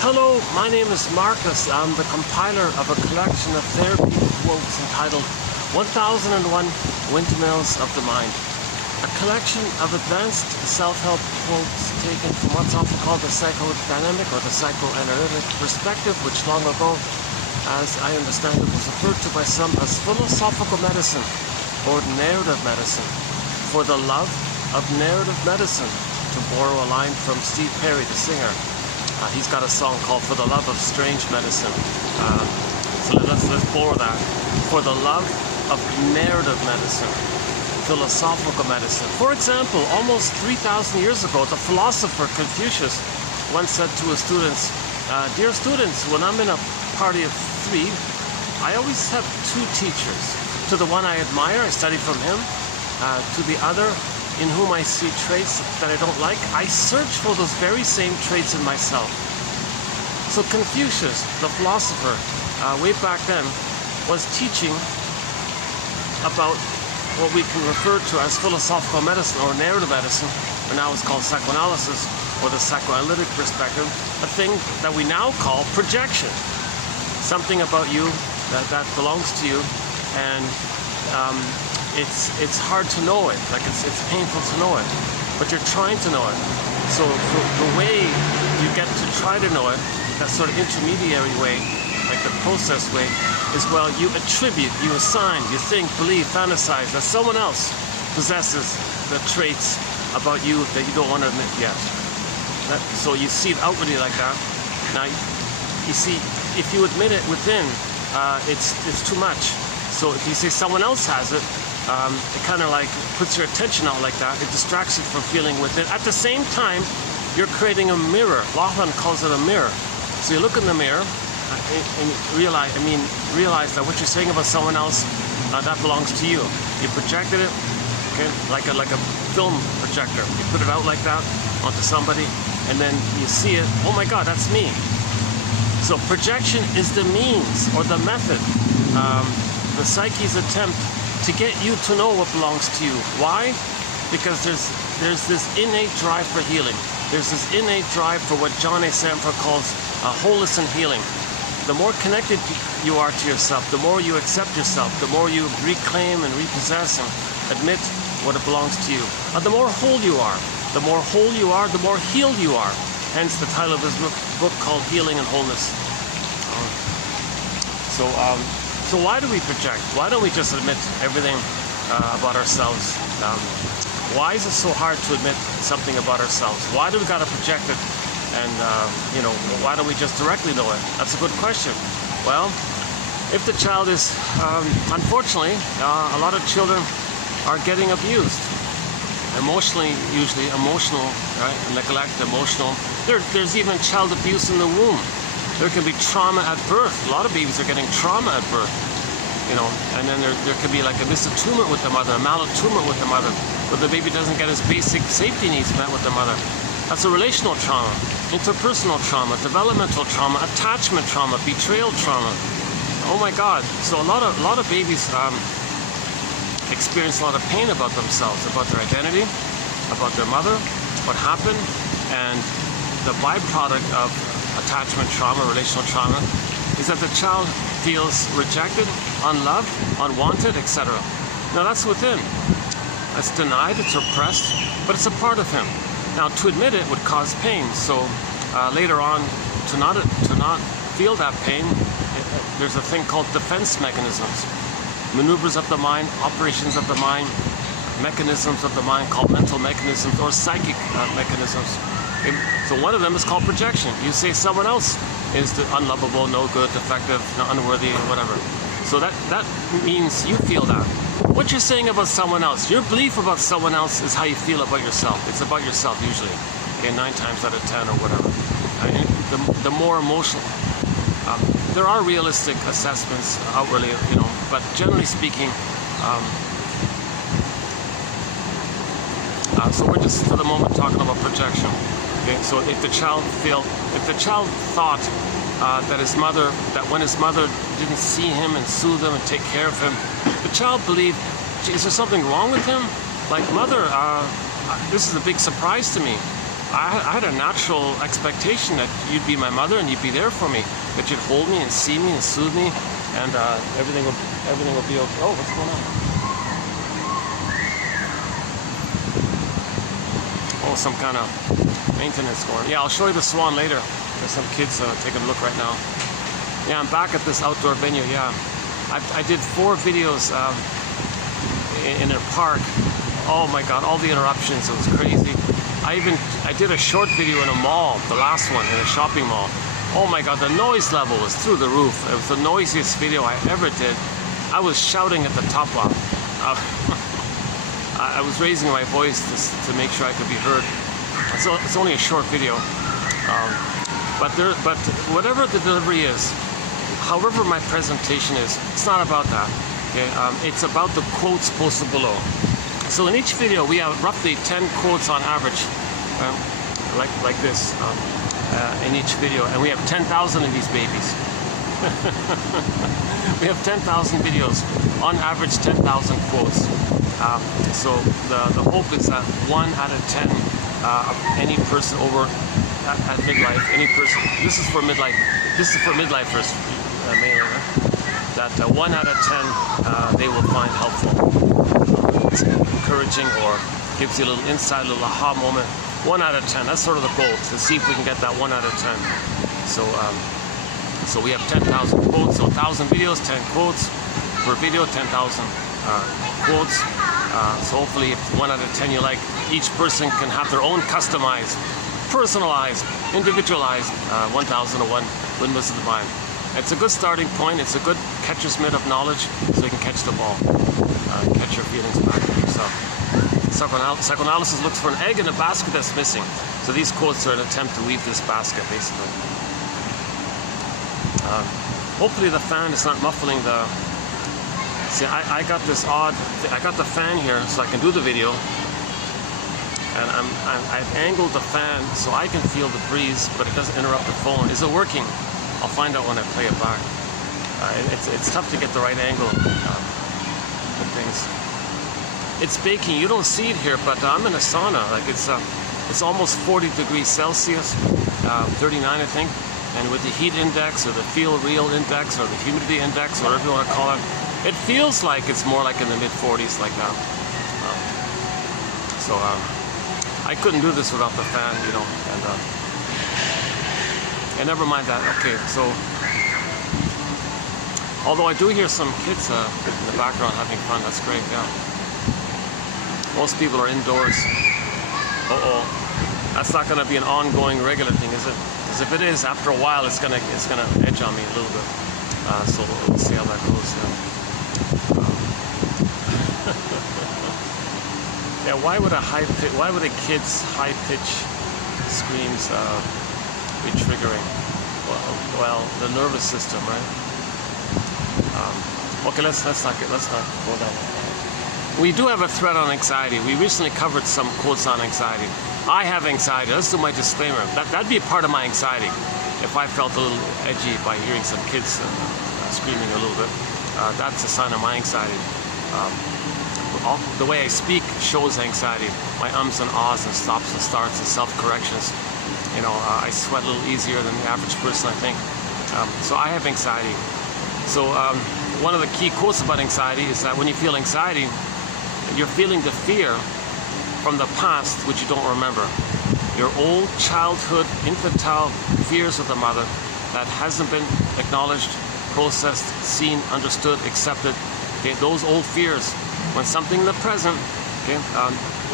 Hello, my name is Marcus. I'm the compiler of a collection of therapy quotes entitled 1001 Windmills of the Mind. A collection of advanced self-help quotes taken from what's often called the psychodynamic or the psycho-analytic perspective, which long ago, as I understand it, was referred to by some as philosophical medicine or narrative medicine. For the love of narrative medicine, to borrow a line from Steve Perry, the singer. He's got a song called For the Love of Strange Medicine. So let's borrow that. For the love of narrative medicine, philosophical medicine. For example, almost 3,000 years ago, the philosopher Confucius once said to his students, dear students, when I'm in a party of 3, I always have 2 teachers. To the one I admire, I study from him. To the other, in whom I see traits that I don't like, I search for those very same traits in myself. So Confucius, the philosopher, way back then, was teaching about what we can refer to as philosophical medicine or narrative medicine, or now it's called psychoanalysis or the psychoanalytic perspective, a thing that we now call projection. Something about you that belongs to you, and it's hard to know it, like it's painful to know it, but you're trying to know it. So the way you get to try to know it, that sort of intermediary way, like the process way, is, well, you attribute, you assign, you think, believe, fantasize that someone else possesses the traits about you that you don't want to admit yet. So you see it outwardly like that. Now, you see, if you admit it within, it's too much. So if you say someone else has it, it kind of like puts your attention out like that. It distracts you from feeling within. At the same time, you're creating a mirror. Lachlan calls it a mirror. So you look in the mirror and realize that what you're saying about someone else, that belongs to you. You projected it, okay, like a film projector. You put it out like that onto somebody, and then you see it. Oh my God, that's me. So projection is the means or the method, the psyche's attempt to get you to know what belongs to you. Why? Because there's this innate drive for healing. There's this innate drive for what John A. Sanford calls wholeness and healing. The more connected you are to yourself, the more you accept yourself, the more you reclaim and repossess and admit what it belongs to you, the more whole you are. The more whole you are, the more healed you are. Hence the title of his book called Healing and Wholeness. So why do we project? Why don't we just admit everything about ourselves? Why is it so hard to admit something about ourselves? Why do we got to project it? And why don't we just directly know it? That's a good question. Well, if the child is, unfortunately, a lot of children are getting abused. Emotionally, usually emotional, right? Neglect, emotional. There's even child abuse in the womb. There can be trauma at birth. A lot of babies are getting trauma at birth, and then there could be like a misattunement with the mother, a malattunement with the mother, where the baby doesn't get his basic safety needs met with the mother. That's a relational trauma, interpersonal trauma, developmental trauma, attachment trauma, betrayal trauma. Oh my God. So a lot of babies experience a lot of pain about themselves, about their identity, about their mother, what happened, and the byproduct of attachment trauma, relational trauma, is that the child feels rejected, unloved, unwanted, etc. Now that's within. It's denied, it's repressed, but it's a part of him. Now to admit it would cause pain, so later on, to not feel that pain, there's a thing called defense mechanisms. Maneuvers of the mind, operations of the mind, mechanisms of the mind called mental mechanisms or psychic mechanisms. So one of them is called projection. You say someone else is unlovable, no good, defective, unworthy, whatever. So that means you feel that. What you're saying about someone else, your belief about someone else is how you feel about yourself. It's about yourself usually, okay, 9 times out of 10 or whatever. The more emotional. There are realistic assessments outwardly, but generally speaking, so we're just for the moment talking about projection. Okay, so if the child thought that when his mother didn't see him and soothe him and take care of him, the child believed, is there something wrong with him? Like, mother, this is a big surprise to me. I had a natural expectation that you'd be my mother and you'd be there for me, that you'd hold me and see me and soothe me, and everything will be okay. Oh, what's going on? Oh, some kind of maintenance going. Yeah, I'll show you the swan later. There's some kids taking a look right now. Yeah, I'm back at this outdoor venue. Yeah, I did 4 videos in a park. Oh my God, all the interruptions, it was crazy. I did a short video in a mall, the last one, in a shopping mall. Oh my God, the noise level was through the roof. It was the noisiest video I ever did. I was shouting at the top of I was raising my voice to make sure I could be heard. So it's only a short video. But whatever the delivery is, however my presentation is, it's not about that. Okay? It's about the quotes posted below. So in each video, we have roughly 10 quotes on average, like this, in each video, and we have 10,000 of these babies. We have 10,000 videos, on average 10,000 quotes. So the hope is that 1 out of 10, any person over at midlife, any person, this is for midlifers mainly, right? That 1 out of 10 they will find helpful. It's encouraging or gives you a little insight, a little aha moment. 1 out of 10, that's sort of the goal, to see if we can get that 1 out of 10. So we have 10,000 quotes, so 1,000 videos, 10 quotes per video, 10,000 quotes. So hopefully if 1 out of 10 you like, each person can have their own customized, personalized, individualized 1,001 Windmills of the Mind. It's a good starting point. It's a good catcher's mitt of knowledge, so you can catch the ball, catch your feelings back to yourself. Psychoanalysis looks for an egg in a basket that's missing. So these quotes are an attempt to weave this basket, basically. Hopefully the fan is not muffling the... See, I got this odd... I got the fan here so I can do the video. And I've angled the fan so I can feel the breeze, but it doesn't interrupt the phone. Is it working? I'll find out when I play it back. It's tough to get the right angle with things. It's baking. You don't see it here, but I'm in a sauna. Like it's almost 40 degrees Celsius, 39 I think. And with the heat index or the feel real index or the humidity index, or whatever you want to call it, it feels like it's more like in the mid 40s like that. I couldn't do this without the fan, you know. And never mind that. Okay, so although I do hear some kids in the background having fun, that's great. Yeah. Most people are indoors. That's not going to be an ongoing regular thing, is it? Because if it is, after a while, it's gonna edge on me a little bit. So we'll see how that goes. Yeah. Why would a kid's high pitch screams be triggering? Well, the nervous system, right? Okay, let's not go down. We do have a thread on anxiety. We recently covered some quotes on anxiety. I have anxiety. Let's do my disclaimer. That'd be a part of my anxiety if I felt a little edgy by hearing some kids screaming a little bit. That's a sign of my anxiety. The way I speak shows anxiety. My ums and ahs and stops and starts and self-corrections. You know, I sweat a little easier than the average person, I think. So I have anxiety. So one of the key quotes about anxiety is that when you feel anxiety, you're feeling the fear from the past which you don't remember. Your old childhood, infantile fears of the mother that hasn't been acknowledged, processed, seen, understood, accepted. Okay, those old fears. When something in the present, okay,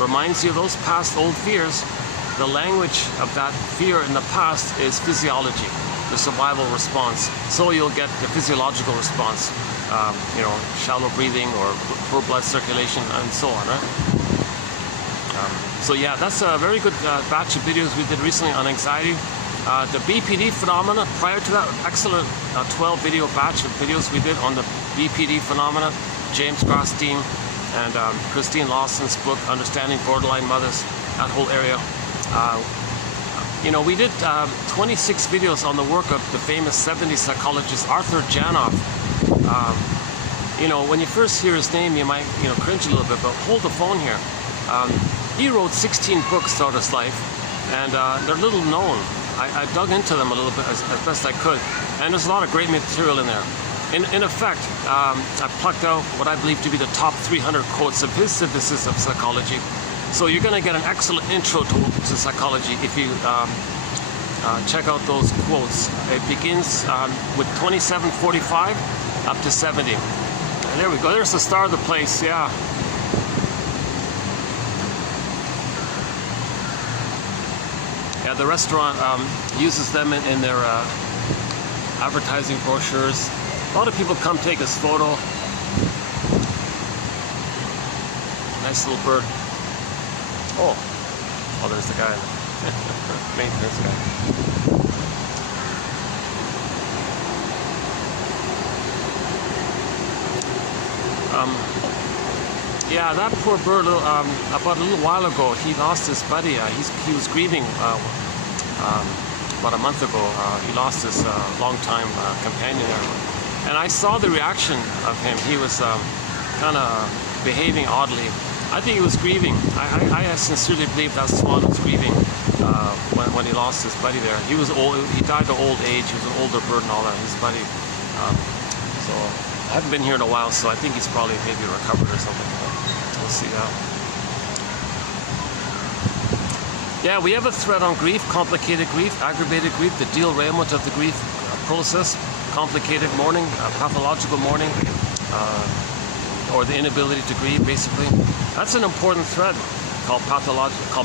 reminds you of those past old fears, the language of that fear in the past is physiology, the survival response. So you'll get the physiological response, you know, shallow breathing or poor blood circulation and so on, right? So yeah, that's a very good batch of videos we did recently on anxiety. The BPD phenomena, prior to that, excellent 12 video batch of videos we did on the BPD phenomena, James Grosstein and Christine Lawson's book, Understanding Borderline Mothers, that whole area. You know, we did 26 videos on the work of the famous 70s psychologist Arthur Janoff. You know, when you first hear his name, you might, you know, cringe a little bit, but hold the phone here. He wrote 16 books throughout his life, and they're little known. I dug into them a little bit as best I could, and there's a lot of great material in there. In effect, I plucked out what I believe to be the top 300 quotes of his synthesis of psychology. So you're going to get an excellent intro to psychology if you check out those quotes. It begins with 2745 up to 70. And there we go. There's the star of the place. Yeah. Yeah, the restaurant uses them in their advertising brochures. A lot of people come take his photo. Nice little bird. Oh, there's the guy. Maintenance guy. Yeah, that poor bird. About a little while ago, he lost his buddy. He was grieving. About a month ago, he lost his longtime companion. And I saw the reaction of him. He was kind of behaving oddly. I think he was grieving. I sincerely believe that swan was grieving when he lost his buddy there. He was old. He died of old age. He was an older bird and all that. His buddy. So I haven't been here in a while, so I think he's probably maybe recovered or something. We'll see how. Yeah, we have a thread on grief, complicated grief, aggravated grief, the derailment of the grief process, complicated mourning, pathological mourning, or the inability to grieve, basically. That's an important thread called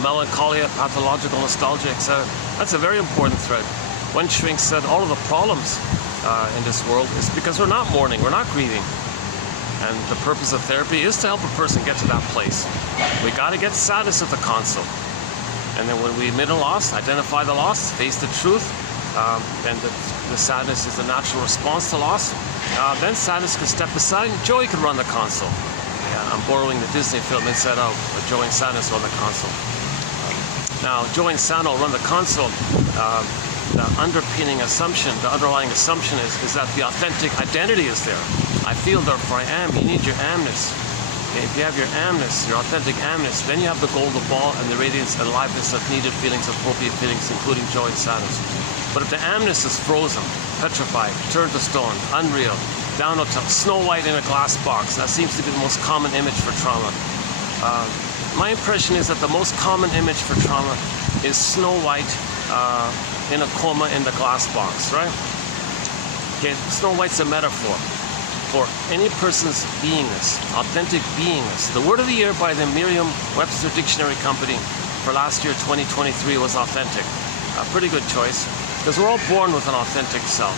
melancholia, pathological nostalgia, etc. That's a very important thread. One shrink said all of the problems in this world is because we're not mourning, we're not grieving. And the purpose of therapy is to help a person get to that place. We got to get sadness at the console. And then when we admit a loss, identify the loss, face the truth, and the sadness is the natural response to loss, then sadness can step aside and joy can run the console. Yeah, I'm borrowing the Disney film Inside Out, where joy and sadness run the console. Now, joy and sadness run the console. The underpinning assumption, the underlying assumption is that the authentic identity is there. I feel, therefore I am. You need your amness. If you have your amness, your authentic amness, then you have the golden ball and the radiance and aliveness of needed feelings, appropriate feelings, including joy and sadness. But if the amness is frozen, petrified, turned to stone, unreal, down to Snow White in a glass box, that seems to be the most common image for trauma. My impression is that the most common image for trauma is Snow White in a coma in the glass box, right? Okay, Snow White's a metaphor for any person's beingness, authentic beingness. The word of the year by the Merriam-Webster Dictionary Company for last year, 2023, was authentic. A pretty good choice, because we're all born with an authentic self.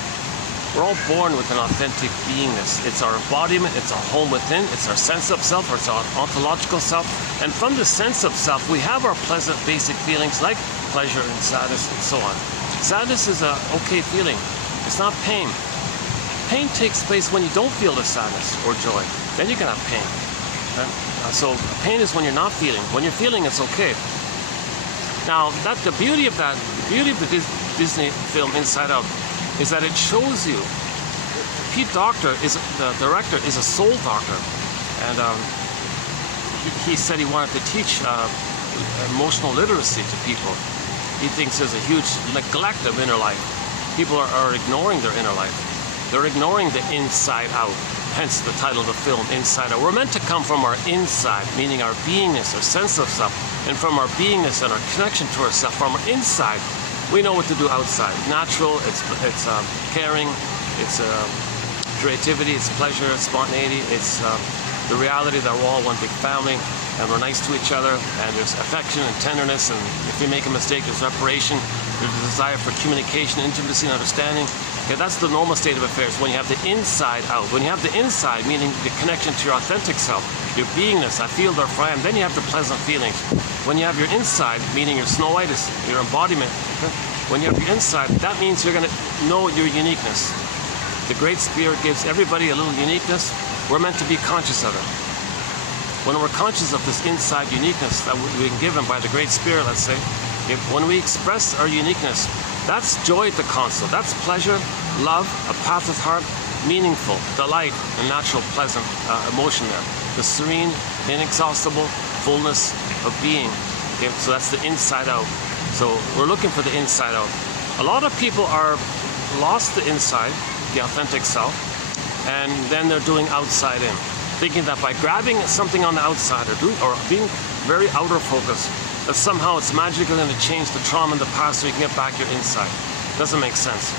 We're all born with an authentic beingness. It's our embodiment, it's our home within, it's our sense of self, or it's our ontological self. And from the sense of self, we have our pleasant basic feelings like pleasure and sadness and so on. Sadness is a okay feeling. It's not pain. Pain takes place when you don't feel the sadness or joy. Then you can have pain. Right? So pain is when you're not feeling. When you're feeling, it's okay. Now, the beauty of the Disney film Inside Out is that it shows you. Pete Docter, the director, is a soul doctor, and he said he wanted to teach emotional literacy to people. He thinks there's a huge neglect of inner life. People are ignoring their inner life. They're ignoring the inside out, hence the title of the film, Inside Out. We're meant to come from our inside, meaning our beingness, our sense of self, and from our beingness and our connection to ourself, from our inside, we know what to do outside. Natural, it's caring, it's creativity, it's pleasure, it's spontaneity, it's the reality that we're all one big family, and we're nice to each other, and there's affection and tenderness, and if we make a mistake, there's reparation, there's a desire for communication, intimacy, and understanding. Okay, that's the normal state of affairs when you have the inside out. When you have the inside, meaning the connection to your authentic self, your beingness, I feel, therefore I am, then you have the pleasant feelings. When you have your inside, meaning your Snow White, is your embodiment, okay? When you have your inside, that means you're going to know your uniqueness. The Great Spirit gives everybody a little uniqueness. We're meant to be conscious of it. When we're conscious of this inside uniqueness that we've been given by the Great Spirit, let's say, when we express our uniqueness, that's joy at the console. That's pleasure, love, a path of heart, meaningful, delight, and natural, pleasant emotion there. The serene, inexhaustible fullness of being. Okay, so that's the inside out. So we're looking for the inside out. A lot of people are lost the inside, the authentic self, and then they're doing outside in, thinking that by grabbing something on the outside or being very outer focused, that somehow it's magically going to change the trauma in the past so you can get back your inside. Doesn't make sense.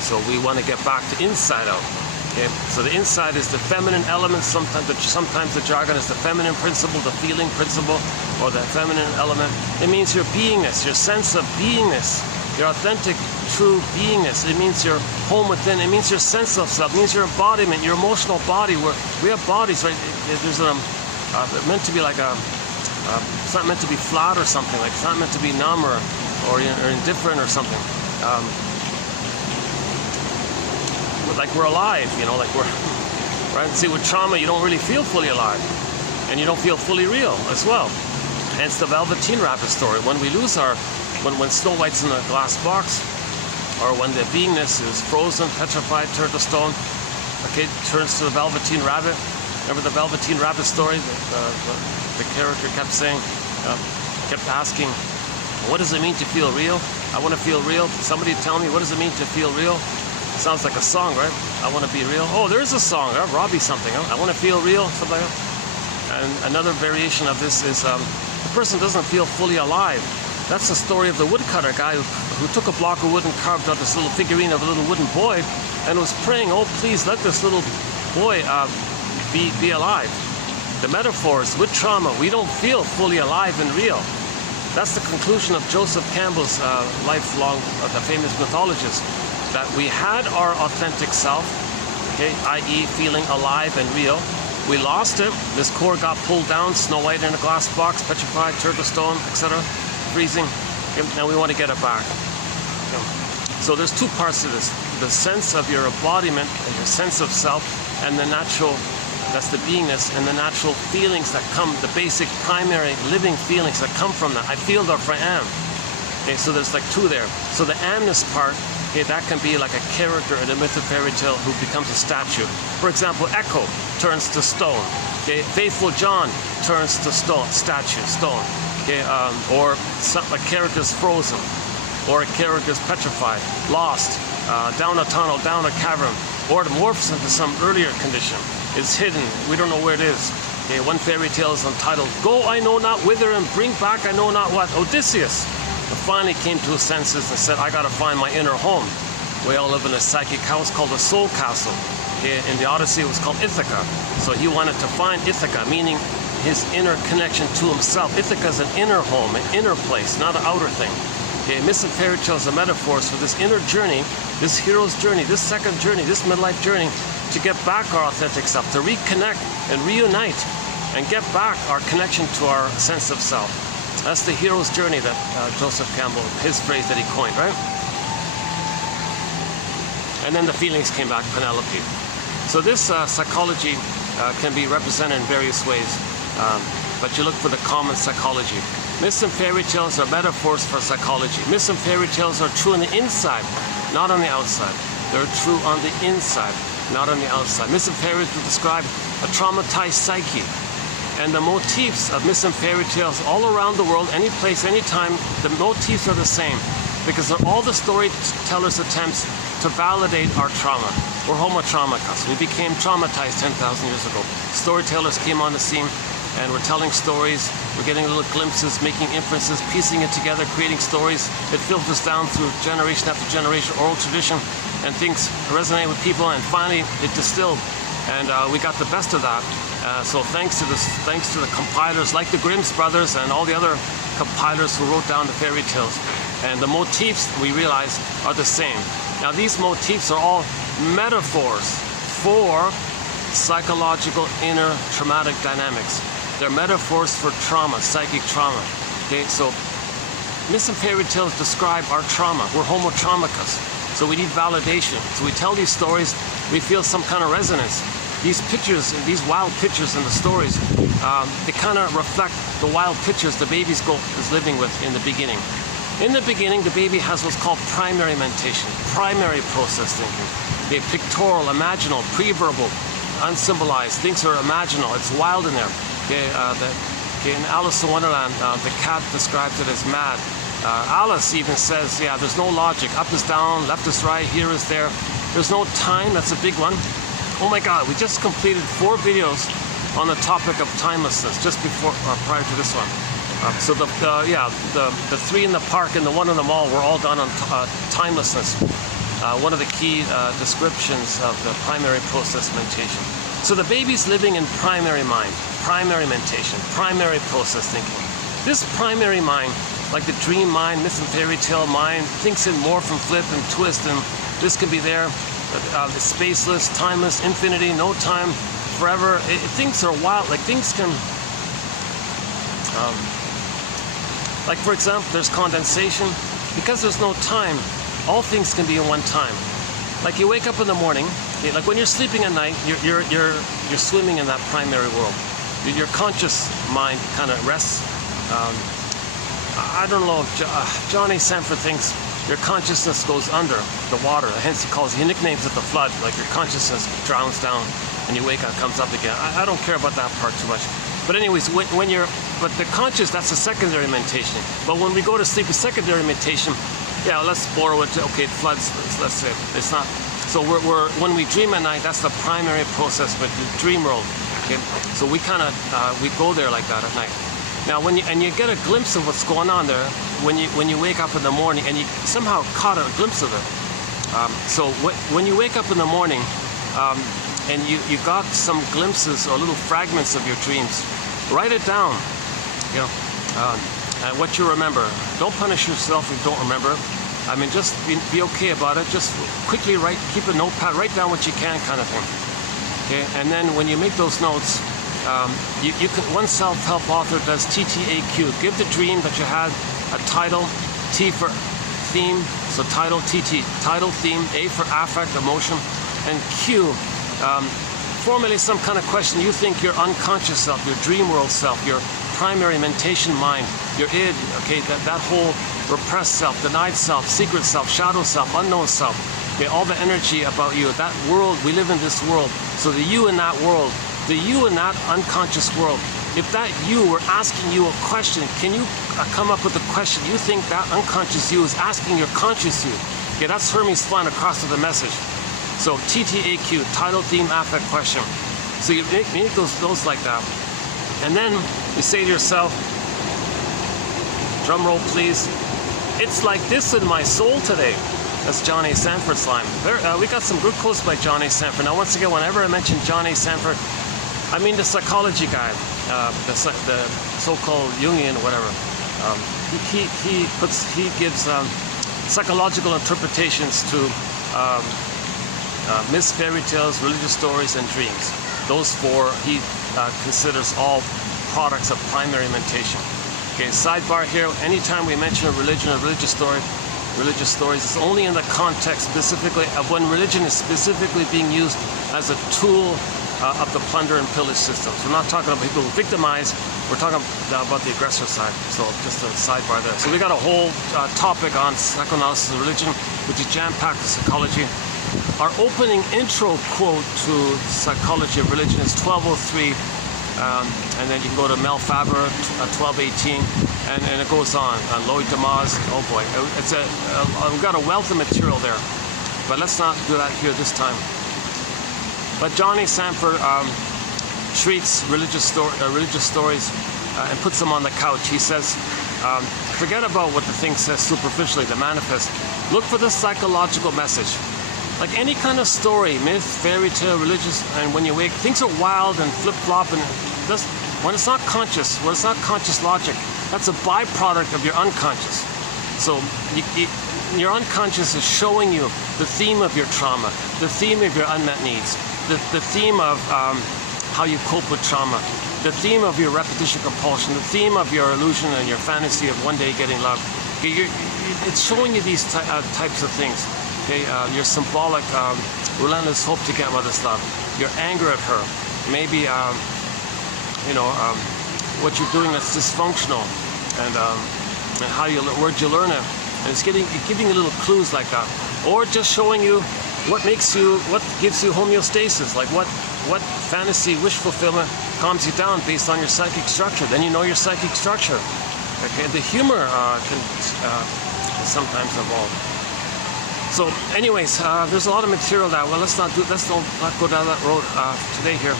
So we want to get back to inside out. Okay? So the inside is the feminine element. Sometimes the jargon is the feminine principle, the feeling principle, or the feminine element. It means your beingness, your sense of beingness, your authentic, true beingness. It means your home within. It means your sense of self. It means your embodiment, your emotional body. We have bodies, right? There's meant to be like a. It's not meant to be flat or something. Like it's not meant to be numb or indifferent or something. Like we're alive, you know, like we're, right? See, with trauma, you don't really feel fully alive, and you don't feel fully real as well. And it's the Velveteen Rabbit story. When we lose when Snow White's in a glass box, or when the beingness is frozen, petrified, turned to stone, okay, turns to the Velveteen Rabbit. Remember the Velveteen Rabbit story? The character kept saying, kept asking, what does it mean to feel real? I want to feel real. Somebody tell me, what does it mean to feel real? Sounds like a song, right? I want to be real. Oh, there's a song, Robbie something. I want to feel real, something like that. And another variation of this is the person doesn't feel fully alive. That's the story of the woodcutter guy who took a block of wood and carved out this little figurine of a little wooden boy and was praying, oh, please let this little boy be alive. The metaphors with trauma, we don't feel fully alive and real. That's the conclusion of Joseph Campbell's lifelong, the famous mythologist. That we had our authentic self, okay, i.e. feeling alive and real. We lost it. This core got pulled down, Snow White in a glass box, petrified, turned to stone, etc., freezing, okay, and we want to get it back. Okay. So there's two parts to this. The sense of your embodiment and your sense of self, and the natural, that's the beingness, and the natural feelings that come, the basic primary living feelings that come from that. I feel therefore I am. Okay, so there's like two there. So the amness part, okay, that can be like a character in a myth or fairy tale who becomes a statue. For example, Echo turns to stone. Okay, Faithful John turns to stone, statue, stone. Okay, or a character's frozen, or a character's petrified, lost, down a tunnel, down a cavern, or it morphs into some earlier condition. It's hidden. We don't know where it is. Okay, one fairy tale is entitled, Go I know not whither and bring back I know not what. Odysseus finally came to his senses and said, I gotta find my inner home. We all live in a psychic house called a soul castle. In the Odyssey, it was called Ithaca. So he wanted to find Ithaca, meaning his inner connection to himself. Ithaca is an inner home, an inner place, not an outer thing. Okay, myths and fairy tales are metaphors for this inner journey, this hero's journey, this second journey, this midlife journey, to get back our authentic self, to reconnect and reunite and get back our connection to our sense of self. That's the hero's journey that Joseph Campbell, his phrase that he coined, right? And then the feelings came back, Penelope. So this psychology can be represented in various ways, but you look for the common psychology. Myths and fairy tales are metaphors for psychology. Myths and fairy tales are true on the inside, not on the outside. They're true on the inside, not on the outside. Myths and fairy tales describe a traumatized psyche. And the motifs of myths and fairy tales all around the world, any place, any time, the motifs are the same because they're all the storytellers' attempts to validate our trauma. We're homo traumacus. We became traumatized 10,000 years ago. Storytellers came on the scene and we're telling stories. We're getting little glimpses, making inferences, piecing it together, creating stories. It filters down through generation after generation, oral tradition, and things resonate with people, and finally it distilled. And we got the best of that. So thanks to the compilers like the Grimm's brothers and all the other compilers who wrote down the fairy tales. And the motifs, we realize, are the same. Now these motifs are all metaphors for psychological inner traumatic dynamics. They're metaphors for trauma, psychic trauma. Okay, so myths and fairy tales describe our trauma. We're homo traumacus. So we need validation. So we tell these stories, we feel some kind of resonance. These pictures, these wild pictures in the stories, they kind of reflect the wild pictures the baby is living with in the beginning. In the beginning, the baby has what's called primary mentation, primary process thinking. The pictorial, imaginal, pre-verbal, unsymbolized, things are imaginal, it's wild in there. Okay, Okay, in Alice in Wonderland, the cat describes it as mad. Alice even says, yeah, there's no logic. Up is down, left is right, here is there. There's no time. That's a big one. Oh my God, we just completed 4 videos on the topic of timelessness just before, prior to this one. So the 3 in the park and the 1 in the mall were all done on timelessness. One of the key descriptions of the primary process mentation. So the baby's living in primary mind, primary mentation, primary process thinking. This primary mind, like the dream mind, myth and fairy tale mind, thinks in morph and flip and twist, and this can be there. It's spaceless, timeless, infinity, no time, forever. Things are wild. Like things can, like for example, there's condensation. Because there's no time, all things can be in one time. Like you wake up in the morning, like when you're sleeping at night, you're swimming in that primary world. Your conscious mind kind of rests. I don't know if Johnny Sanford thinks your consciousness goes under the water. Hence he nicknames it the flood. Like your consciousness drowns down and you wake up, comes up again. I don't care about that part too much. But anyways, but the conscious, that's a secondary meditation. But when we go to sleep, a secondary meditation, yeah, let's borrow it. Okay, it floods. Let's say it's not. So when we dream at night, that's the primary process, but the dream world. Okay, so we kind of we go there like that at night. Now, when you get a glimpse of what's going on there, when you wake up in the morning and you somehow caught a glimpse of it. So when you wake up in the morning and you got some glimpses or little fragments of your dreams, write it down. You know, what you remember. Don't punish yourself if you don't remember. I mean, just be okay about it. Just quickly keep a notepad, write down what you can, kind of thing. Okay, and then when you make those notes. You can, one self-help author does TTAQ. Give the dream that you had a title, T for theme, so title, TT, title, theme, A for affect, emotion, and Q, formulate some kind of question you think your unconscious self, your dream world self, your primary mentation mind, your id, okay, that whole repressed self, denied self, secret self, shadow self, unknown self, okay, all the energy about you, that world, we live in this world, so the you in that world, the you in that unconscious world, if that you were asking you a question, can you come up with a question you think that unconscious you is asking your conscious you? Okay, that's Hermes flying across to the message. So TTAQ, title, theme, affect, question. So you make those like that. And then you say to yourself, drum roll please, it's like this in my soul today. That's Johnny Sanford's line. We got some good quotes by Johnny Sanford. Now once again, whenever I mention Johnny Sanford, I mean the psychology guy, the so-called Jungian or whatever. He gives psychological interpretations to myths, fairy tales, religious stories, and dreams. Those 4 he considers all products of primary mentation. Okay, sidebar here. Anytime we mention a religion or religious stories, it's only in the context specifically of when religion is specifically being used as a tool of the plunder and pillage systems. We're not talking about people who victimize, we're talking about the aggressor side. So just a sidebar there. So we got a whole topic on psychoanalysis and religion, which is jam-packed with psychology. Our opening intro quote to psychology of religion is 1203, and then you can go to Mel Faber, 1218, and it goes on. Lloyd Demas, oh boy, we've got a wealth of material there, but let's not do that here this time. But Johnny Sanford treats religious stories and puts them on the couch. He says, forget about what the thing says superficially, the manifest. Look for the psychological message. Like any kind of story, myth, fairy tale, religious, and when you wake, things are wild and flip-flop, and when it's not conscious, when it's not conscious logic, that's a byproduct of your unconscious. So your unconscious is showing you the theme of your trauma, the theme of your unmet needs, the theme of how you cope with trauma, the theme of your repetition compulsion, the theme of your illusion and your fantasy of one day getting love. Okay, it's showing you these types of things. Okay, your symbolic, relentless hope to get mother's love, your anger at her, maybe what you're doing that's dysfunctional, and how where'd you learn it, and it's giving you little clues like that, or just showing you what gives you homeostasis, like what what fantasy wish fulfillment calms you down based on your psychic structure. Then you know your psychic structure. Okay, the humor can sometimes evolve. So, anyways, there's a lot of material that. Well, let's not go down that road today here.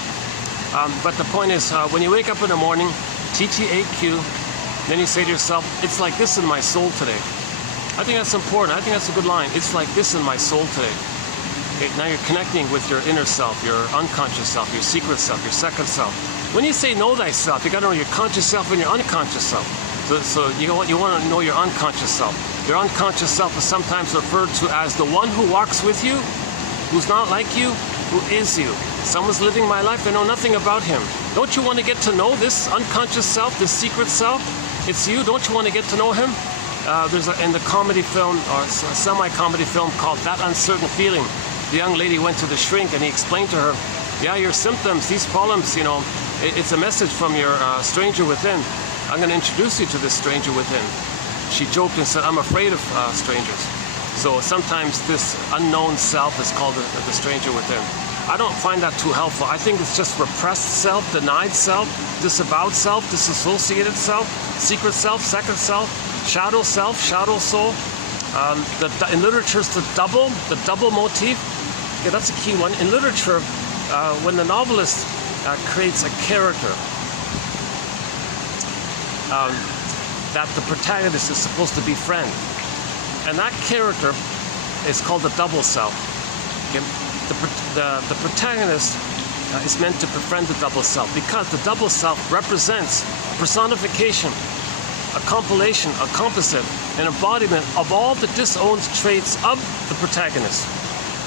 But the point is, when you wake up in the morning, TTAQ, then you say to yourself, "It's like this in my soul today." I think that's important. I think that's a good line. It's like this in my soul today. Okay, now you're connecting with your inner self, your unconscious self, your secret self, your second self. When you say know thyself, you got to know your conscious self and your unconscious self. So you want to know your unconscious self. Your unconscious self is sometimes referred to as the one who walks with you, who's not like you, who is you. Someone's living my life, I know nothing about him. Don't you want to get to know this unconscious self, this secret self? It's you. Don't you want to get to know him? In the comedy film, or semi-comedy film called That Uncertain Feeling, the young lady went to the shrink and he explained to her, yeah, your symptoms, these problems, you know, it's a message from your stranger within. I'm going to introduce you to this stranger within. She joked and said, I'm afraid of strangers. So sometimes this unknown self is called the stranger within. I don't find that too helpful. I think it's just repressed self, denied self, disavowed self, disassociated self, secret self, second self, shadow soul. In literature, it's the double motif. Yeah, that's a key one. In literature, when the novelist creates a character that the protagonist is supposed to befriend, and that character is called the double self. Okay? The protagonist is meant to befriend the double self because the double self represents a personification, a compilation, a composite, an embodiment of all the disowned traits of the protagonist.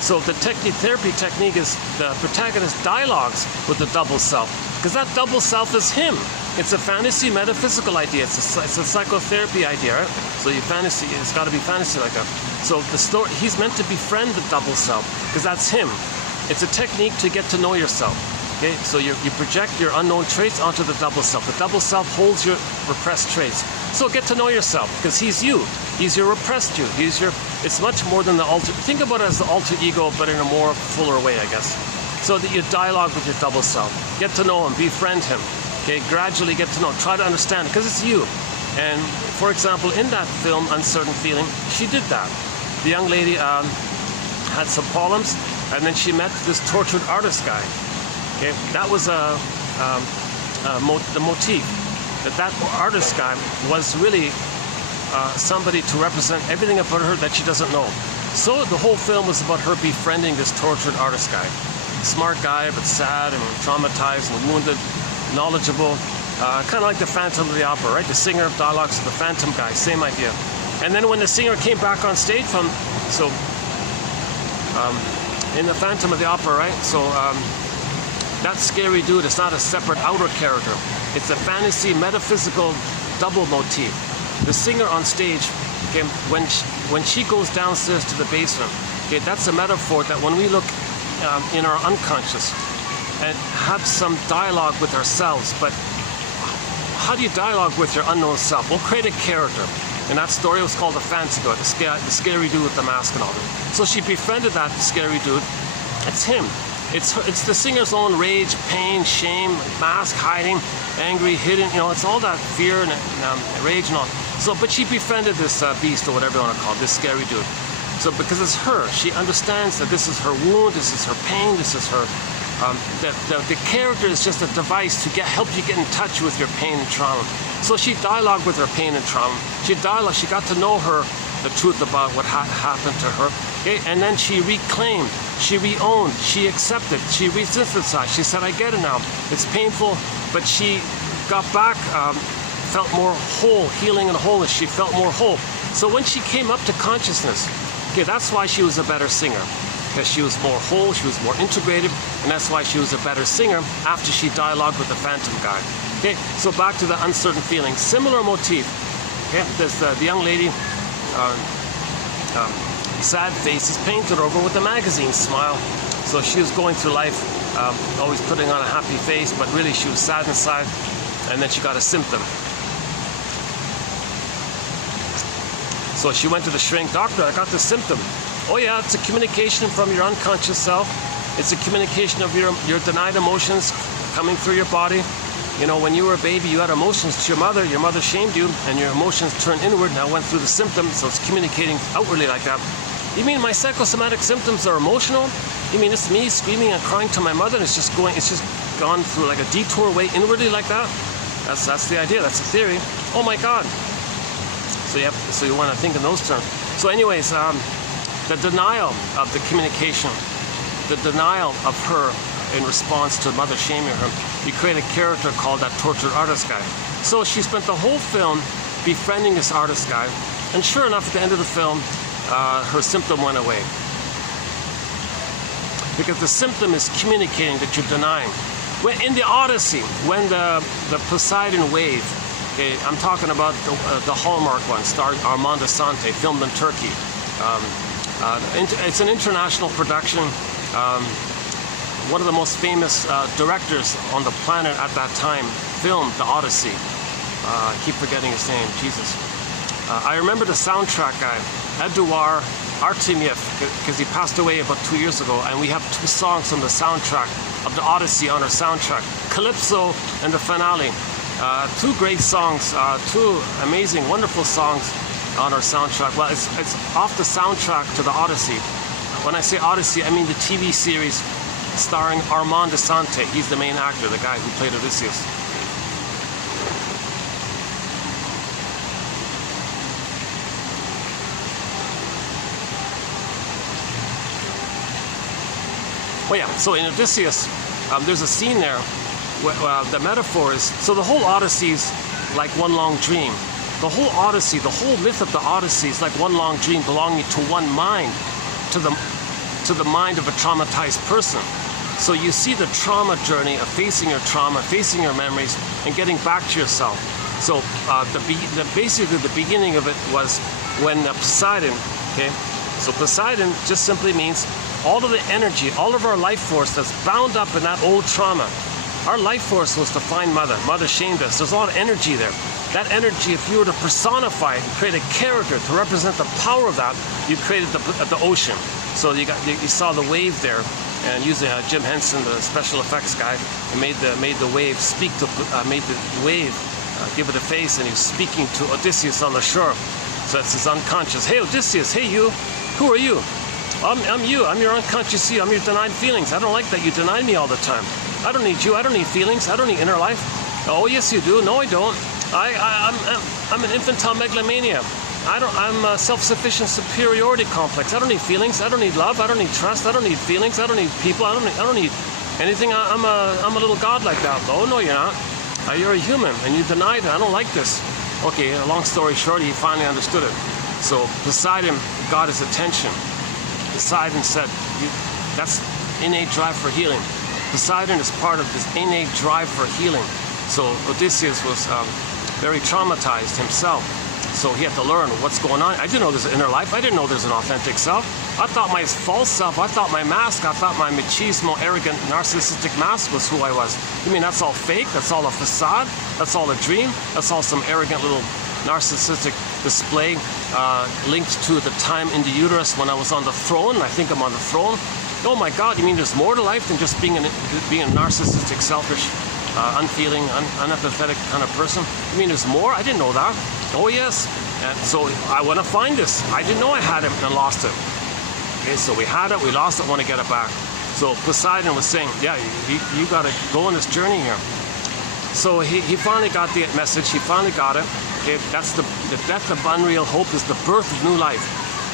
So the therapy technique is the protagonist dialogues with the double self because that double self is him. It's a fantasy metaphysical idea. It's a psychotherapy idea, right? So it's got to be fantasy like that. So the story, he's meant to befriend the double self because that's him. It's a technique to get to know yourself. Okay, so you project your unknown traits onto the double self. The double self holds your repressed traits. So get to know yourself because he's you. He's your repressed you. It's much more than the alter. Think about it as the alter ego, but in a more fuller way, I guess. So that you dialogue with your double self. Get to know him. Befriend him. Okay, gradually get to know. Try to understand it because it's you. And for example, in that film, Uncertain Feeling, she did that. The young lady had some problems, and then she met this tortured artist guy. Okay, that was the motif. That artist guy was really somebody to represent everything about her that she doesn't know. So the whole film was about her befriending this tortured artist guy. Smart guy, but sad and traumatized and wounded, knowledgeable, kind of like the Phantom of the Opera, right? The singer of dialogues of the Phantom guy, same idea. And then when the singer came back on stage in the Phantom of the Opera, right? So that scary dude is not a separate outer character. It's a fantasy, metaphysical double motif. The singer on stage, okay, when she goes downstairs to the basement, okay, that's a metaphor that when we look in our unconscious and have some dialogue with ourselves, but how do you dialogue with your unknown self? We'll create a character. And that story was called the Fancy Guy, the scary dude with the mask and all that. So she befriended that scary dude. It's him. It's the singer's own rage, pain, shame, mask, hiding, angry, hidden. You know, it's all that fear and rage and all. So, but she befriended this beast or whatever you want to call it, this scary dude. So because it's her, she understands that this is her wound, this is her pain, this is her. The character is just a device to help you get in touch with your pain and trauma. So she dialogued with her pain and trauma. She got to know the truth about what happened to her. Okay? And then she reclaimed, she reowned, she accepted, she resynthesized. She said, I get it now. It's painful, but she got back, felt more whole, healing and wholeness. She felt more whole. So when she came up to consciousness, okay, that's why she was a better singer. Because she was more whole, she was more integrated, and that's why she was a better singer after she dialogued with the Phantom guy. Okay, so back to the Uncertain Feeling. Similar motif. Okay, there's the young lady, sad face is painted over with a magazine smile. So she was going through life, always putting on a happy face, but really she was sad inside, and then she got a symptom. So she went to the shrink, doctor, I got this symptom. Oh yeah, it's a communication from your unconscious self. It's a communication of your denied emotions coming through your body. You know, when you were a baby, you had emotions to your mother shamed you, and your emotions turned inward, now went through the symptoms, so it's communicating outwardly like that. You mean my psychosomatic symptoms are emotional? You mean it's me screaming and crying to my mother, and it's just gone through like a detour way inwardly like that? That's the idea, that's the theory. Oh my God. So you want to think in those terms. So anyways, the denial of the communication, the denial of her in response to mother shaming her, you create a character called that tortured artist guy. So she spent the whole film befriending this artist guy, and sure enough, at the end of the film, her symptom went away. Because the symptom is communicating that you're denying. When in the Odyssey, when the Poseidon wave, okay, I'm talking about the Hallmark one, starring Armand Assante, filmed in Turkey. It's an international production. One of the most famous directors on the planet at that time filmed the Odyssey. I keep forgetting his name, Jesus. I remember the soundtrack guy, Eduard Artemiev, because he passed away about 2 years ago, and we have 2 songs from the soundtrack of the Odyssey on our soundtrack, Calypso and the finale. 2 great songs, 2 amazing, wonderful songs on our soundtrack. Well, it's off the soundtrack to the Odyssey. When I say Odyssey, I mean the TV series starring Armand Assante. He's the main actor, the guy who played Odysseus. Oh yeah, so in Odysseus, there's a scene there where the metaphor is, so the whole Odyssey is like one long dream. The whole Odyssey, the whole myth of the Odyssey is like one long dream belonging to one mind, to the mind of a traumatized person. So you see the trauma journey of facing your trauma, facing your memories, and getting back to yourself. So basically the beginning of it was when Poseidon, okay? So Poseidon just simply means all of the energy, all of our life force that's bound up in that old trauma. Our life force was to find mother. Mother shamed us. There's a lot of energy there. That energy, if you were to personify it and create a character to represent the power of that, you created the ocean. So you saw the wave there, and using Jim Henson, the special effects guy, made the wave speak to made the wave give it a face, and he was speaking to Odysseus on the shore. So that's his unconscious. Hey Odysseus, hey you, who are you? I'm you. I'm your unconscious you. I'm your denied feelings. I don't like that you deny me all the time. I don't need you. I don't need feelings. I don't need inner life. Oh yes you do. No I don't. I'm an infantile megalomania. I'm a self-sufficient superiority complex. I don't need feelings. I don't need love. I don't need trust. I don't need feelings. I don't need people. I don't need anything. I'm a little god like that. Oh no you're not. You're a human and you denied it. I don't like this. Okay, long story short, he finally understood it. So Poseidon got his attention. Poseidon said, that's innate drive for healing. Poseidon is part of this innate drive for healing. So Odysseus was very traumatized himself. So he had to learn what's going on. I didn't know there's an inner life. I didn't know there's an authentic self. I thought my false self, I thought my mask, I thought my machismo, arrogant, narcissistic mask was who I was. You mean that's all fake? That's all a facade? That's all a dream? That's all some arrogant little narcissistic display linked to the time in the uterus when I was on the throne. I think I'm on the throne. Oh my God, you mean there's more to life than just being a narcissistic, selfish, unfeeling, unempathetic kind of person? You mean there's more? I didn't know that. Oh yes. And so I want to find this. I didn't know I had it and lost it. Okay, so we had it, we lost it, want to get it back. So Poseidon was saying, yeah, you got to go on this journey here. So he finally got the message. He finally got it. Okay, that's the death of unreal hope is the birth of new life.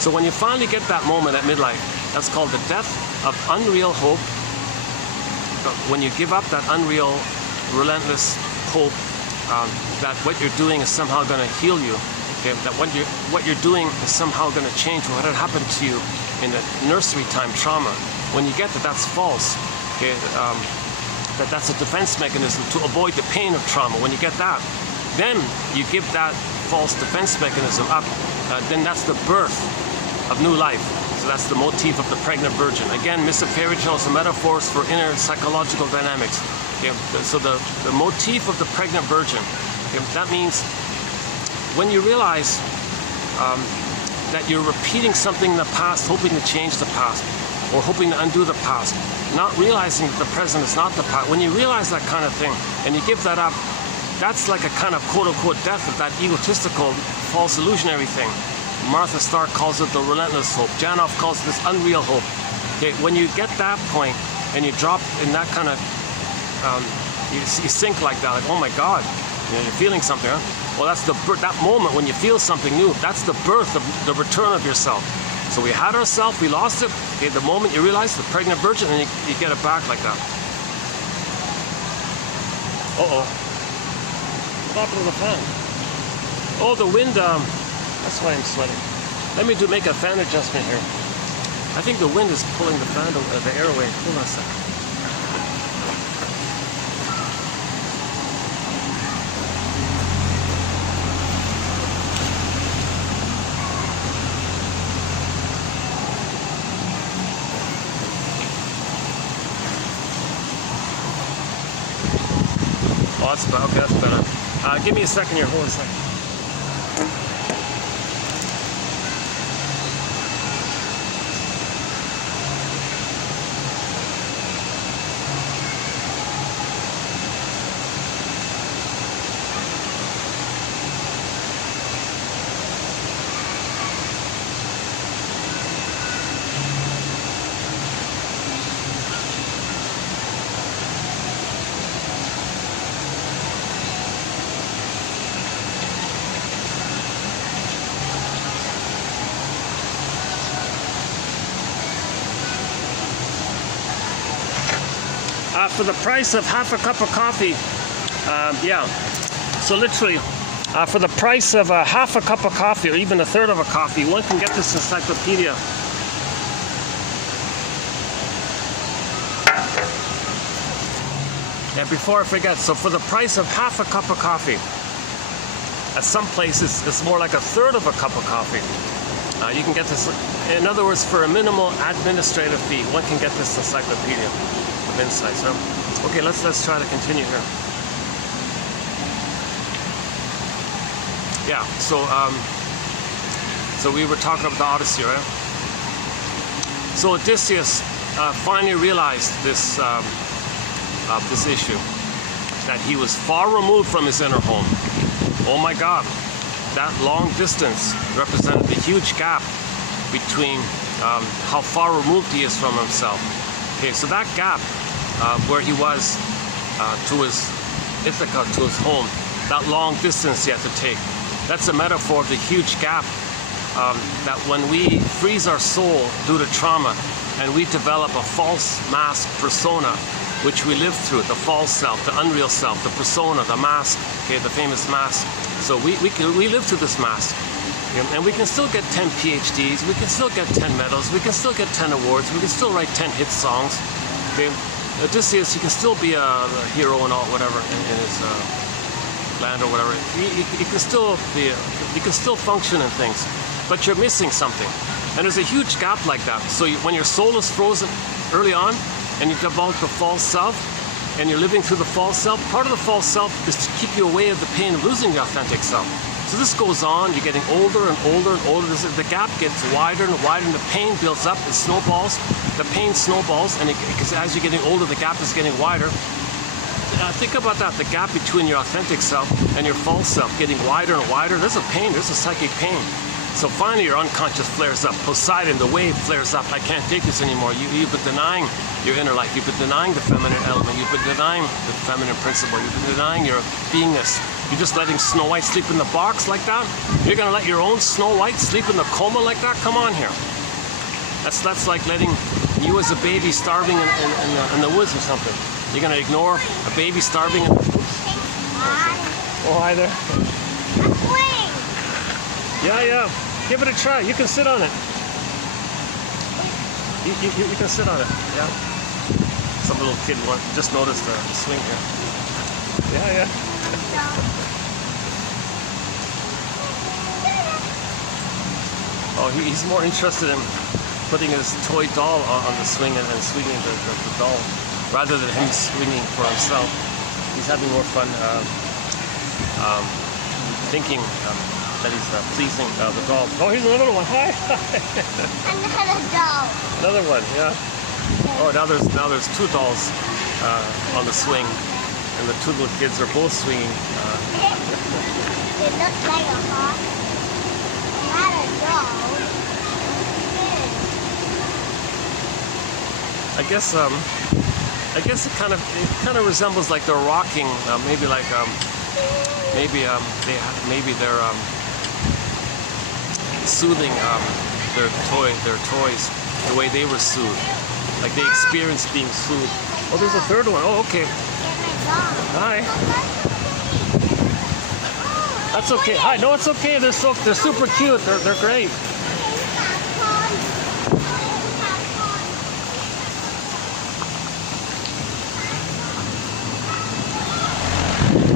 So when you finally get that moment at midlife, that's called the death of unreal hope. But when you give up that unreal, relentless hope that what you're doing is somehow going to heal you, okay, that what you're doing is somehow going to change what had happened to you in the nursery time trauma. When you get that that's false, okay, that's a defense mechanism to avoid the pain of trauma. When you get that, then you give that false defense mechanism up, then that's the birth of new life. So that's the motif of the pregnant virgin. Again, myths of fairy tales and metaphors for inner psychological dynamics. Okay, so the motif of the pregnant virgin, okay, that means when you realize that you're repeating something in the past, hoping to change the past. or hoping to undo the past, not realizing that the present is not the past. When you realize that kind of thing and you give that up, that's like a kind of quote-unquote death of that egotistical, false illusionary thing. Martha Stark calls it the relentless hope. Janoff calls it this unreal hope. Okay, when you get that point and you drop in that kind of, you sink like that, like, oh my God, you know, you're feeling something, huh? Well, that's that moment when you feel something new. That's the birth of the return of yourself. So we had ourselves, we lost it. Okay, the moment you realize the pregnant virgin, and you get it back like that. Uh-oh. What happened to the fan? Oh, the wind, that's why I'm sweating. Let me make a fan adjustment here. I think the wind is pulling the fan, the air away. Hold on a second. Oh, that's better. Okay, that's better. Give me a second here. Hold on a second. For the price of half a cup of coffee, yeah. So literally, for the price of half a cup of coffee, or even a third of a coffee, one can get this encyclopedia. And before I forget, so for the price of half a cup of coffee, at some places it's more like a third of a cup of coffee. You can get this, in other words, for a minimal administrative fee, one can get this encyclopedia. Insights, huh? Okay, let's try to continue here. Yeah, so we were talking about the Odyssey, right? So Odysseus finally realized this this issue, that he was far removed from his inner home. Oh my God, that long distance represented the huge gap between how far removed he is from himself. Okay, so that gap where he was to his Ithaca, to his home, that long distance he had to take. That's a metaphor of the huge gap that when we freeze our soul due to trauma and we develop a false mask persona, which we live through, the false self, the unreal self, the persona, the mask, okay, the famous mask. So we live through this mask. And we can still get 10 PhDs, we can still get 10 medals, we can still get 10 awards, we can still write 10 hit songs. Okay? Odysseus, he can still be a hero and all, whatever, in his land or whatever. He can still be, he can still function in things, but you're missing something. And there's a huge gap like that. So when your soul is frozen early on, and you develop the false self, and you're living through the false self, part of the false self is to keep you away of the pain of losing the authentic self. So this goes on, you're getting older and older and older. The gap gets wider and wider, and the pain builds up, it snowballs. The pain snowballs, and because as you're getting older, the gap is getting wider. Think about that, the gap between your authentic self and your false self getting wider and wider. There's a pain, there's a psychic pain. So finally your unconscious flares up. Poseidon, the wave flares up. I can't take this anymore. You've been denying your inner life. You've been denying the feminine element. You've been denying the feminine principle. You've been denying your beingness. You're just letting Snow White sleep in the box like that? You're gonna let your own Snow White sleep in the coma like that? Come on here. That's like letting you as a baby starving in the woods or something. You're gonna ignore a baby starving in the woods? Oh, hi there. Yeah. Give it a try. You can sit on it. You can sit on it. Yeah. Some little kid just noticed the swing here. Yeah. Oh, he's more interested in putting his toy doll on the swing and swinging the doll rather than him swinging for himself. He's having more fun thinking that he's pleasing the doll. Oh, here's another one. Hi. Another doll. another one, yeah. Oh, now there's two dolls on the swing, and the two little kids are both swinging. It looks like a horse, not a doll. I guess it kind of resembles like they're rocking, maybe they're soothing their toys the way they were soothed, like they experienced being soothed. Oh, there's a third one. Oh, okay. Hi. That's okay. Hi. No, it's okay. They're super cute. They're great.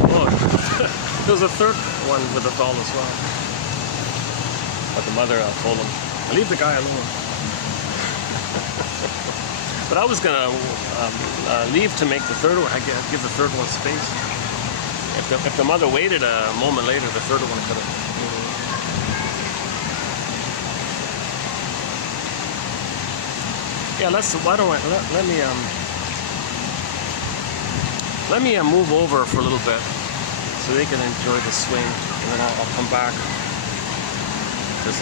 Oh, there's a third one with a doll as well. But the mother told him, "Leave the guy alone." But I was gonna leave to make the third one. I give the third one space. If the mother waited a moment later, the third one could have. Yeah, why don't let me move over for a little bit so they can enjoy the swing, and then I'll come back. Because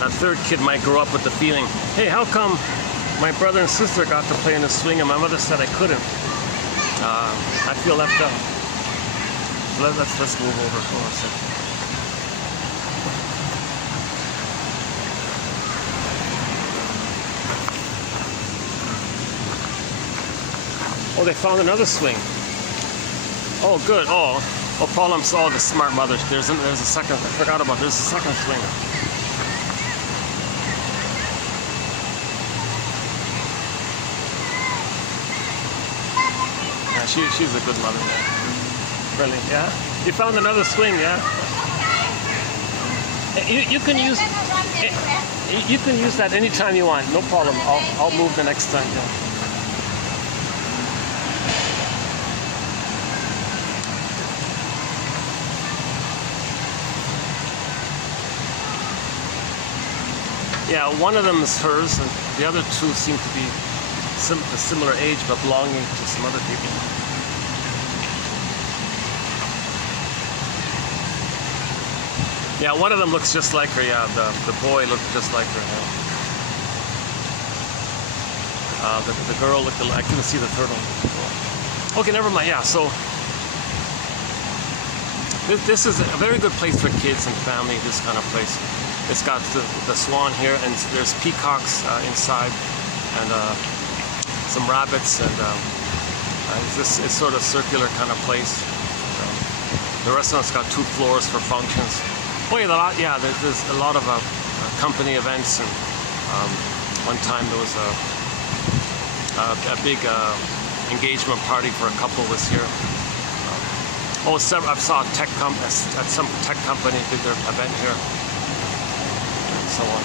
that third kid might grow up with the feeling, hey, how come my brother and sister got to play in the swing and my mother said I couldn't? I feel left out. So let's move over. Hold on a second. Oh, they found another swing. Oh, good. Oh, problem solved. The smart mother. There's a second. I forgot about. There's a second swing. Yeah, she's a good mother. Yeah. Friendly. Yeah. You found another swing. Yeah. You can use. You can use that anytime you want. No problem. I'll move the next time. Yeah. Yeah, one of them is hers, and the other two seem to be a similar age, but belonging to some other people. Yeah, one of them looks just like her. Yeah, the boy looked just like her. Yeah. The girl looked. I couldn't see the third one. Okay, never mind. Yeah, so this is a very good place for kids and family. This kind of place. It's got the swan here, and there's peacocks inside, and some rabbits, and it's sort of circular kind of place. The restaurant's got 2 floors for functions. Oh yeah, there's a lot of company events, and one time there was a big engagement party for a couple was here. I saw at some tech company did their event here. So on.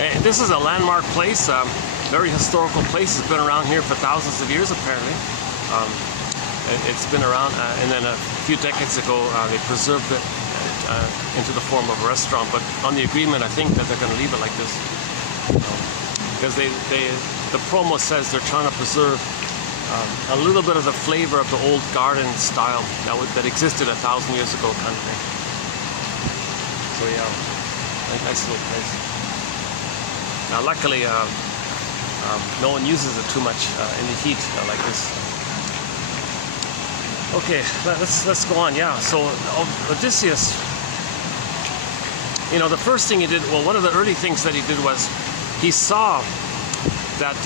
And this is a landmark place, very historical place. It's been around here for thousands of years apparently. It's been around, and then a few decades ago they preserved it into the form of a restaurant, but on the agreement I think that they're going to leave it like this. Because the promo says they're trying to preserve a little bit of the flavor of the old garden style that existed 1,000 years ago kind of thing. So yeah. Nice little place. Now, luckily, no one uses it too much in the heat like this. Okay, let's go on. Yeah. So Odysseus, the first thing he did. Well, one of the early things that he did was he saw that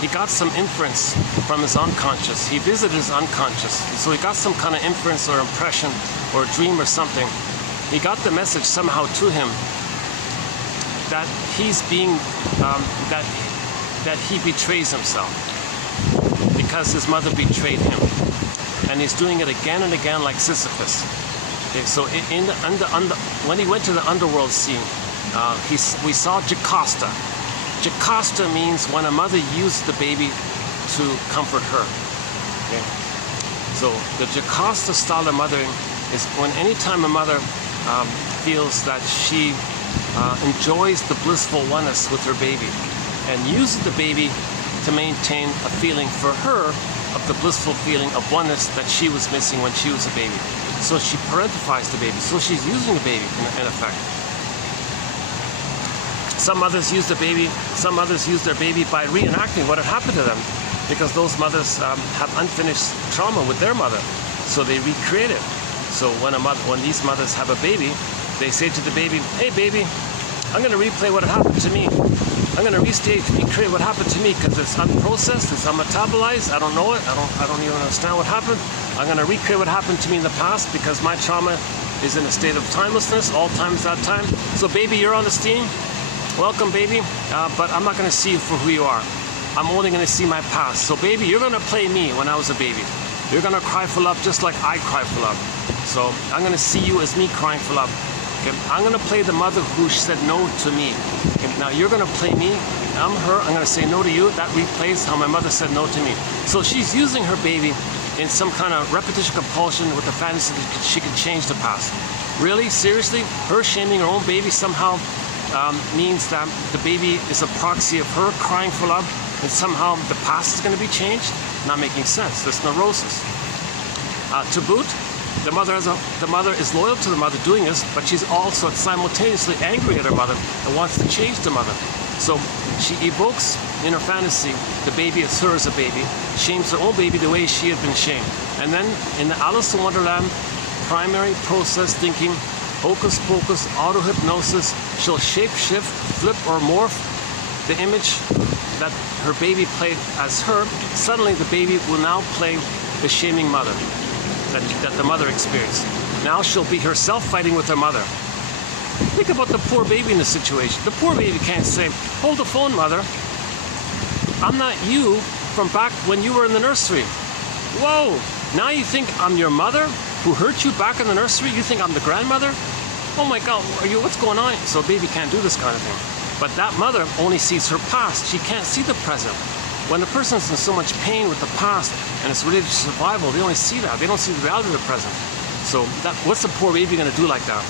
he got some inference from his unconscious. He visited his unconscious, so he got some kind of inference or impression or dream or something. He got the message somehow to him that he's being that he betrays himself because his mother betrayed him, and he's doing it again and again like Sisyphus. Okay, so when he went to the underworld scene, we saw Jocasta. Jocasta means when a mother used the baby to comfort her. Okay? So the Jocasta style of mothering is when anytime a mother feels that she enjoys the blissful oneness with her baby and uses the baby to maintain a feeling for her of the blissful feeling of oneness that she was missing when she was a baby. So she parentifies the baby. So she's using the baby in effect. Some mothers use the baby. Some mothers use their baby by reenacting what had happened to them, because those mothers have unfinished trauma with their mother. So they recreate it. So when these mothers have a baby, they say to the baby, "Hey baby, I'm going to replay what happened to me. I'm going to recreate what happened to me because it's unprocessed, it's unmetabolized. I don't know it. I don't even understand what happened. I'm going to recreate what happened to me in the past because my trauma is in a state of timelessness. All time is that time. So baby, you're on the steam. Welcome, baby. But I'm not going to see you for who you are. I'm only going to see my past. So baby, you're going to play me when I was a baby. You're going to cry for love just like I cry for love. So I'm going to see you as me crying for love. Okay? I'm going to play the mother who said no to me. Okay? Now you're going to play me. I'm her. I'm going to say no to you. That replays how my mother said no to me. So she's using her baby in some kind of repetition compulsion with the fantasy that she can change the past. Really? Seriously? Her shaming her own baby somehow means that the baby is a proxy of her crying for love, and somehow the past is going to be changed? Not making sense. There's neurosis. To boot, the mother is loyal to the mother doing this, but she's also simultaneously angry at her mother and wants to change the mother. So she evokes in her fantasy the baby as her as a baby, shames her own baby the way she had been shamed. And then in the Alice in Wonderland, primary process thinking, hocus pocus, auto-hypnosis, she'll shape-shift, flip or morph the image that her baby played as her. Suddenly the baby will now play the shaming mother that the mother experienced. Now she'll be herself fighting with her mother. Think about the poor baby in the situation. The poor baby can't say, "Hold the phone, mother. I'm not you from back when you were in the nursery." Whoa, now you think I'm your mother who hurt you back in the nursery? You think I'm the grandmother? Oh my God, what's going on? So a baby can't do this kind of thing. But that mother only sees her past. She can't see the present. When a person's in so much pain with the past and it's related to survival, they only see that. They don't see the reality of the present. So what's the poor baby going to do like that?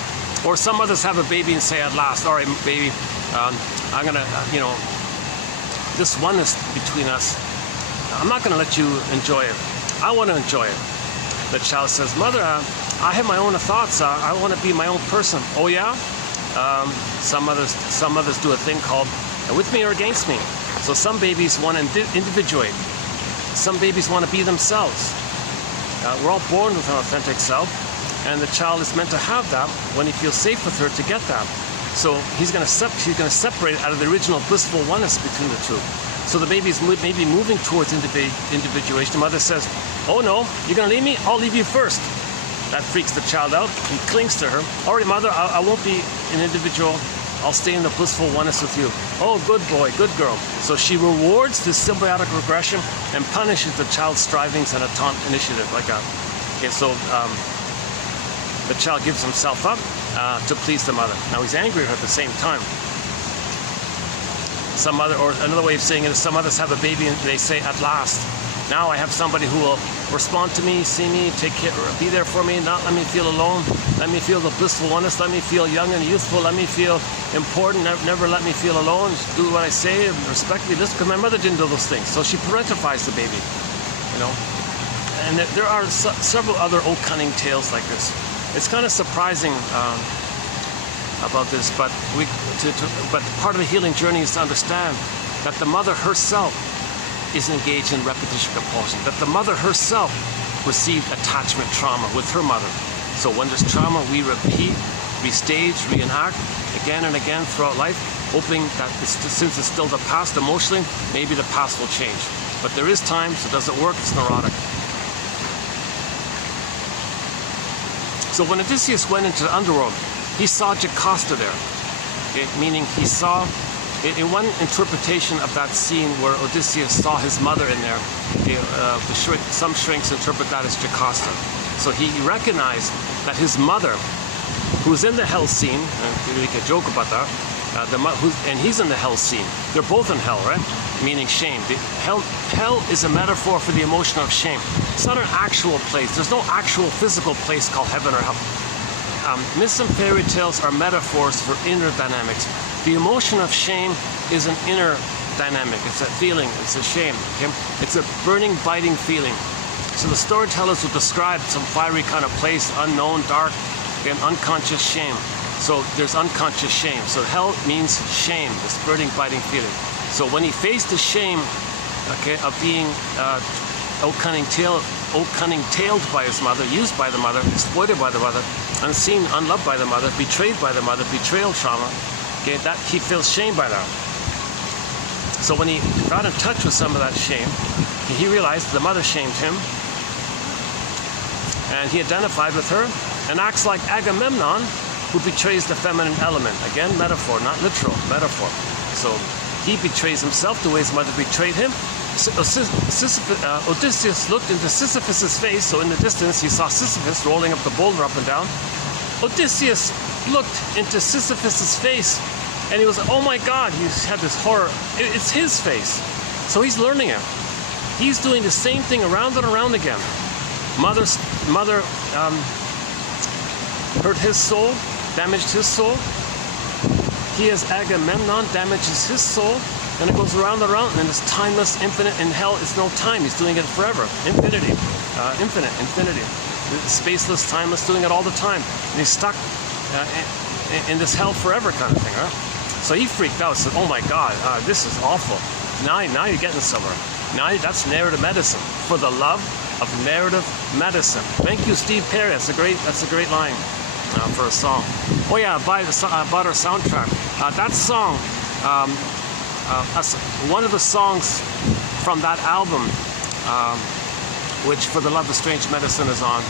Or some mothers have a baby and say at last, "All right, baby, I'm going to, this oneness between us, I'm not going to let you enjoy it. I want to enjoy it." The child says, "Mother, I have my own thoughts. I want to be my own person." "Oh yeah?" Some mothers do a thing called with me or against me. So some babies want to individuate. Some babies want to be themselves. We're all born with an authentic self, and the child is meant to have that when he feels safe with her to get that. So she's going to separate out of the original blissful oneness between the two. So the baby's maybe moving towards individuation. The mother says, "Oh no, you're going to leave me? I'll leave you first." That freaks the child out. He clings to her. "All right, mother, I won't be an individual. I'll stay in the blissful oneness with you." "Oh, good boy, good girl." So she rewards this symbiotic regression and punishes the child's strivings and initiative like that. Okay, so the child gives himself up to please the mother. Now he's angry at her at the same time. Some mother, or another way of saying it is, some mothers have a baby and they say, "At last, now I have somebody who will respond to me, see me, take care, be there for me, not let me feel alone, let me feel the blissful oneness, let me feel young and youthful, let me feel important, never let me feel alone, just do what I say, and respect me." This, because my mother didn't do those things. So she parentifies the baby, And there are several other old cunning tales like this. It's kind of surprising about this, but part of the healing journey is to understand that the mother herself is engaged in repetition compulsion, that the mother herself received attachment trauma with her mother. So when there's trauma, we repeat, restage, reenact again and again throughout life, hoping that since it's still the past emotionally, maybe the past will change. But there is times it doesn't work, it's neurotic. So when Odysseus went into the underworld, he saw Jocasta there, okay? Meaning he saw, in one interpretation of that scene where Odysseus saw his mother in there, some shrinks interpret that as Jocasta. So he recognized that his mother, who's in the hell scene, and we make a joke about that, and he's in the hell scene. They're both in hell, right? Meaning shame. Hell is a metaphor for the emotion of shame. It's not an actual place. There's no actual physical place called heaven or hell. myths and fairy tales are metaphors for inner dynamics. The emotion of shame is an inner dynamic. It's a feeling. It's a shame. Okay? It's a burning, biting feeling. So the storytellers will describe some fiery kind of place, unknown, dark, and unconscious shame. So there's unconscious shame. So hell means shame, this burning, biting feeling. So when he faced the shame, okay, of being cunning-tailed by his mother, used by the mother, exploited by the mother, unseen, unloved by the mother, betrayed by the mother, betrayal trauma, okay, that he feels shame by that. So when he got in touch with some of that shame, he realized the mother shamed him, and he identified with her and acts like Agamemnon, who betrays the feminine element. Again, metaphor, not literal, metaphor. So he betrays himself the way his mother betrayed him. Odysseus looked into Sisyphus' face, so in the distance he saw Sisyphus rolling up the boulder up and down. Odysseus looked into Sisyphus' face, and he was, oh my God, he had this horror. It's his face. So he's learning it. He's doing the same thing around and around again. Mother hurt his soul, damaged his soul. He, as Agamemnon, damages his soul, and it goes around and around, and it's timeless, infinite. In hell, it's no time. He's doing it forever. Infinity, infinite, infinity. Spaceless, timeless, doing it all the time. And he's stuck in this hell forever kind of thing, right? So he freaked out, said, oh my God, this is awful. Now you're getting somewhere. Now that's narrative medicine. For the love of narrative medicine. Thank you, Steve Perry. That's a great line for a song. Oh yeah, I bought our soundtrack. That song, one of the songs from that album, which For the Love of Strange Medicine is on.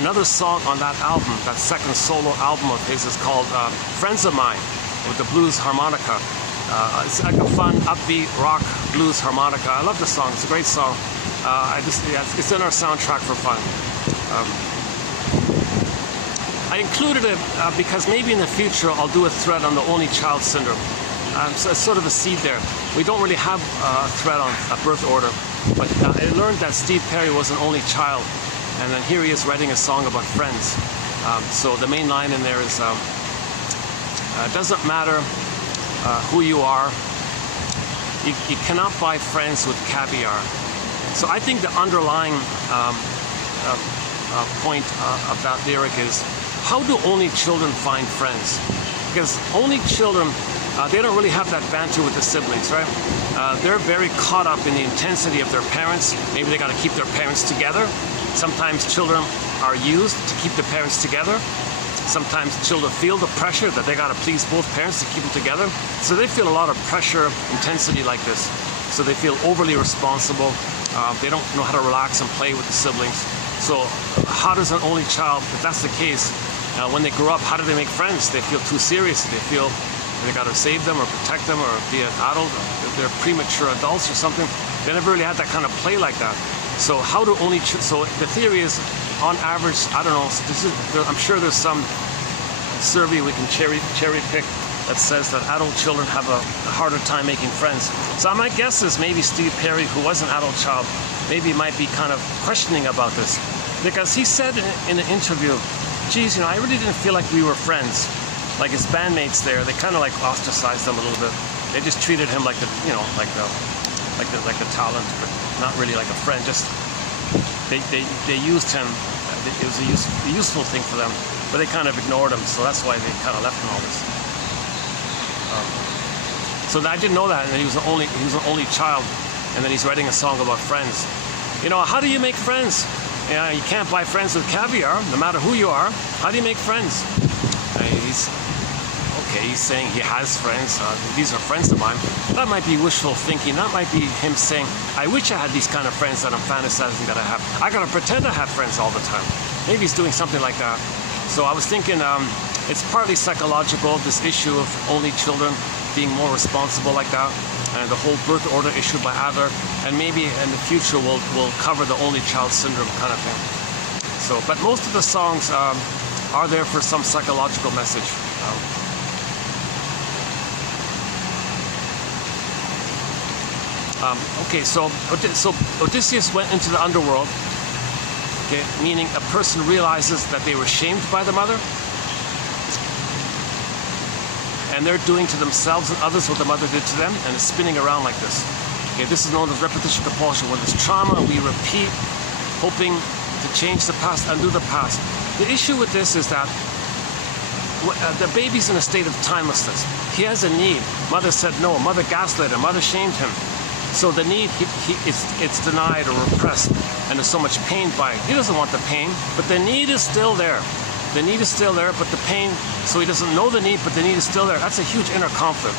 Another song on that album, that second solo album of his, is called Friends of Mine, with the blues harmonica. It's like a fun, upbeat rock blues harmonica. I love the song. It's a great song. It's in our soundtrack for fun. I included it because maybe in the future I'll do a thread on the only child syndrome. So it's sort of a seed there. We don't really have a thread on a birth order, but I learned that Steve Perry was an only child, and then here he is writing a song about friends. So the main line in there is, it doesn't matter who you are, you cannot buy friends with caviar. So I think the underlying point of that lyric is, how do only children find friends? Because only children, they don't really have that banter with the siblings, right? They're very caught up in the intensity of their parents. Maybe they got to keep their parents together. Sometimes children are used to keep the parents together. Sometimes children feel the pressure that they got to please both parents to keep them together. So they feel a lot of pressure, intensity like this. So they feel overly responsible. They don't know how to relax and play with the siblings. So how does an only child, if that's the case, when they grow up, how do they make friends? They feel too serious. They feel they got to save them or protect them or be an adult. They're premature adults or something. They never really had that kind of play like that. So how do only so the theory is, on average, I don't know, I'm sure there's some survey we can cherry pick that says that adult children have a harder time making friends. So my guess is maybe Steve Perry, who was an adult child, maybe might be kind of questioning about this, because he said in an interview, geez, I really didn't feel like we were friends. Like his bandmates there, they kind of like ostracized him a little bit. They just treated him like the talent, but not really like a friend. Just they used him. It was a useful thing for them, but they kind of ignored him. So that's why they kind of left him all this. So I didn't know that, and then he was an only child, and then he's writing a song about friends. How do you make friends? You can't buy friends with caviar, no matter who you are. How do you make friends? He's saying he has friends. These are friends of mine. That might be wishful thinking. That might be him saying, I wish I had these kind of friends that I'm fantasizing that I have. I gotta pretend I have friends all the time. Maybe he's doing something like that. So I was thinking, it's partly psychological, this issue of only children being more responsible like that, and the whole birth order issue by Adler, and maybe in the future we'll cover the only child syndrome kind of thing. So, but most of the songs are there for some psychological message. So Odysseus went into the underworld. Okay? Meaning a person realizes that they were shamed by the mother, and they're doing to themselves and others what the mother did to them, and it's spinning around like this. Okay, this is known as repetition compulsion. When there's trauma, we repeat, hoping to change the past, undo the past. The issue with this is that the baby's in a state of timelessness. He has a need. Mother said no. Mother gaslit him. Mother shamed him. So the need, it's denied or repressed, and there's so much pain by it. He doesn't want the pain, but the need is still there. The need is still there, but the pain, so he doesn't know the need, but the need is still there. That's a huge inner conflict.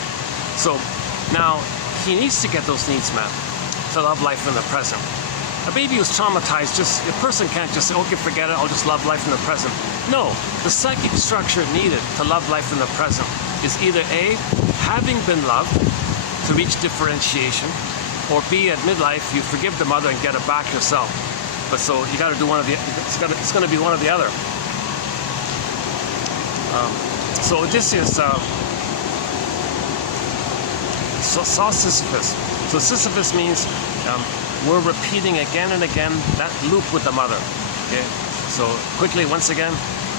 So now he needs to get those needs met to love life in the present. A baby who's traumatized, a person can't just say, okay, forget it, I'll just love life in the present. No, the psychic structure needed to love life in the present is either A, having been loved to reach differentiation, or B, at midlife, you forgive the mother and get it back yourself. But so you got to do one of the, it's going to be one or the other. So this is, saw Sisyphus. So Sisyphus means we're repeating again and again that loop with the mother. Okay. So quickly, once again,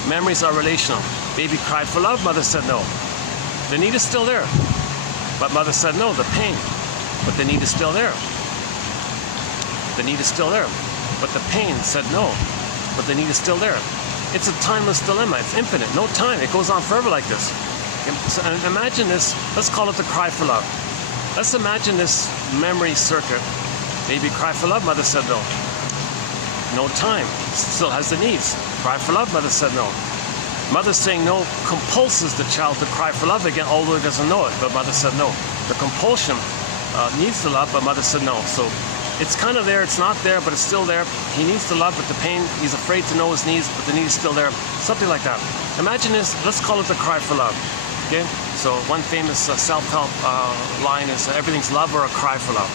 memories are relational. Baby cried for love, mother said no. The need is still there, but mother said no. The pain, but the need is still there. The need is still there, but the pain said no, but the need is still there. It's a timeless dilemma. It's infinite, no time. It goes on forever like this. So imagine this. Let's call it the cry for love. Let's imagine this memory circuit. Baby cried for love, mother said no. No time, still has the needs. Cry for love, mother said no. Mother saying no compulses the child to cry for love again, although he doesn't know it, but mother said no. The compulsion needs the love, but mother said no. So it's kind of there, it's not there, but it's still there. He needs the love, but the pain, he's afraid to know his needs, but the need is still there. Something like that. Imagine this, let's call it the cry for love. Okay? So one famous self-help line is everything's love or a cry for love.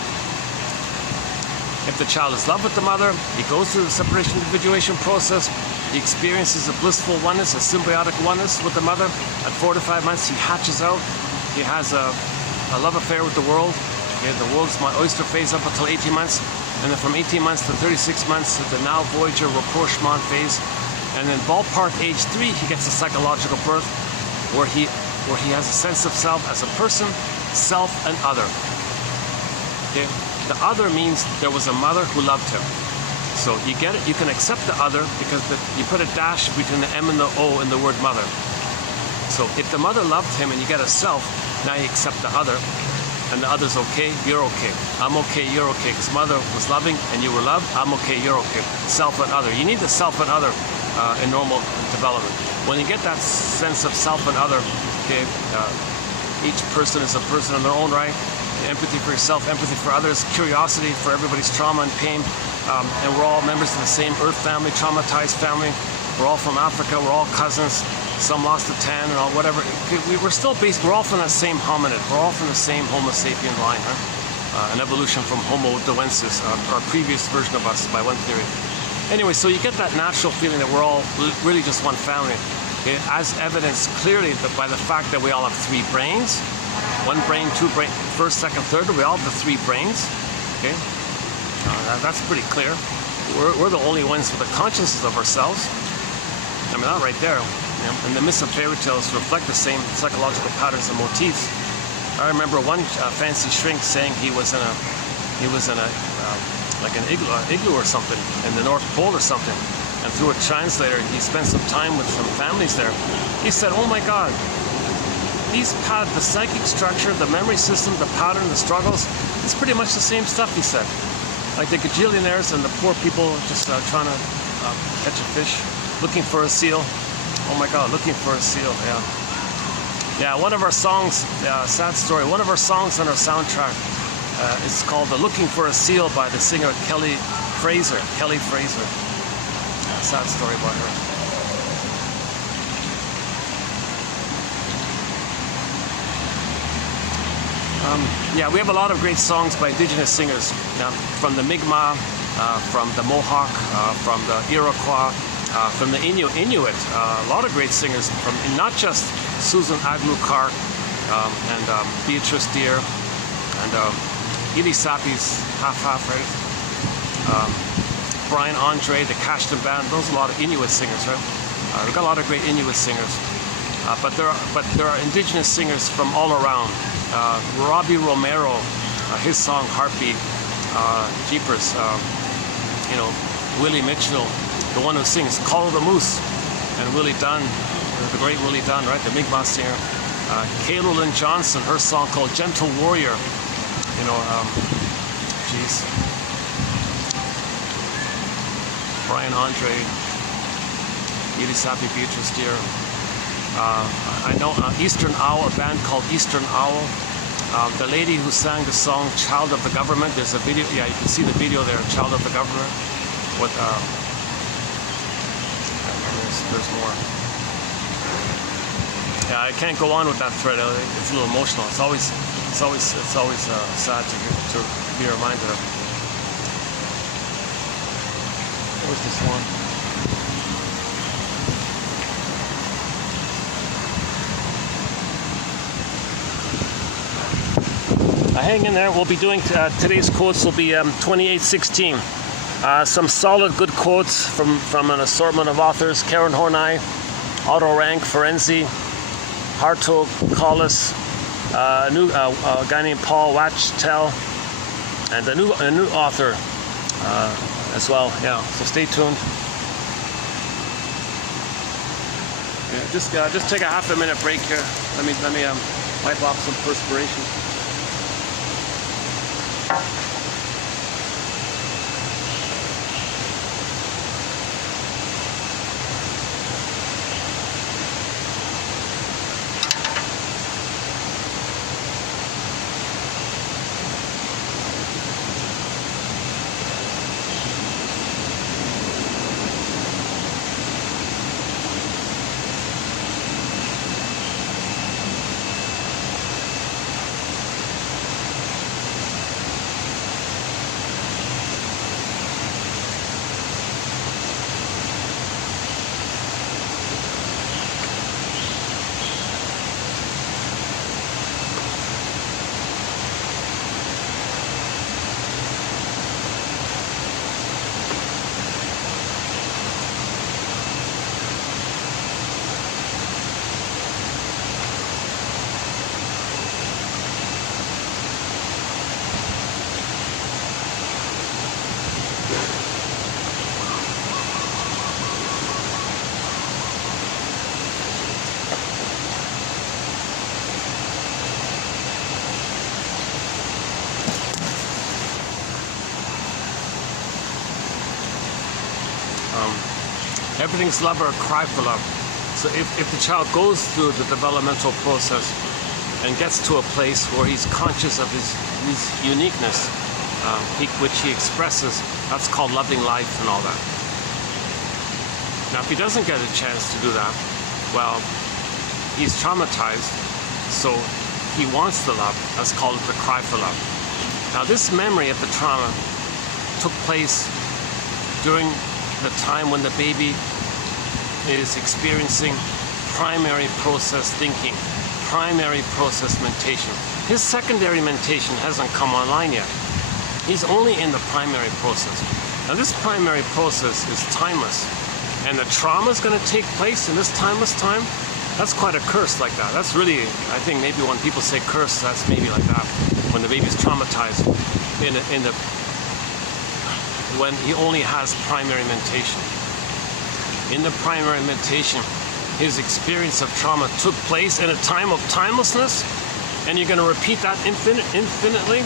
If the child is in love with the mother, he goes through the separation individuation process. He experiences a blissful oneness, a symbiotic oneness with the mother. At 4 to 5 months, he hatches out. He has a love affair with the world. Okay, the world's my oyster phase up until 18 months. And then from 18 months to 36 months, the now Voyager rapprochement phase. And then ballpark age 3, he gets a psychological birth where he has a sense of self as a person, self, and other. Okay? The other means there was a mother who loved him. So you get it, you can accept the other because you put a dash between the M and the O in the word mother. So if the mother loved him and you get a self, now you accept the other, and the other's okay, you're okay. I'm okay, you're okay, because mother was loving and you were loved, I'm okay, you're okay. Self and other. You need the self and other in normal development. When you get that sense of self and other, okay, each person is a person in their own right. Empathy for yourself, empathy for others, curiosity for everybody's trauma and pain, and we're all members of the same earth family, traumatized family. We're all from Africa, we're all cousins, some lost a tan and all, whatever. We're still based, we're all from that same hominid, we're all from the same Homo sapien line, huh? An evolution from Homo duensis, our previous version of us by one theory. Anyway, so you get that natural feeling that we're all really just one family, okay? As evidenced clearly by the fact that we all have 3 brains. One brain, 2 brain, first, second, third, we all have the 3 brains, okay? That's pretty clear. We're the only ones with the consciousness of ourselves. I mean, that right there. You know, and the myths of fairy tales reflect the same psychological patterns and motifs. I remember one fancy shrink saying he was in a like an igloo or something in the North Pole or something, and through a translator, he spent some time with some families there. He said, "Oh my God. The psychic structure, the memory system, the pattern, the struggles, it's pretty much the same stuff," he said. Like the gajillionaires and the poor people just trying to catch a fish, looking for a seal. Oh my God, looking for a seal, yeah. Yeah, one of our songs, sad story, one of our songs on our soundtrack is called Looking for a Seal by the singer Kelly Fraser. Sad story about her. Yeah, we have a lot of great songs by indigenous singers, from the Mi'kmaq, from the Mohawk, from the Iroquois, from the Inuit. A lot of great singers, from not just Susan Aglu-Clark and Beatrice Deer and Ili Sapi's half, right? Brian Andre, the Kashtan Band. Those are a lot of Inuit singers, right? We've got a lot of great Inuit singers. But there are indigenous singers from all around. Robbie Romero, his song Heartbeat, Jeepers. You know, Willie Mitchell, the one who sings Call of the Moose, and Willie Dunn, the great Willie Dunn, right? The Mi'kmaq singer. Kayla Lynn Johnson, her song called Gentle Warrior. You know, geez. Brian Andre, Edie Sapi Beatrice Deer. I know Eastern Owl, a band called Eastern Owl. The lady who sang the song Child of the Government, there's a video, yeah, you can see the video there, Child of the Government. What, there's more. Yeah, I can't go on with that thread. It's a little emotional. It's always sad to be reminded of. Where's this one? Hang in there. We'll be doing today's quotes will be 2816. Some solid good quotes from an assortment of authors: Karen Horney, Otto Rank, Ferenczi, Hartog, Collis, a guy named Paul Wachtel, and a new author as well. Yeah, so stay tuned. Yeah, just take a half a minute break here. Let me wipe off some perspiration. Everything's love or a cry for love. So if the child goes through the developmental process and gets to a place where he's conscious of his uniqueness, which he expresses, that's called loving life and all that. Now, if he doesn't get a chance to do that, well, he's traumatized, so he wants the love. That's called the cry for love. Now, this memory of the trauma took place during the time when the baby is experiencing primary process thinking, primary process mentation. His secondary mentation hasn't come online yet. He's only in the primary process. Now this primary process is timeless, and the trauma is going to take place in this timeless time. That's quite a curse like that. That's really, I think maybe when people say curse, that's maybe like that, when the baby's traumatized when he only has primary mentation. In the primary mentation, his experience of trauma took place in a time of timelessness, and you're going to repeat that infinitely.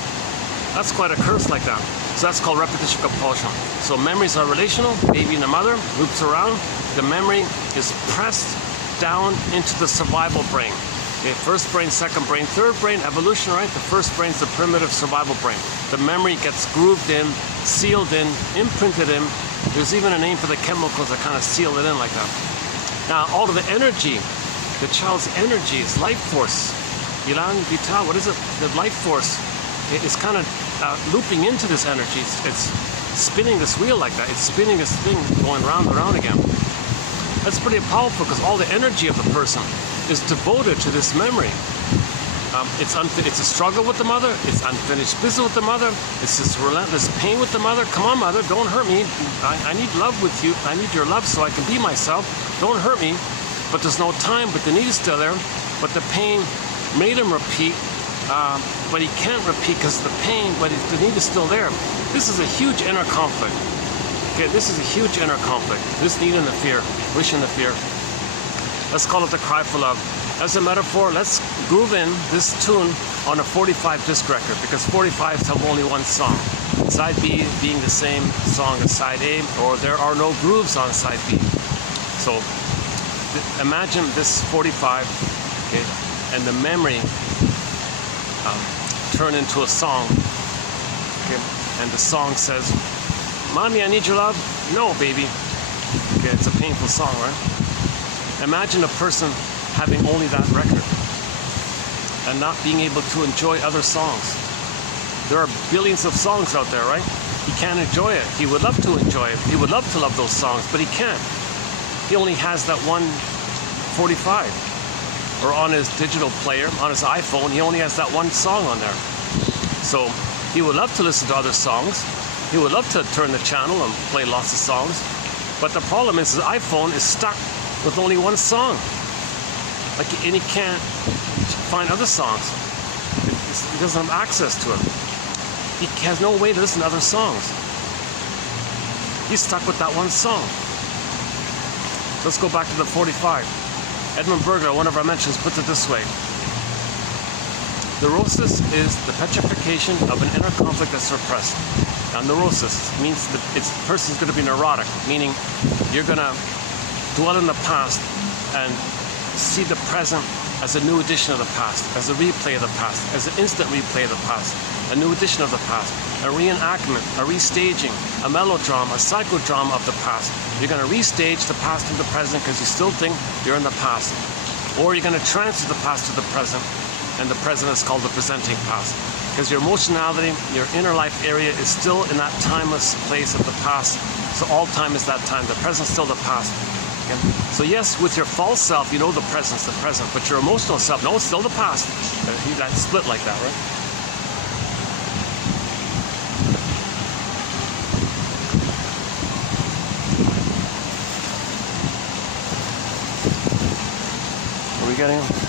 That's quite a curse like that. So that's called repetition compulsion. So memories are relational. Baby and the mother loops around. The memory is pressed down into the survival brain. Okay, first brain, second brain, third brain, evolution, right? The first brain is the primitive survival brain. The memory gets grooved in, sealed in, imprinted in. There's even a name for the chemicals that kind of seal it in like that. Now, all of the energy, the child's energy is life force. Ilan Vital, what is it? The life force is kind of looping into this energy. It's spinning this wheel like that. It's spinning this thing going round and round again. That's pretty powerful because all the energy of the person is devoted to this memory. It's a struggle with the mother. It's unfinished business with the mother. It's this relentless pain with the mother. Come on, mother, don't hurt me. I need love with you. I need your love so I can be myself. Don't hurt me. But there's no time. But the need is still there. But the pain made him repeat. But he can't repeat because of the pain. But the need is still there. This is a huge inner conflict. Okay, this is a huge inner conflict. This need and the fear, wish and the fear. Let's call it the cry for love. As a metaphor, let's groove in this tune on a 45 disc record because 45s have only one song. Side B being the same song as side A, or there are no grooves on side B. So imagine this 45, okay, and the memory turn into a song. Okay, and the song says, "Mommy, I need your love." "No, baby." Okay, it's a painful song, right? Imagine a person having only that record and not being able to enjoy other songs. There are billions of songs out there, right? He can't enjoy it. He would love to enjoy it. He would love to love those songs, but he can't. He only has that one 45. Or on his digital player, on his iPhone, he only has that one song on there. So he would love to listen to other songs. He would love to turn the channel and play lots of songs. But the problem is his iPhone is stuck with only one song. And he can't find other songs. He doesn't have access to it. He has no way to listen to other songs. He's stuck with that one song. Let's go back to the 45. Edmund Burger, one of our mentions, puts it this way. Neurosis is the petrification of an inner conflict that's repressed. Now, neurosis means the person's going to be neurotic, meaning you're going to dwell in the past and see the present as a new edition of the past, as a replay of the past, as an instant replay of the past, a new edition of the past, a reenactment, a restaging, a melodrama, a psychodrama of the past. You're going to restage the past to the present because you still think you're in the past. Or you're going to transfer the past to the present, and the present is called the presenting past. Because your emotionality, your inner life area is still in that timeless place of the past. So all time is that time. The present's still the past. Okay? So yes, with your false self, you know the present's the present, but your emotional self, no, it's still the past. That split like that, right? Are we getting him?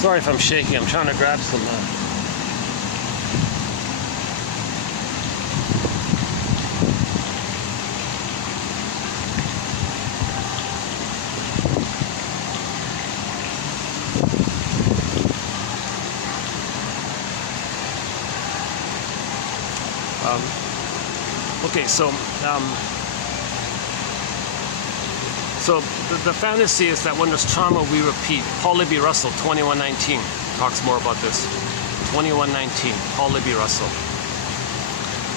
Sorry if I'm shaking, I'm trying to grab some okay, so the fantasy is that when there's trauma, we repeat. Paul Libby Russell, 2119, talks more about this. 2119, Paul Libby Russell.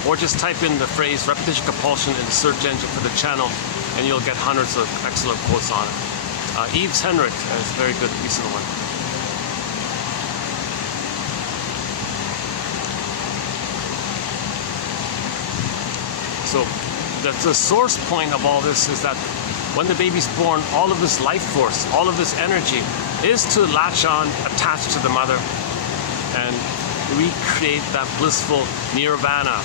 Or just type in the phrase repetition compulsion in the search engine for the channel, and you'll get hundreds of excellent quotes on it. Yves Henrik is a very good recent one. So the source point of all this is that when the baby's born, all of this life force, all of this energy is to latch on, attach to the mother, and recreate that blissful nirvana,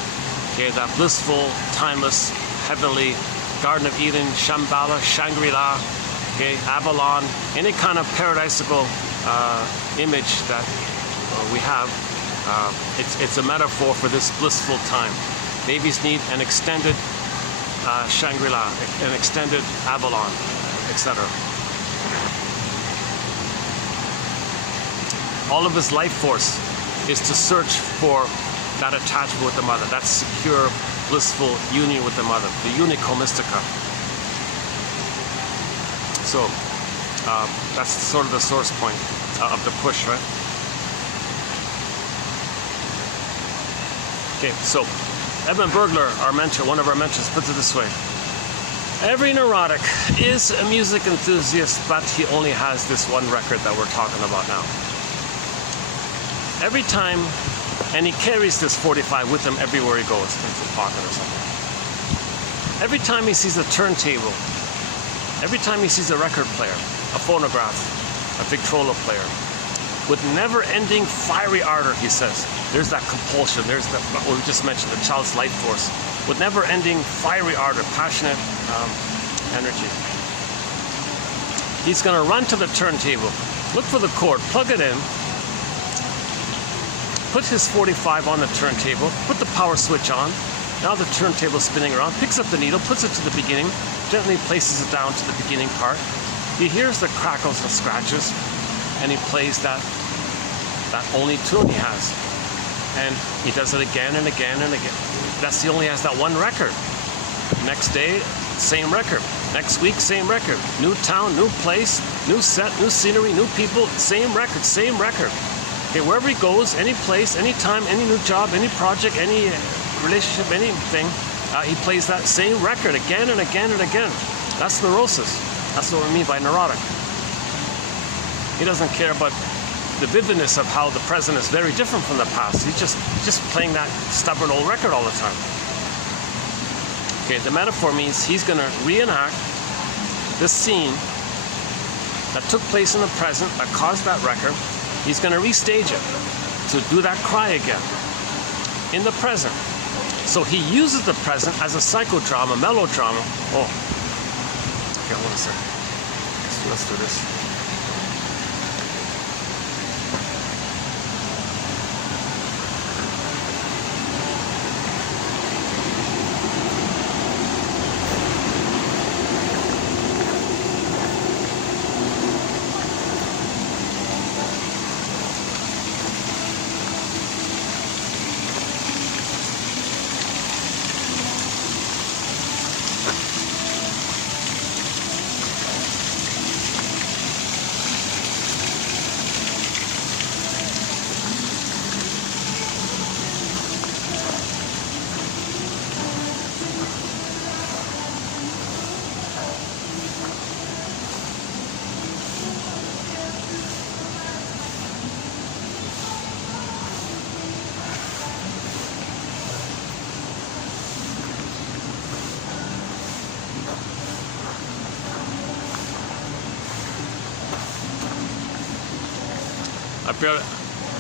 okay, that blissful, timeless, heavenly Garden of Eden, Shambhala, Shangri-La, okay, Avalon, any kind of paradisical image that we have. It's a metaphor for this blissful time. Babies need an extended Shangri-La, an extended Avalon, etc. All of his life force is to search for that attachment with the mother, that secure, blissful union with the mother, the unico mystica. So that's sort of the source point of the push, right? Okay, so Edmund Burglar, our mentor, one of our mentors, puts it this way. Every neurotic is a music enthusiast, but he only has this one record that we're talking about now. Every time, and he carries this 45 with him everywhere he goes, into the pocket or something. Every time he sees a turntable, every time he sees a record player, a phonograph, a Victrola player, with never-ending fiery ardor, he says. There's that compulsion, there's that, what we just mentioned, the child's life force. With never-ending fiery ardor, passionate energy. He's going to run to the turntable, look for the cord, plug it in, put his 45 on the turntable, put the power switch on. Now the turntable's spinning around, picks up the needle, puts it to the beginning, gently places it down to the beginning part. He hears the crackles and scratches, and he plays that only tune he has. And he does it again and again and again. He only has that one record. Next day, same record. Next week, same record. New town, new place, new set, new scenery, new people, same record, same record. Okay, wherever he goes, any place, any time, any new job, any project, any relationship, anything, he plays that same record again and again and again. That's neurosis. That's what we mean by neurotic. He doesn't care about the vividness of how the present is very different from the past. He's just playing that stubborn old record all the time. Okay, the metaphor means he's going to reenact this scene that took place in the present that caused that record. He's going to restage it to do that cry again in the present. So he uses the present as a psychodrama, melodrama. Oh, okay, hold on a second. Let's do this.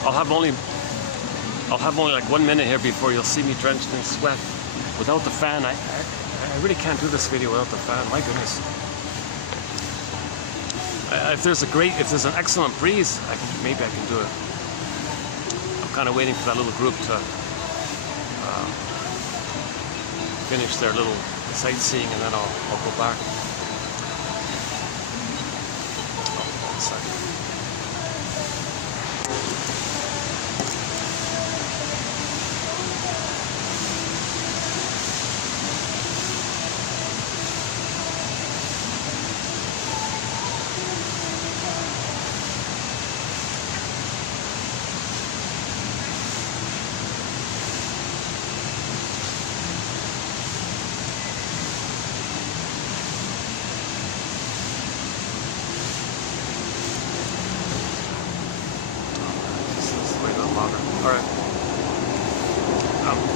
I'll have only like 1 minute here before you'll see me drenched in sweat. Without the fan, I really can't do this video without the fan. My goodness. If there's an excellent breeze, maybe I can do it. I'm kind of waiting for that little group to finish their little sightseeing, and then I'll go back. Oh, 1 second.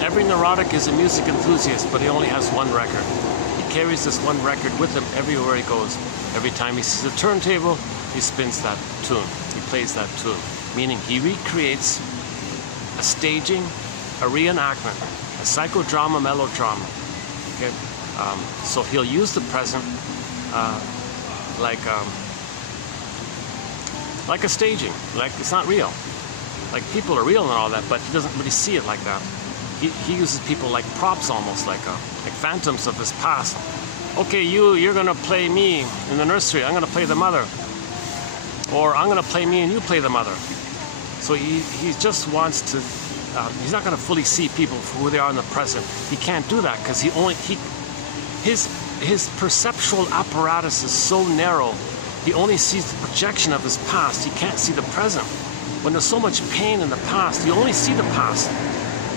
Every neurotic is a music enthusiast, but he only has one record. He carries this one record with him everywhere he goes. Every time he sees a turntable, he spins that tune. He plays that tune, meaning he recreates a staging, a reenactment, a psychodrama, melodrama. Okay? So he'll use the present like a staging, like it's not real. Like people are real and all that, but he doesn't really see it like that. He uses people like props, almost like phantoms of his past. Okay, you're gonna play me in the nursery. I'm gonna play the mother, or I'm gonna play me and you play the mother. So he just wants to. He's not gonna fully see people for who they are in the present. He can't do that because his perceptual apparatus is so narrow. He only sees the projection of his past. He can't see the present. When there's so much pain in the past, you only see the past.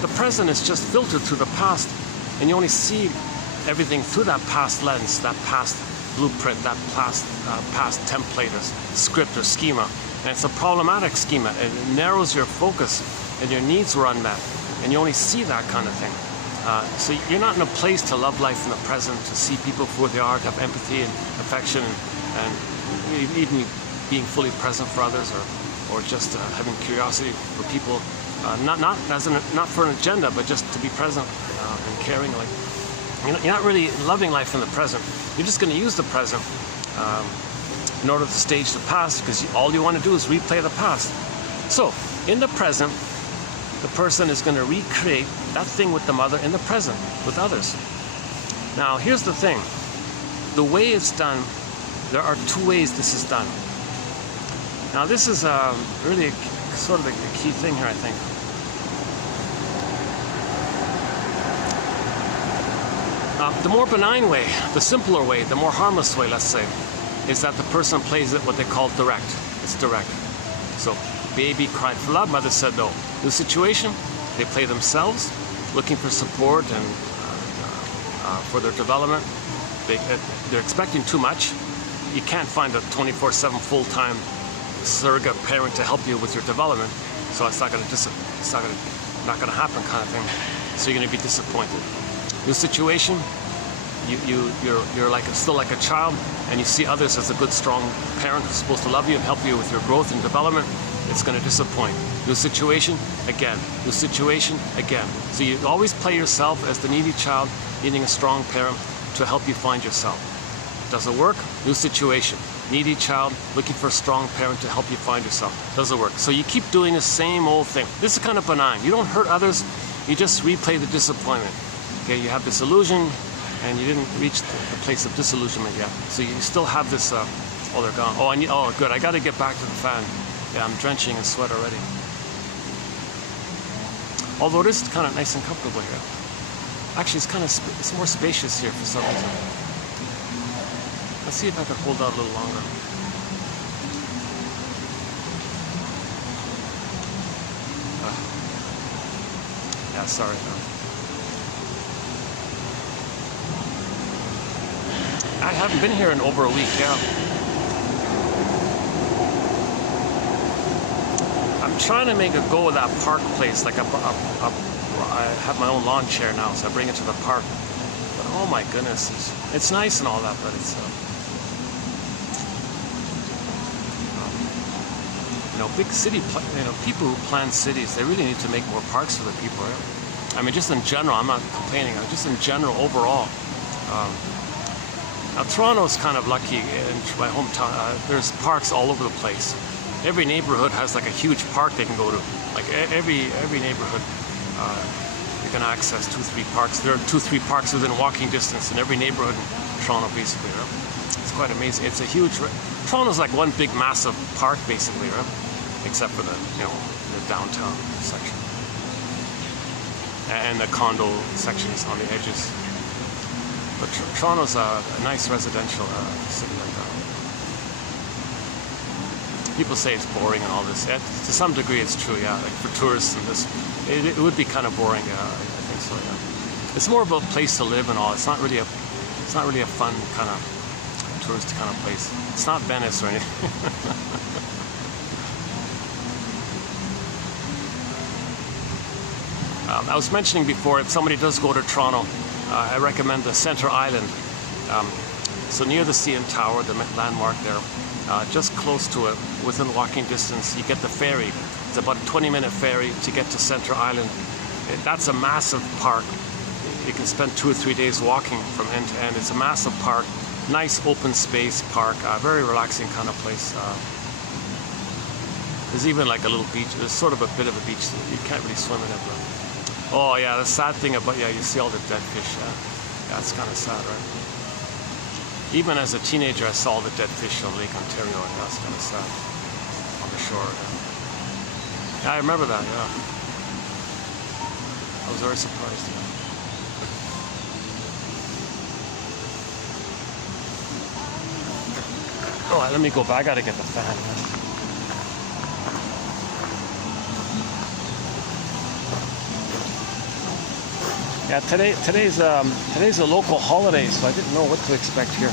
The present is just filtered through the past, and you only see everything through that past lens, that past blueprint, that past template or script or schema. And it's a problematic schema. It narrows your focus and your needs were unmet. And you only see that kind of thing. So you're not in a place to love life in the present, to see people for who they are, to have empathy and affection and even being fully present for others, or just having curiosity for people, not for an agenda, but just to be present and caring. Like you're not really loving life in the present. You're just going to use the present in order to stage the past, because all you want to do is replay the past. So in the present, the person is going to recreate that thing with the mother in the present with others. Now here's the thing. The way it's done, there are two ways this is done. Now this is really sort of a key thing here, I think. The more benign way, the simpler way, the more harmless way, let's say, is that the person plays it what they call direct. It's direct. So baby cried for love, mother said no. New situation, they play themselves, looking for support and for their development. They're expecting too much. You can't find a 24/7 full-time surrogate parent to help you with your development, so it's not going to happen, kind of thing. So you're going to be disappointed. New situation, you're like still like a child, and you see others as a good, strong parent who's supposed to love you and help you with your growth and development. It's going to disappoint. New situation, again. New situation, again. So you always play yourself as the needy child needing a strong parent to help you find yourself. Doesn't work, new situation. Needy child looking for a strong parent to help you find yourself. Doesn't work. So you keep doing the same old thing. This is kind of benign. You don't hurt others, you just replay the disappointment. Okay, you have this illusion and you didn't reach the place of disillusionment yet. So you still have this, oh, they're gone. Oh, good, I gotta get back to the fan. Yeah, I'm drenching in sweat already. Although it is kind of nice and comfortable here. Actually, it's more spacious here for some reason. Let's see if I can hold out a little longer. Yeah, sorry. I haven't been here in over a week, yeah. I'm trying to make a go of that park place. Like I have my own lawn chair now, so I bring it to the park. But oh my goodness, it's nice and all that, but it's big city. People who plan cities, they really need to make more parks for the people. Right? I mean, just in general, I'm not complaining. Just in general, overall. Now Toronto's kind of lucky in my hometown. There's parks all over the place. Every neighborhood has like a huge park they can go to. Like every neighborhood, you can access 2-3 parks. There are 2-3 parks within walking distance in every neighborhood in Toronto, basically. Right? It's quite amazing. It's a huge. Toronto's like one big massive park, basically, right? Except for the downtown section and the condo sections on the edges. But Toronto's a nice residential city like that. People say it's boring and all this. To some degree, it's true. Yeah, like for tourists and this, it would be kind of boring. I think so. Yeah, it's more of a place to live and all. It's not really a fun kind of touristy kind of place. It's not Venice or anything. I was mentioning before, if somebody does go to Toronto, I recommend the Centre Island. So near the CN Tower, the landmark there, just close to it, within walking distance, you get the ferry. It's about a 20-minute ferry to get to Centre Island. That's a massive park. You can spend 2 or 3 days walking from end to end. It's a massive park, nice open space park, very relaxing kind of place. There's even like a little beach. There's sort of a bit of a beach. You can't really swim in it, but oh yeah, the sad thing about, you see all the dead fish. Yeah, it's kind of sad, right? Even as a teenager, I saw the dead fish on Lake Ontario, and that's kind of sad on the shore. Yeah, I remember that. Yeah, I was very surprised. Yeah. Oh, let me go back. I gotta get the fan. Yeah, today's a local holiday, so I didn't know what to expect here.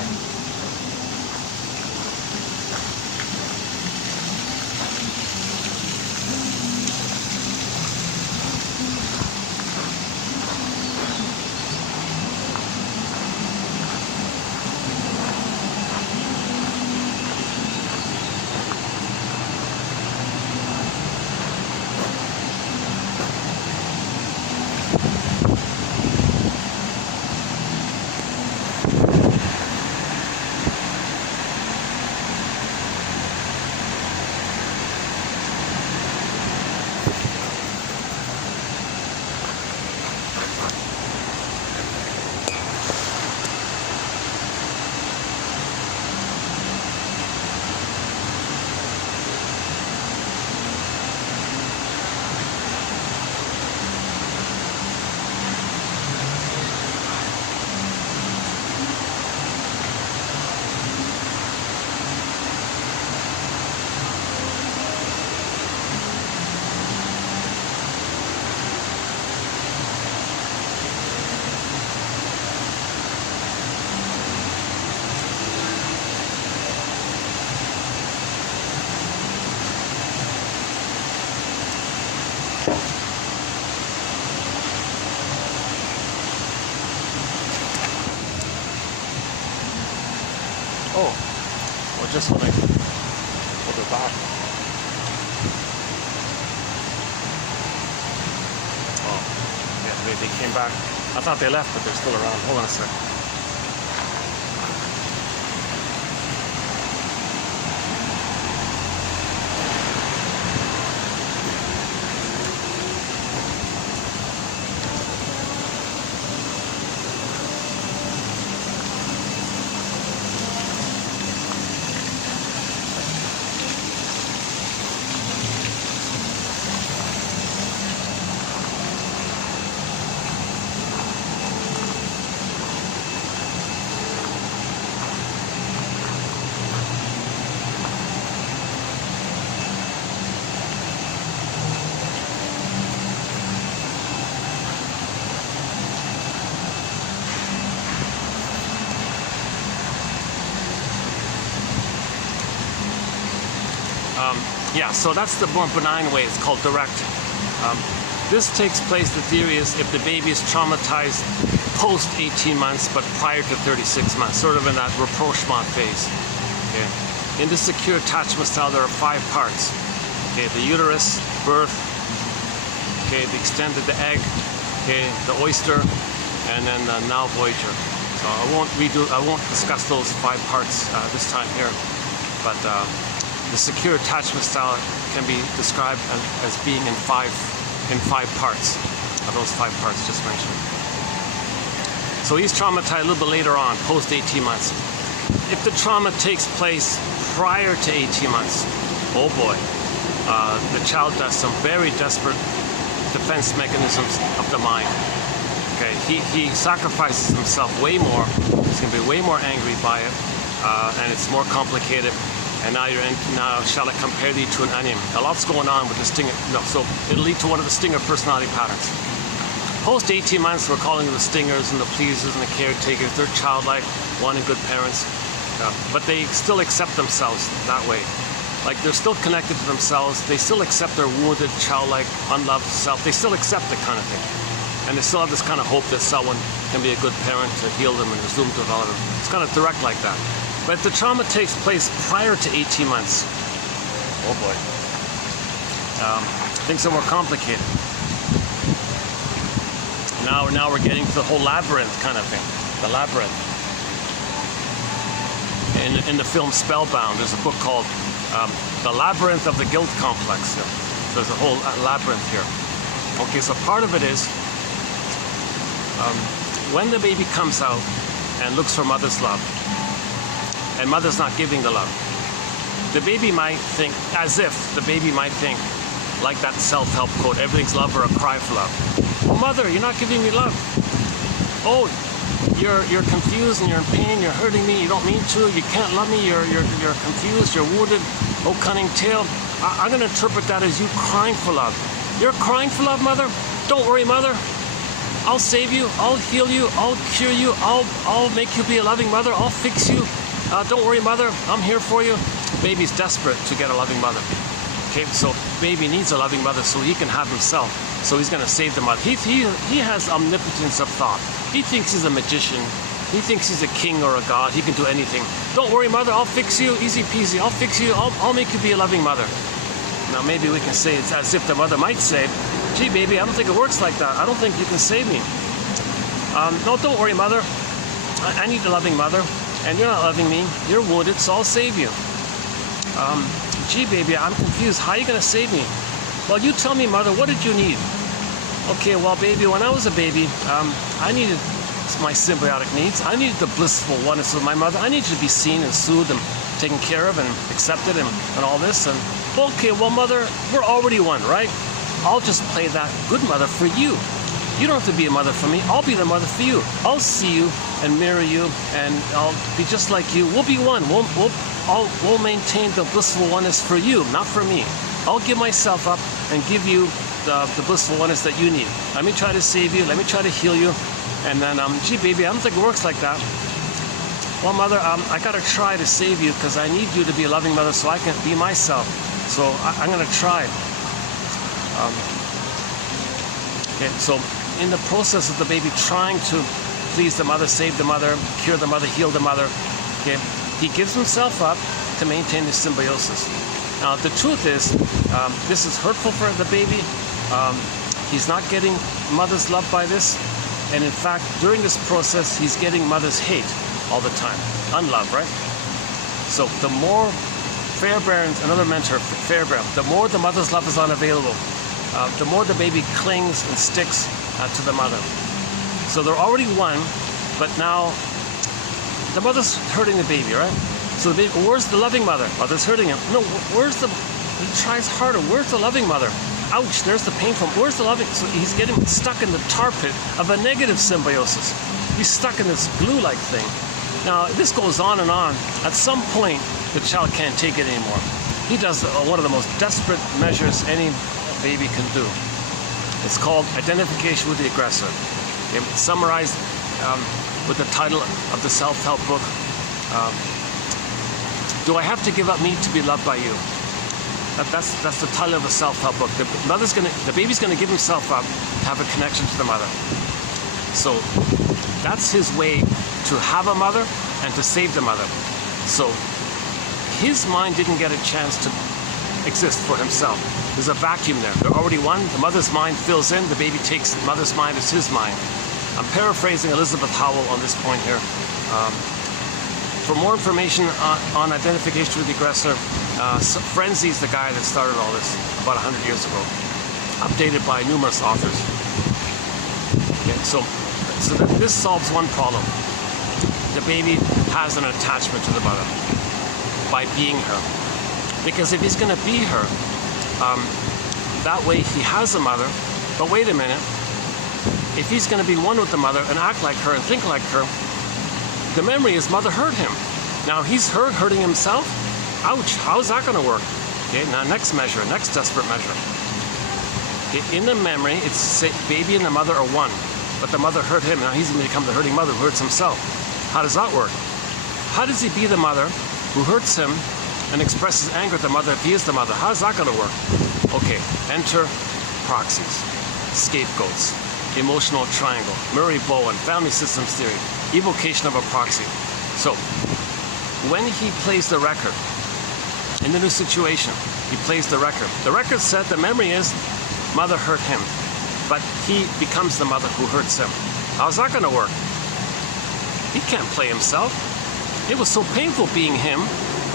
Oh, just when I pulled it back. Oh, yeah, they came back. I thought they left, but they're still around. Hold on a sec. Yeah, so that's the more benign way. It's called direct. This takes place, the theory is, if the baby is traumatized post 18 months but prior to 36 months, sort of in that rapprochement phase. Okay. In the secure attachment style, there are 5 parts. Okay, the uterus, birth, okay, the extent of the egg, okay, the oyster, and then the now voyager. So I won't discuss those 5 parts this time here, but the secure attachment style can be described as being in five parts, of those 5 parts just mentioned. So he's traumatized a little bit later on, post 18 months. If the trauma takes place prior to 18 months, oh boy, the child does some very desperate defense mechanisms of the mind. Okay, he sacrifices himself way more. He's going to be way more angry by it, and it's more complicated. And now shall I compare thee to an onion? A lot's going on with the stinger. No, so it'll lead to one of the stinger personality patterns. Post 18 months, we're calling them the stingers and the pleasers and the caretakers. They're childlike, wanting good parents, but they still accept themselves that way. Like they're still connected to themselves. They still accept their wounded, childlike, unloved self. They still accept it kind of thing. And they still have this kind of hope that someone can be a good parent to heal them and resume development. It's kind of direct like that. But if the trauma takes place prior to 18 months, oh boy, things are more complicated. Now we're getting to the whole labyrinth kind of thing. The labyrinth. In the film Spellbound, there's a book called The Labyrinth of the Guilt Complex. There's a whole labyrinth here. Okay, so part of it is when the baby comes out and looks for mother's love, and mother's not giving the love, the baby might think, as if the baby might think, like that self-help quote, everything's love or a cry for love. Oh, mother, you're not giving me love. Oh, you're confused and you're in pain, you're hurting me, you don't mean to, you can't love me, you're confused, you're wounded, oh cunning tale. I'm gonna interpret that as you crying for love. You're crying for love, mother? Don't worry, mother. I'll save you, I'll heal you, I'll cure you, I'll make you be a loving mother, I'll fix you. Don't worry, mother, I'm here for you. Baby's desperate to get a loving mother. Okay, so baby needs a loving mother so he can have himself. So he's going to save the mother. He has omnipotence of thought. He thinks he's a magician. He thinks he's a king or a god. He can do anything. Don't worry, mother, I'll fix you. Easy peasy. I'll fix you. I'll make you be a loving mother. Now maybe we can say it's as if the mother might say, gee, baby, I don't think it works like that. I don't think you can save me. No, don't worry, mother. I need a loving mother. And you're not loving me. You're wounded, so I'll save you. Gee, baby, I'm confused. How are you going to save me? Well, you tell me, mother, what did you need? Okay, well, baby, when I was a baby, I needed my symbiotic needs. I needed the blissful oneness of my mother. I needed to be seen and soothed and taken care of and accepted and all this. And okay, well, mother, we're already one, right? I'll just play that good mother for you. You don't have to be a mother for me. I'll be the mother for you. I'll see you and mirror you, and I'll be just like you. We'll be one. We'll maintain the blissful oneness for you, not for me. I'll give myself up and give you the blissful oneness that you need. Let me try to save you. Let me try to heal you. And then, gee, baby, I don't think it works like that. Well, mother, I got to try to save you because I need you to be a loving mother so I can be myself. So I'm going to try. Okay, so in the process of the baby trying to please the mother, save the mother, cure the mother, heal the mother, okay, he gives himself up to maintain his symbiosis. Now, the truth is, this is hurtful for the baby. He's not getting mother's love by this. And in fact, during this process, he's getting mother's hate all the time. Unlove, right? So the more Fairbairn's, another mentor, Fairbairn, the more the mother's love is unavailable, the more the baby clings and sticks to the mother. So they're already one, but now the mother's hurting the baby, right? So the baby, where's the loving mother? Mother's hurting him. No, he tries harder. Where's the loving mother? Ouch, there's the painful. Where's the loving? So he's getting stuck in the tar pit of a negative symbiosis. He's stuck in this glue-like thing. Now, this goes on and on. At some point, the child can't take it anymore. He does one of the most desperate measures any baby can do. It's called identification with the aggressor. It's summarized with the title of the self-help book, Do I Have to Give Up Me to Be Loved by You? That's the title of the self-help book. The baby's gonna give himself up to have a connection to the mother. So that's his way to have a mother and to save the mother. So his mind didn't get a chance to exist for himself. There's a vacuum there. They're already one. The mother's mind fills in. The baby takes the mother's mind as his mind. I'm paraphrasing Elizabeth Howell on this point here. For more information on identification with the aggressor, Ferenczi is the guy that started all this about 100 years ago, updated by numerous authors. Okay, so this solves one problem. The baby has an attachment to the mother by being her. Because if he's going to be her, that way he has a mother. But wait a minute. If he's going to be one with the mother and act like her and think like her, the memory is mother hurt him. Now he's hurting himself. Ouch, how's that going to work? Okay, now next measure, next desperate measure. Okay, in the memory, it's baby and the mother are one. But the mother hurt him. Now he's going to become the hurting mother who hurts himself. How does that work? How does he be the mother who hurts him and expresses anger at the mother if he is the mother? How's that going to work? Okay, enter proxies, scapegoats, emotional triangle, Murray Bowen, family systems theory, evocation of a proxy. So when he plays the record in the new situation, he plays the record. The record said the memory is mother hurt him, but he becomes the mother who hurts him. How's that going to work? He can't play himself. It was so painful being him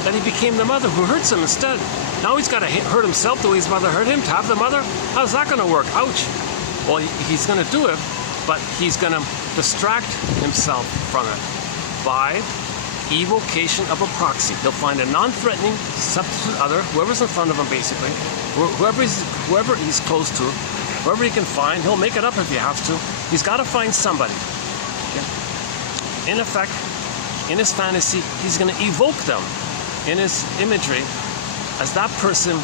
that he became the mother who hurts him instead. Now he's got to hurt himself the way his mother hurt him to have the mother? How's that going to work? Ouch. Well, he's going to do it, but he's going to distract himself from it by evocation of a proxy. He'll find a non-threatening substitute other, whoever's in front of him basically, whoever he's close to, whoever he can find. He'll make it up if he has to. He's got to find somebody. Okay? In effect, in his fantasy, he's going to evoke them in his imagery as that person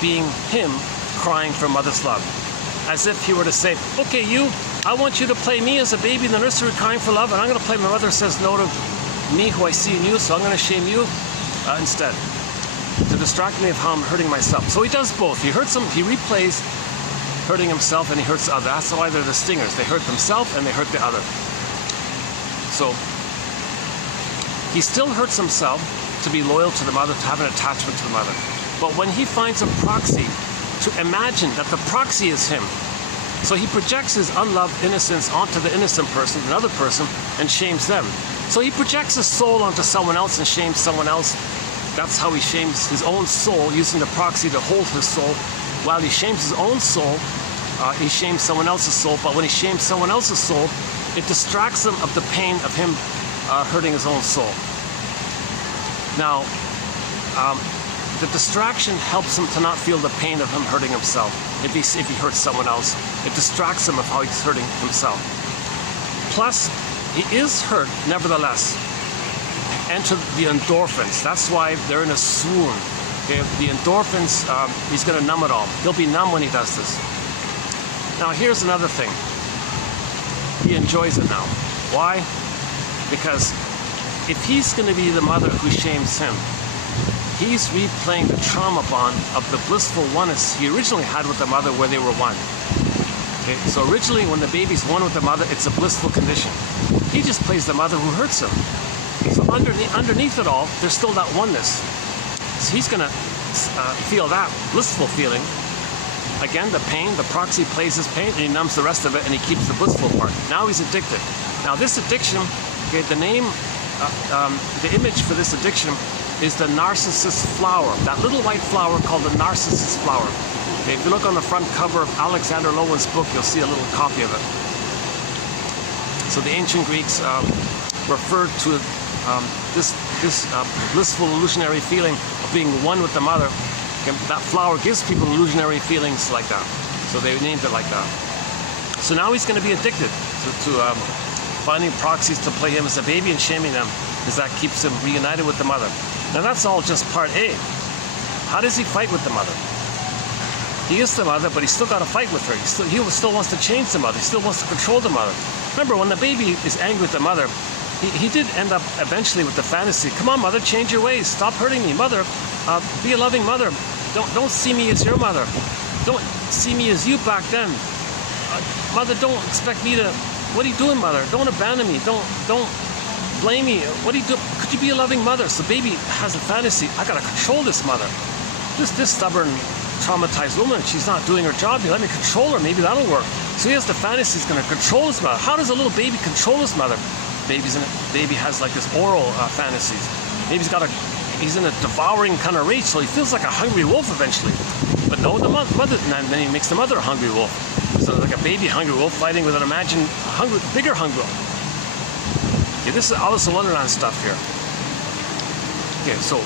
being him crying for mother's love. As if he were to say, okay, you, I want you to play me as a baby in the nursery crying for love, and I'm going to play my mother says no to me who I see in you, so I'm going to shame you instead, to distract me of how I'm hurting myself. So he does both. He hurts him, he replays hurting himself, and he hurts the other. That's why they're the stingers. They hurt themselves and they hurt the other. So he still hurts himself to be loyal to the mother, to have an attachment to the mother. But when he finds a proxy, to imagine that the proxy is him, so he projects his unloved innocence onto the innocent person, another person, and shames them. So he projects his soul onto someone else and shames someone else. That's how he shames his own soul, using the proxy to hold his soul. While he shames his own soul, he shames someone else's soul. But when he shames someone else's soul, it distracts him of the pain of him hurting his own soul. Now, the distraction helps him to not feel the pain of him hurting himself. If he hurts someone else, it distracts him of how he's hurting himself. Plus, he is hurt, nevertheless. Enter the endorphins. That's why they're in a swoon. Okay? The endorphins, he's going to numb it all. He'll be numb when he does this. Now, here's another thing. He enjoys it now. Why? Because if he's going to be the mother who shames him, he's replaying the trauma bond of the blissful oneness he originally had with the mother where they were one. Okay? So originally when the baby's one with the mother, it's a blissful condition. He just plays the mother who hurts him. So underneath it all, there's still that oneness. So he's going to feel that blissful feeling. Again, the pain, the proxy plays his pain, and he numbs the rest of it, and he keeps the blissful part. Now he's addicted. Now this addiction, okay, the name, the image for this addiction is the narcissus flower. That little white flower called the narcissus flower. Okay, if you look on the front cover of Alexander Lowen's book, you'll see a little copy of it. So the ancient Greeks referred to this blissful illusionary feeling of being one with the mother. And that flower gives people illusionary feelings like that. So they named it like that. So now he's going to be addicted to finding proxies to play him as a baby and shaming them, because that keeps him reunited with the mother. Now that's all just part A. How does he fight with the mother? He is the mother, but he's still got to fight with her. He still wants to change the mother. He still wants to control the mother. Remember, when the baby is angry with the mother, he did end up eventually with the fantasy. Come on, mother, change your ways. Stop hurting me, mother. Be a loving mother. Don't see me as your mother. Don't see me as you back then. Mother, don't expect me to. What are you doing, mother? Don't abandon me. Don't blame me. What are you doing? Could you be a loving mother? So baby has a fantasy. I gotta control this mother. This stubborn, traumatized woman. She's not doing her job. Let me control her. Maybe that'll work. So he has the fantasy. He's gonna control his mother. How does a little baby control his mother? Baby has like this oral fantasies. Maybe he's in a devouring kind of rage, so he feels like a hungry wolf eventually. But no, the mother, and then he makes the mother a hungry wolf. So like a baby hungry wolf fighting with an imagined bigger hungry wolf. Okay, this is Alice in Wonderland stuff here. Okay, so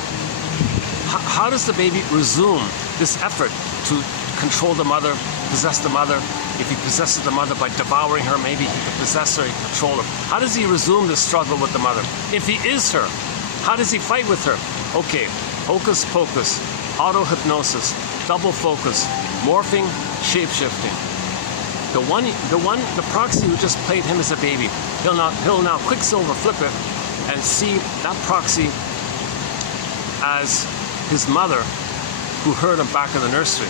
how does the baby resume this effort to control the mother, possess the mother? If he possesses the mother by devouring her, maybe he can possess her, he can control her. How does he resume the struggle with the mother? If he is her, how does he fight with her? Okay, hocus pocus, auto-hypnosis, double focus, morphing, shape-shifting. The proxy who just played him as a baby, he'll now quicksilver flip it and see that proxy as his mother who hurt him back in the nursery.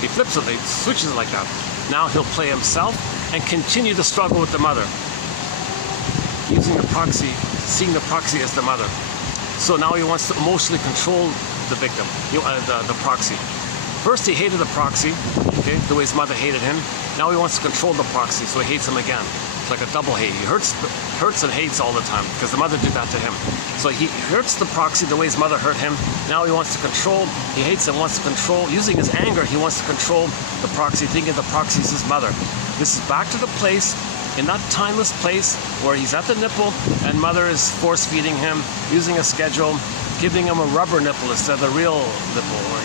He flips it, he switches it like that. Now he'll play himself and continue the struggle with the mother, using the proxy, seeing the proxy as the mother. So now he wants to emotionally control the victim, the proxy. First he hated the proxy, okay, the way his mother hated him. Now he wants to control the proxy, so he hates him again. It's like a double hate. He hurts and hates all the time because the mother did that to him. So he hurts the proxy the way his mother hurt him. Now he wants to control. He hates and wants to control. Using his anger, he wants to control the proxy, thinking the proxy is his mother. This is back to the place, in that timeless place where he's at the nipple and mother is force feeding him, using a schedule, giving him a rubber nipple instead of the real nipple. Or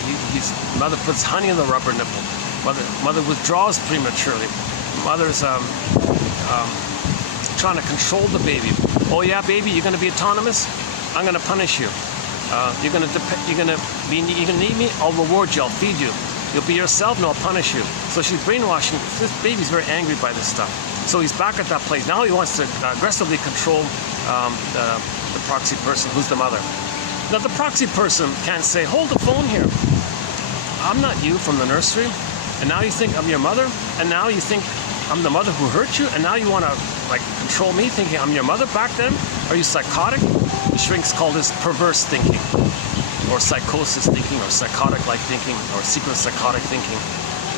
mother puts honey in the rubber nipple. Mother withdraws prematurely. Mother's trying to control the baby. Oh yeah, baby, you're going to be autonomous? I'm going to punish you. You're going to need me? I'll reward you. I'll feed you. You'll be yourself, and I'll punish you. So she's brainwashing. This baby's very angry by this stuff. So he's back at that place. Now he wants to aggressively control the proxy person, who's the mother. Now the proxy person can't say, hold the phone here. I'm not you from the nursery, and now you think I'm your mother, and now you think I'm the mother who hurt you, and now you want to like control me, thinking I'm your mother back then? Are you psychotic? The shrinks call this perverse thinking, or psychosis thinking, or psychotic-like thinking, or secret psychotic thinking.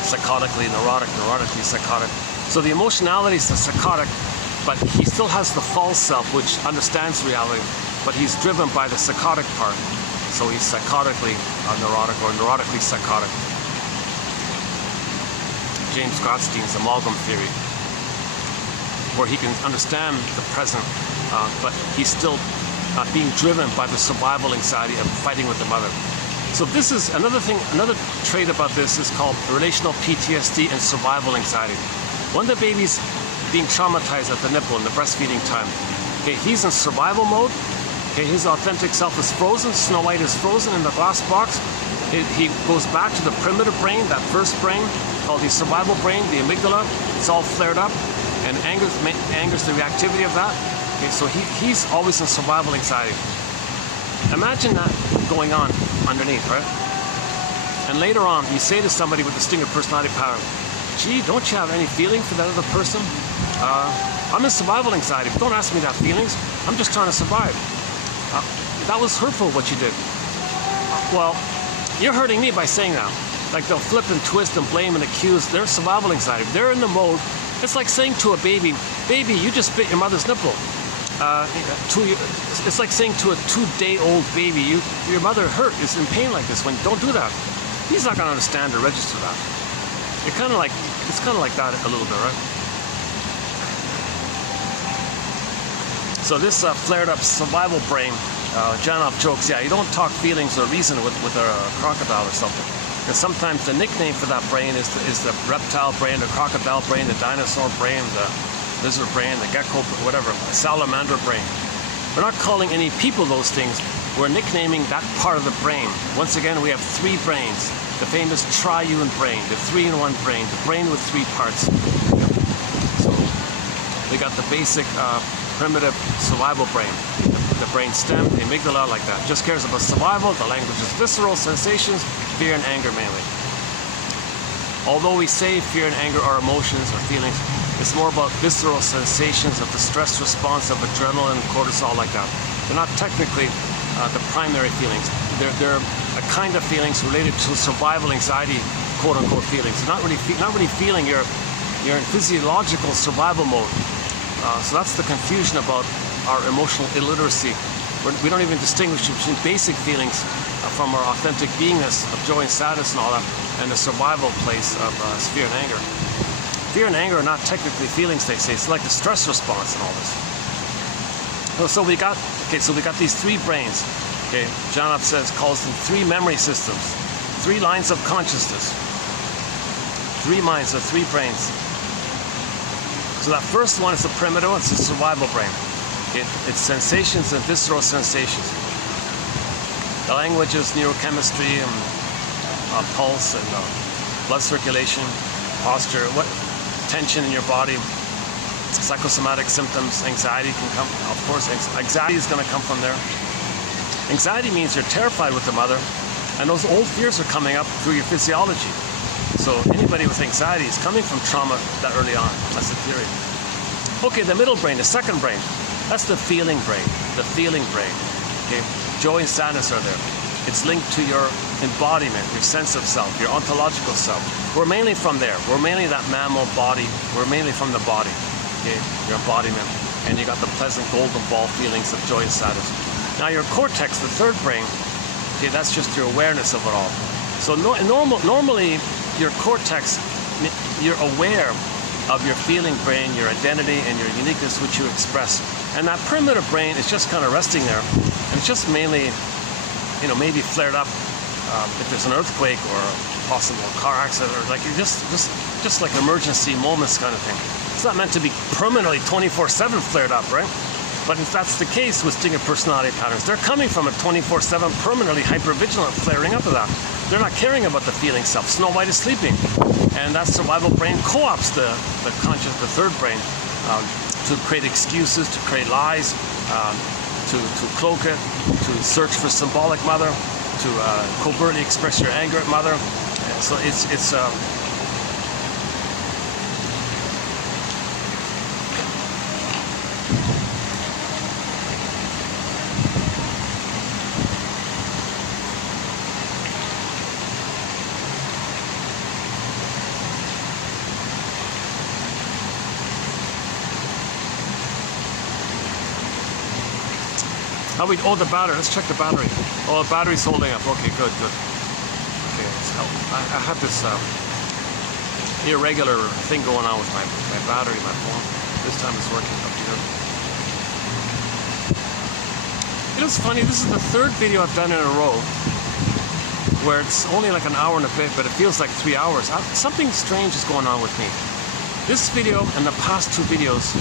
Psychotically neurotic, neurotically psychotic. So the emotionality is the psychotic, but he still has the false self, which understands reality, but he's driven by the psychotic part. So he's psychotically neurotic, or neurotically psychotic. James Grotstein's amalgam theory, where he can understand the present, but he's still being driven by the survival anxiety of fighting with the mother. So this is another thing, another trait about this is called relational PTSD and survival anxiety. When the baby's being traumatized at the nipple in the breastfeeding time, okay, he's in survival mode. Okay, his authentic self is frozen. Snow White is frozen in the glass box. He goes back to the primitive brain, that first brain called the survival brain, the amygdala. It's all flared up and angers the reactivity of that. Okay, so he's always in survival anxiety. Imagine that going on underneath, right? And later on, you say to somebody with a stinger personality pattern, gee, don't you have any feeling for that other person? I'm in survival anxiety, but don't ask me that feelings. I'm just trying to survive. That was hurtful what you did. Well, you're hurting me by saying that. Like they'll flip and twist and blame and accuse. They're survival anxiety. They're in the mode. It's like saying to a baby, baby, you just bit your mother's nipple. It's like saying to a 2-day-old baby, your mother is in pain like this. When don't do that. He's not going to understand or register that. It's kind of like that a little bit, right? So this flared up survival brain, Janov jokes, yeah, you don't talk feelings or reason with a crocodile or something. And sometimes the nickname for that brain is the reptile brain, the crocodile brain, the dinosaur brain, the lizard brain, the gecko, whatever, salamander brain. We're not calling any people those things. We're nicknaming that part of the brain. Once again, we have 3 brains. The famous triune brain, the 3-in-1 brain, the brain with 3 parts. So we got the basic primitive survival brain. The brain stem, the amygdala, like that. Just cares about survival. The language is visceral, sensations, fear and anger mainly. Although we say fear and anger are emotions or feelings, it's more about visceral sensations of the stress response of adrenaline, cortisol, like that. They're not technically the primary feelings. They're a kind of feelings related to survival anxiety, quote-unquote feelings. They're not really feeling you're in physiological survival mode. So that's the confusion about our emotional illiteracy. We don't even distinguish between basic feelings from our authentic beingness of joy and sadness and all that, and the survival place of fear and anger. Fear and anger are not technically feelings, they say. It's like the stress response and all this. So we got these 3 brains. Okay, Janov calls them 3 memory systems, 3 lines of consciousness, 3 minds or 3 brains. So that first one is the primitive, it's the survival brain. It's sensations and visceral sensations. The language is neurochemistry and pulse and blood circulation, posture, what tension in your body, psychosomatic symptoms, anxiety can come, of course, anxiety is going to come from there. Anxiety means you're terrified with the mother, and those old fears are coming up through your physiology. So anybody with anxiety is coming from trauma that early on. That's the theory. Okay, the middle brain, the second brain, that's the feeling brain, the feeling brain. Okay, joy and sadness are there. It's linked to your embodiment, your sense of self, your ontological self. We're mainly from there. We're mainly that mammal body. We're mainly from the body, okay, your embodiment. And you got the pleasant golden ball feelings of joy and sadness. Now your cortex, the third brain, okay, that's just your awareness of it all. So normally your cortex, you're aware of your feeling brain, your identity, and your uniqueness, which you express. And that primitive brain is just kind of resting there. And it's just mainly, maybe flared up if there's an earthquake or a possible car accident, or like just like emergency moments kind of thing. It's not meant to be permanently 24/7 flared up, right? But if that's the case with stinger personality patterns, they're coming from a 24/7 permanently hypervigilant flaring up of that. They're not caring about the feeling self. Snow White is sleeping. And that survival brain co-ops the third brain, to create excuses, to create lies, to cloak it, to search for symbolic mother, to covertly express your anger at mother. So it's oh, the battery. Let's check the battery. Oh, the battery's holding up. Okay, good. Okay, so I have this irregular thing going on with my battery, my phone. This time it's working up here. It was funny. This is the third video I've done in a row where it's only like an hour and a bit, but it feels like 3 hours. Something strange is going on with me. This video and the past two videos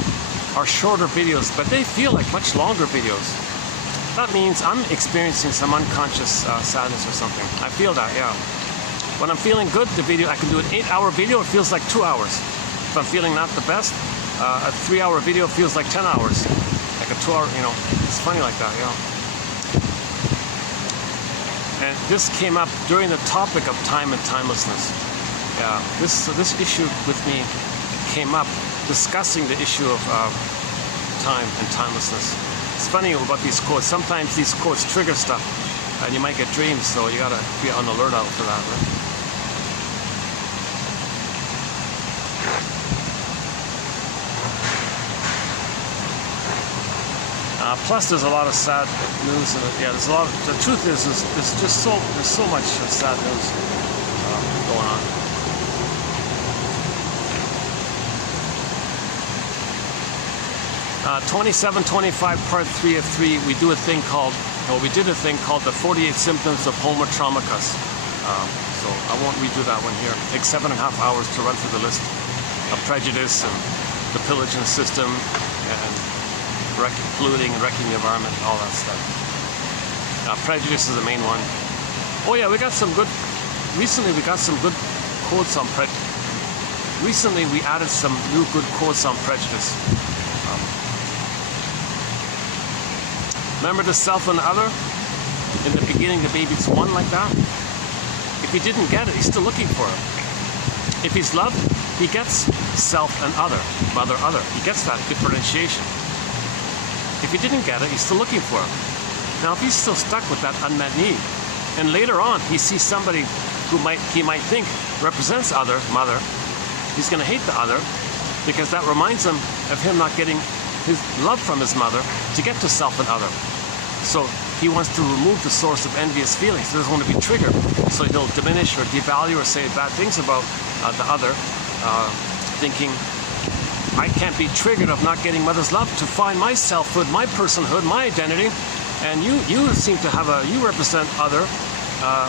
are shorter videos, but they feel like much longer videos. That means I'm experiencing some unconscious sadness or something. I feel that, yeah. When I'm feeling good, the video, I can do an 8-hour video, it feels like 2 hours. If I'm feeling not the best, a 3-hour video feels like 10 hours. Like a 2-hour, it's funny like that, yeah. And this came up during the topic of time and timelessness. Yeah, this issue with me came up discussing the issue of time and timelessness. It's funny about these quotes. Sometimes these quotes trigger stuff, and you might get dreams, so you gotta be on alert out for that, right? Plus, there's a lot of sad news, and yeah, there's a lot. The truth is there's so much sad news going on. 2725 part 3 of 3, we did a thing called the 48 symptoms of Homer Traumacus. So I won't redo that one here. It takes 7.5 hours to run through the list of prejudice and the pillaging system and polluting and wrecking the environment, all that stuff. Prejudice is the main one. Oh yeah, recently we got some good quotes on prejudice. Recently we added some new good quotes on prejudice. Remember the self and other? In the beginning, the baby's one like that. If he didn't get it, he's still looking for it. If he's loved, he gets self and other, mother, other. He gets that differentiation. If he didn't get it, he's still looking for it. Now, if he's still stuck with that unmet need, and later on he sees somebody who he might think represents other, mother, he's going to hate the other because that reminds him of him not getting his love from his mother to get to self and other. So he wants to remove the source of envious feelings. He doesn't want to be triggered. So he'll diminish or devalue or say bad things about the other, thinking, I can't be triggered of not getting mother's love to find my selfhood, my personhood, my identity. And you seem to have you represent other.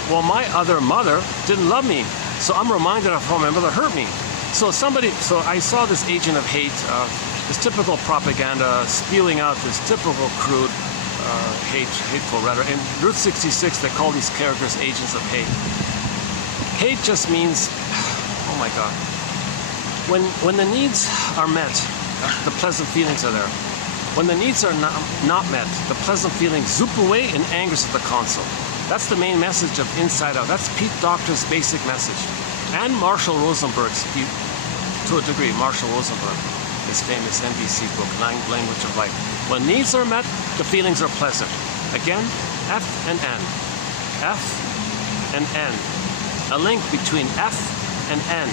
Well, my other mother didn't love me. So I'm reminded of how my mother hurt me. So I saw this agent of hate, this typical propaganda spewing out this typical crude hateful rhetoric. In Route 66, they call these characters agents of hate. Hate just means, oh my God, when the needs are met, the pleasant feelings are there. When the needs are not met, the pleasant feelings zoop away and angers at the console. That's the main message of Inside Out. That's Pete Docter's basic message. And Marshall Rosenberg's, to a degree, Marshall Rosenberg, his famous NBC book, Language of Life. When needs are met, the feelings are pleasant. Again, F and N. F and N. A link between F and N.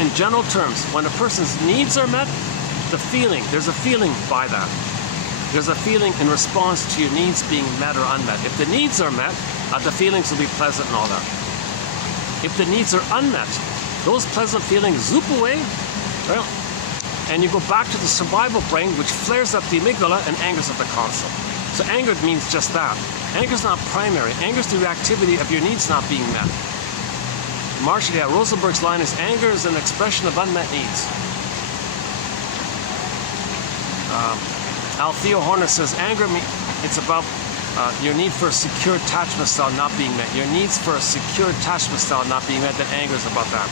In general terms, when a person's needs are met, there's a feeling by that. There's a feeling in response to your needs being met or unmet. If the needs are met, the feelings will be pleasant and all that. If the needs are unmet, those pleasant feelings zoop away, well, and you go back to the survival brain, which flares up the amygdala and angers at the console. So anger means just that. Anger is not primary. Anger is the reactivity of your needs not being met. Rosenberg's line is, anger is an expression of unmet needs. Althea Horner says, anger, it's about your need for a secure attachment style not being met. Your needs for a secure attachment style not being met, then anger is about that.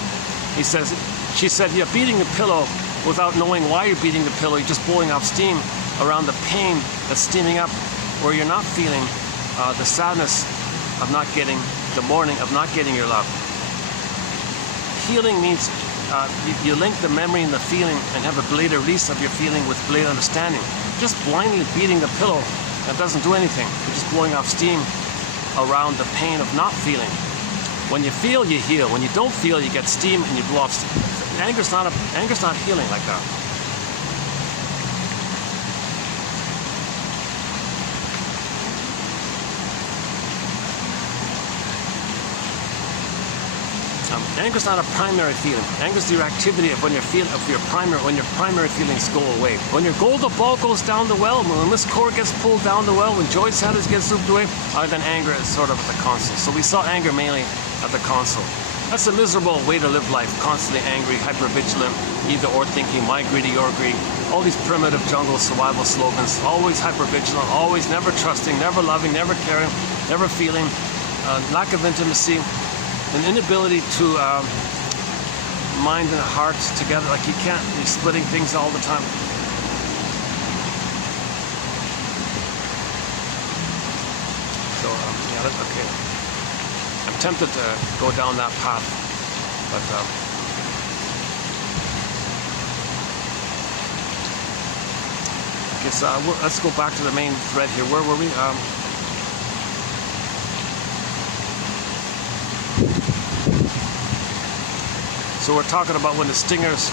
She said, you're beating the pillow without knowing why you're beating the pillow. You're just blowing off steam around the pain that's steaming up, where you're not feeling the sadness of not getting, the mourning of not getting your love. Healing means you link the memory and the feeling and have a belated release of your feeling with belated understanding. Just blindly beating the pillow, that doesn't do anything. You're just blowing off steam around the pain of not feeling. When you feel, you heal. When you don't feel, you get steam and you blow off steam. Anger's not healing like that. Anger's not a primary feeling. Anger's the activity of when your primary feelings go away. When your golden ball goes down the well, when Miss Core gets pulled down the well, when Joy Sanders gets looped away, then anger is sort of at the console. So we saw anger mainly at the console. That's a miserable way to live life, constantly angry, hypervigilant, either or thinking, my greedy, your greed. All these primitive jungle survival slogans, always hypervigilant, always never trusting, never loving, never caring, never feeling, lack of intimacy, an inability to mind and heart together. Like you can't, you're splitting things all the time. So yeah, that's okay. I'm tempted to go down that path, but I guess let's go back to the main thread here. Where were we? So we're talking about when the stingers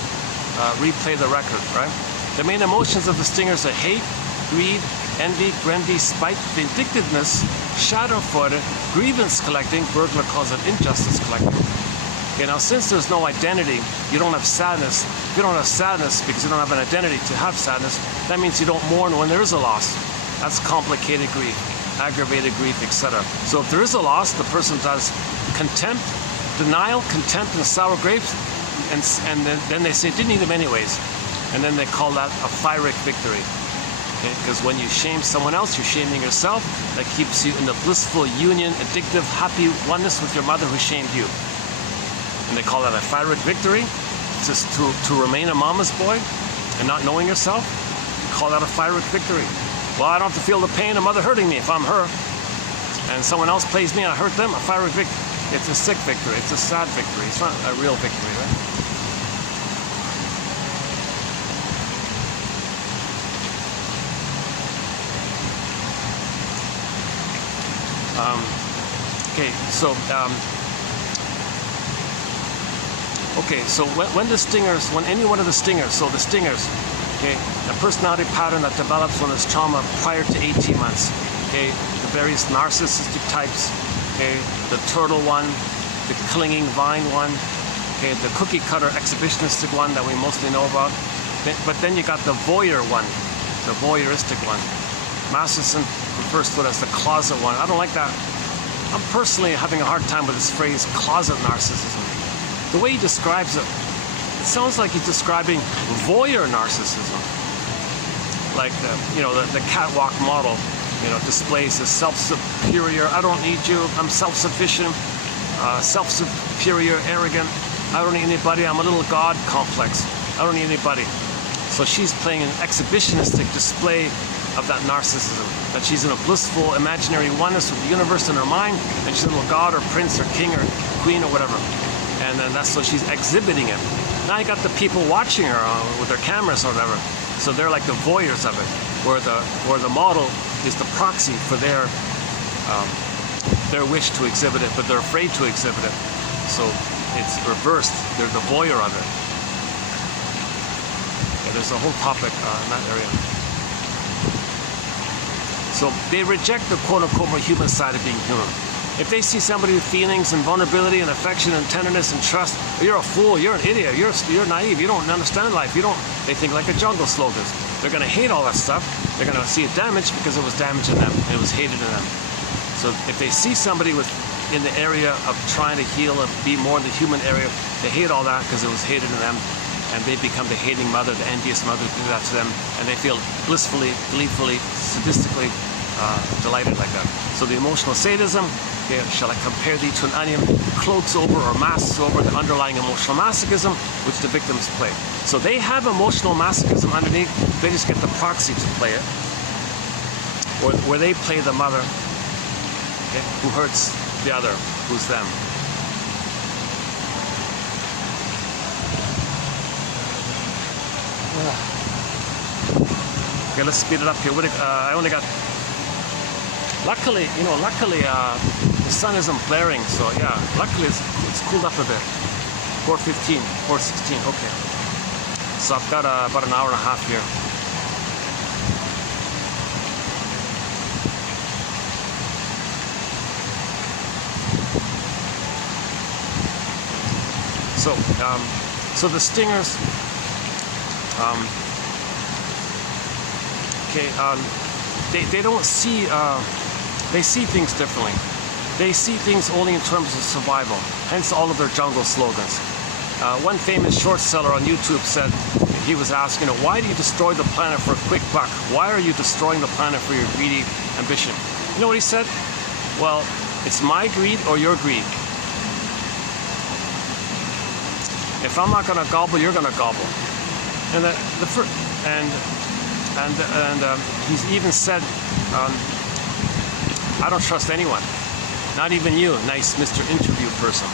replay the record, right? The main emotions of the stingers are hate, greed, envy, grendy, spite, vindictiveness, shadow-footed, grievance collecting, Bergler calls it injustice collecting. Okay, now since there's no identity, you don't have sadness. If you don't have sadness because you don't have an identity to have sadness, that means you don't mourn when there is a loss. That's complicated grief, aggravated grief, etc. So if there is a loss, the person does contempt, denial, contempt, and sour grapes, and then they say didn't eat them anyways, and then they call that a pyrrhic victory. Because when you shame someone else, you're shaming yourself. That keeps you in the blissful union, addictive, happy oneness with your mother who shamed you. And they call that a pyrrhic victory. It's just to remain a mama's boy and not knowing yourself. You call that a pyrrhic victory. Well, I don't have to feel the pain of mother hurting me if I'm her. And someone else plays me and I hurt them, a pyrrhic victory. It's a sick victory. It's a sad victory. It's not a real victory, right? When the stingers, when any one of the stingers, so the stingers, okay, a personality pattern that develops when there's trauma prior to 18 months, okay, the various narcissistic types, okay, the turtle one, the clinging vine one, okay, the cookie cutter exhibitionistic one that we mostly know about, but then you got the voyeur one, the voyeuristic one. Masterson refers to it as the closet one. I don't like that. I'm personally having a hard time with this phrase, closet narcissism. The way he describes it, it sounds like he's describing voyeur narcissism. Like the catwalk model, displays as self-superior. I don't need you. I'm self-sufficient, self-superior, arrogant. I don't need anybody. I'm a little god complex. I don't need anybody. So she's playing an exhibitionistic display of that narcissism, that she's in a blissful imaginary oneness with the universe in her mind, and she's a little god or prince or king or queen or whatever. And then that's so she's exhibiting it. Now you got the people watching her with their cameras or whatever. So they're like the voyeurs of it, where the model is the proxy for their wish to exhibit it, but they're afraid to exhibit it. So it's reversed. They're the voyeur of it. Yeah, there's a whole topic in that area. So they reject the quote-unquote more human side of being human. If they see somebody with feelings and vulnerability and affection and tenderness and trust, you're a fool, you're an idiot, you're naive, you don't understand life, they think like a jungle slogans. They're going to hate all that stuff. They're going to see it damaged because it was damaged in them, and it was hated in them. So if they see somebody in the area of trying to heal and be more in the human area, they hate all that because it was hated in them. and they become the hating mother, the envious mother, do that to them, and they feel blissfully, gleefully, sadistically delighted like that. So the emotional sadism, okay, shall I compare thee to an onion, cloaks over or masks over the underlying emotional masochism, which the victims play. So they have emotional masochism underneath, they just get the proxy to play it, or where they play the mother, okay, who hurts the other, who's them. Okay, let's speed it up here. I only got, luckily, the sun isn't blaring, so yeah, luckily it's cooled up a bit. 4:15, 4:16, okay. So I've got about an hour and a half here. So the stingers, they don't see, they see things differently. They see things only in terms of survival, hence all of their jungle slogans. One famous short seller on YouTube said, he was asked, why do you destroy the planet for a quick buck? Why are you destroying the planet for your greedy ambition? You know what he said? Well, it's my greed or your greed. If I'm not going to gobble, you're going to gobble. And he's even said, I don't trust anyone, not even you, nice Mr. Interview person,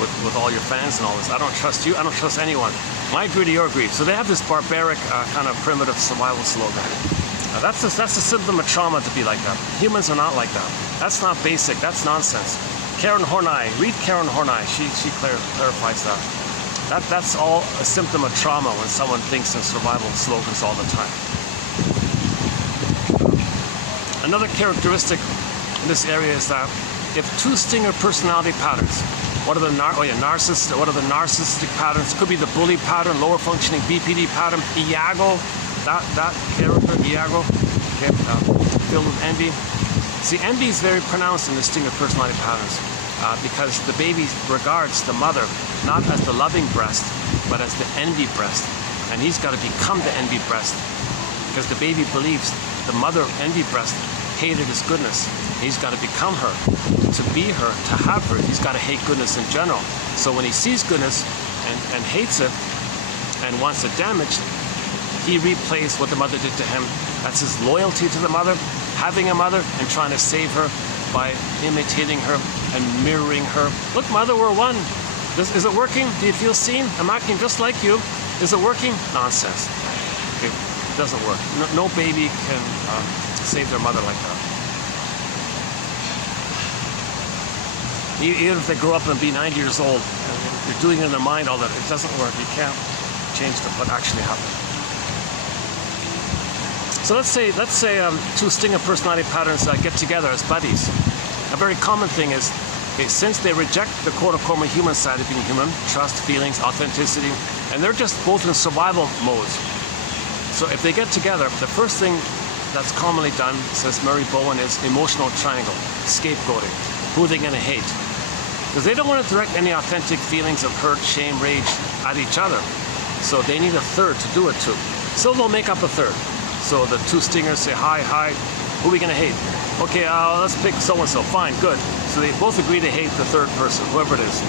with all your fans and all this. I don't trust you. I don't trust anyone. My greed or your greed. So they have this barbaric kind of primitive survival slogan. That's a symptom of trauma to be like that. Humans are not like that. That's not basic. That's nonsense. Karen Horney, read Karen Horney. She clarifies that. That's all a symptom of trauma when someone thinks in survival slogans all the time. Another characteristic in this area is that if two stinger personality patterns, what are the narcissistic patterns? Could be the bully pattern, lower functioning BPD pattern, Iago, that character, Iago, okay, filled with envy. See, envy is very pronounced in the stinger personality patterns. Because the baby regards the mother not as the loving breast, but as the envy breast. And he's got to become the envy breast, because the baby believes the mother envy breast hated his goodness. He's got to become her. To be her, to have her, he's got to hate goodness in general. So when he sees goodness and hates it and wants it damaged, he replays what the mother did to him. That's his loyalty to the mother, having a mother and trying to save her by imitating her and mirroring her. Look, mother, we're one. Is it working? Do you feel seen? I'm acting just like you. Is it working? Nonsense. Okay, it doesn't work. No baby can save their mother like that. Even if they grow up and be 90 years old, they're doing it in their mind all that. It doesn't work. You can't change what actually happened. So let's say two stinger personality patterns get together as buddies. A very common thing is, since they reject the quote-unquote human side of being human, trust, feelings, authenticity, and they're just both in survival modes. So if they get together, the first thing that's commonly done, says Murray Bowen, is emotional triangle, scapegoating. Who are they going to hate? Because they don't want to direct any authentic feelings of hurt, shame, rage at each other. So they need a third to do it to. So they'll make up a third. So the two stingers say, hi, who are we going to hate? Okay, let's pick so-and-so. Fine, good. So they both agree to hate the third person, whoever it is.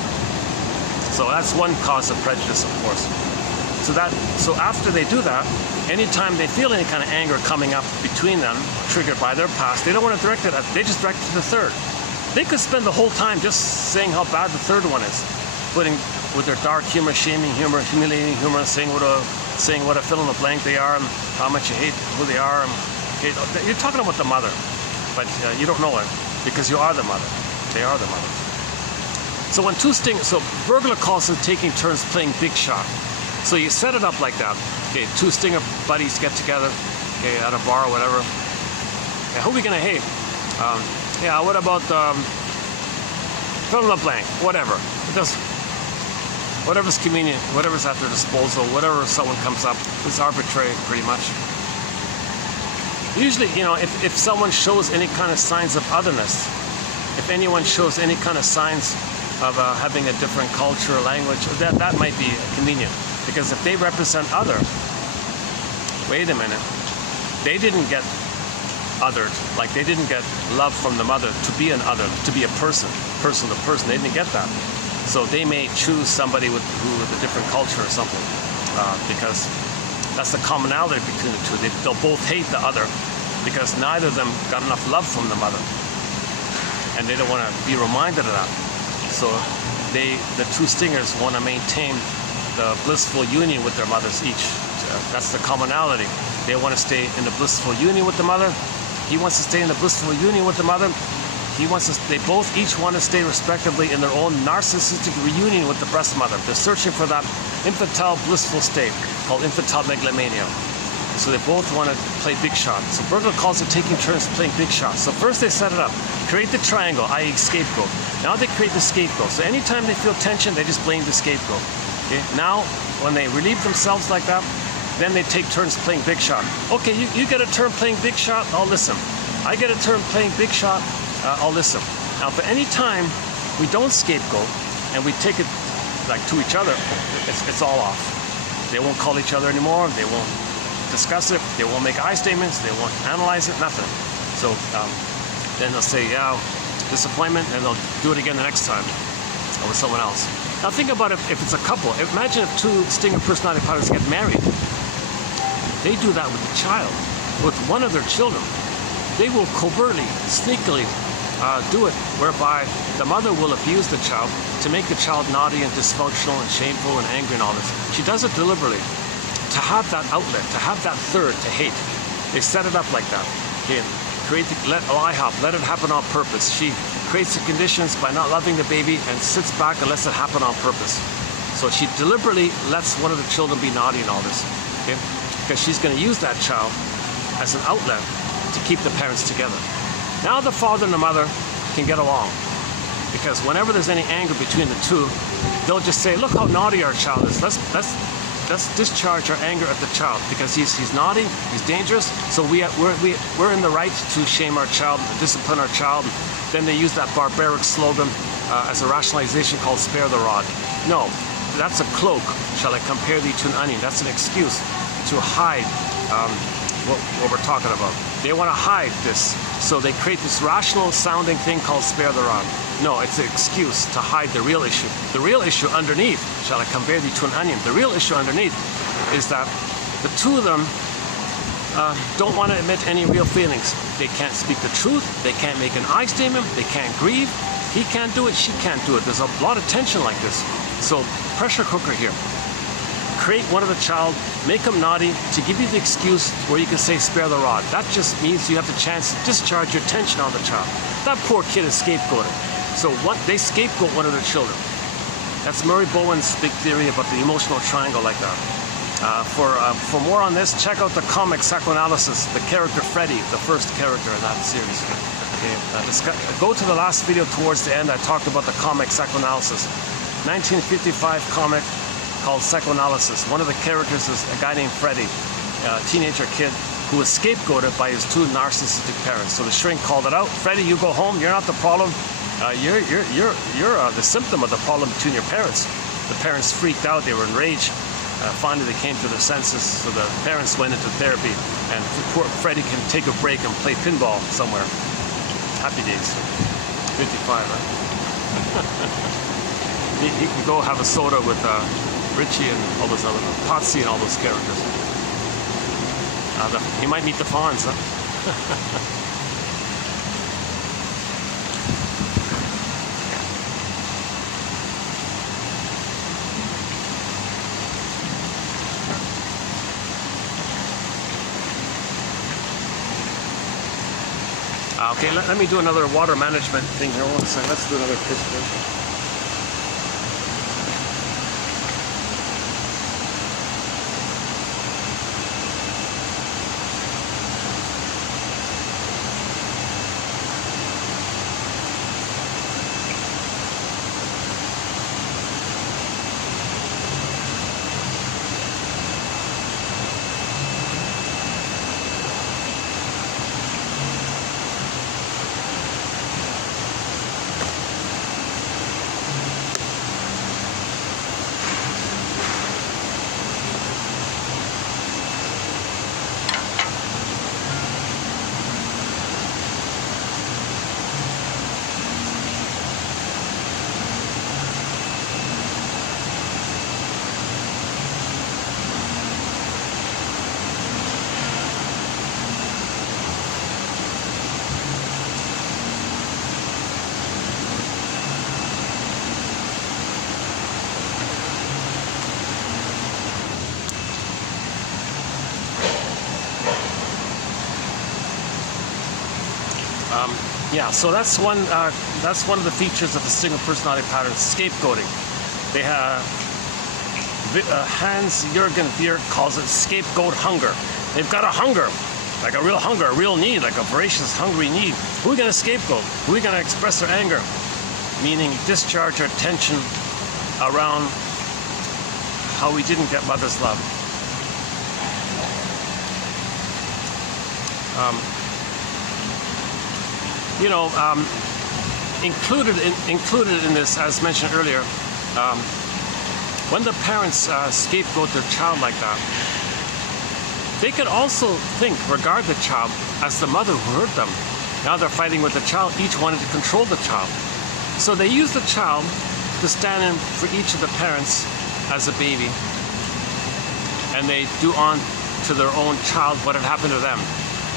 So that's one cause of prejudice, of course. So after they do that, anytime they feel any kind of anger coming up between them, triggered by their past, they don't want to direct it at, they just direct it to the third. They could spend the whole time just saying how bad the third one is, putting with their dark humor, shaming humor, humiliating humor, saying what a fill in the blank they are and how much you hate who they are. And, okay, you're talking about the mother, but you don't know it because you are the mother. They are the mother. So when so Burglar calls it taking turns playing big shot. So you set it up like that. Okay, two stinger buddies get together, okay, at a bar or whatever. Okay, who are we gonna hate? Yeah, what about fill in the blank, whatever. It does. Whatever's convenient, whatever's at their disposal, whatever someone comes up, it's arbitrary pretty much. Usually, if someone shows any kind of signs of otherness, if anyone shows any kind of signs of having a different culture or language, that might be convenient. Because if they represent other, wait a minute, they didn't get othered, like they didn't get love from the mother to be an other, to be a person to person. They didn't get that. So they may choose somebody with a different culture or something, because that's the commonality between the two. They'll both hate the other because neither of them got enough love from the mother, and they don't want to be reminded of that. So the two stingers want to maintain the blissful union with their mothers each. That's the commonality. They want to stay in the blissful union with the mother. He wants to stay in the blissful union with the mother. They both each want to stay respectively in their own narcissistic reunion with the breast mother. They're searching for that infantile blissful state called infantile megalomania. So they both want to play big shot. So Berger calls it taking turns playing big shots. So first they set it up, create the triangle, i.e. scapegoat. Now they create the scapegoat. So anytime they feel tension, they just blame the scapegoat. Okay? Now, when they relieve themselves like that, then they take turns playing big shot. Okay, you get a turn playing big shot, I'll listen. I get a turn playing big shot, I'll listen. Now, if at any time we don't scapegoat and we take it like to each other, it's all off. They won't call each other anymore. They won't discuss it. They won't make eye statements. They won't analyze it. Nothing. So then they'll say, yeah, disappointment, and they'll do it again the next time with someone else. Now think about it if it's a couple. Imagine if two stinger personality patterns get married. They do that with the child, with one of their children. They will covertly, sneakily do it, whereby the mother will abuse the child to make the child naughty and dysfunctional and shameful and angry and all this. She does it deliberately to have that outlet, to have that third to hate. They set it up like that. Okay, let it happen on purpose. She creates the conditions by not loving the baby and sits back and lets it happen on purpose. So she deliberately lets one of the children be naughty and all this. Okay? Because she's going to use that child as an outlet to keep the parents together. Now the father and the mother can get along, because whenever there's any anger between the two, they'll just say, look how naughty our child is. Let's discharge our anger at the child because he's naughty, he's dangerous, so we're in the right to shame our child, discipline our child. Then they use that barbaric slogan as a rationalization called spare the rod. No, that's a cloak. Shall I compare thee to an onion? That's an excuse to hide what we're talking about. They want to hide this, so they create this rational sounding thing called spare the rod. No, it's an excuse to hide the real issue. The real issue underneath, shall I compare thee to an onion? The real issue underneath is that the two of them don't want to admit any real feelings. They can't speak the truth. They can't make an I statement. They can't grieve. He can't do it. She can't do it. There's a lot of tension like this. So pressure cooker here. Create one of the child, make them naughty to give you the excuse where you can say spare the rod. That just means you have the chance to discharge your tension on the child. That poor kid is scapegoated. So they scapegoat one of their children. That's Murray Bowen's big theory about the emotional triangle like that. For more on this, check out the comic Psychoanalysis, the character Freddy, the first character in that series. Okay, go to the last video towards the end. I talked about the comic Psychoanalysis. 1955 comic called Psychoanalysis. One of the characters is a guy named Freddy, a teenager kid who was scapegoated by his two narcissistic parents. So the shrink called it out. Freddy, you go home. You're not the problem. You're the symptom of the problem between your parents. The parents freaked out. They were enraged. Finally, they came to their senses. So the parents went into therapy, and poor Freddy can take a break and play pinball somewhere. Happy days. 55, right? He can go have a soda with Richie and all those other, Potsy and all those characters. He might meet the Fonz, huh? Okay, let me do another water management thing here. One second. Let's do another pitch. Yeah, so that's one of the features of the single personality pattern, scapegoating. They have Hans Jürgen Beer calls it scapegoat hunger. They've got a hunger, like a real hunger, a real need, like a voracious, hungry need. Who are we going to scapegoat? Who are we going to express our anger? Meaning discharge our tension around how we didn't get mother's love. Included in this, as mentioned earlier, when the parents scapegoat their child like that, they could also regard the child as the mother who hurt them. Now they're fighting with the child, each wanted to control the child. So they use the child to stand in for each of the parents as a baby, and they do on to their own child what had happened to them.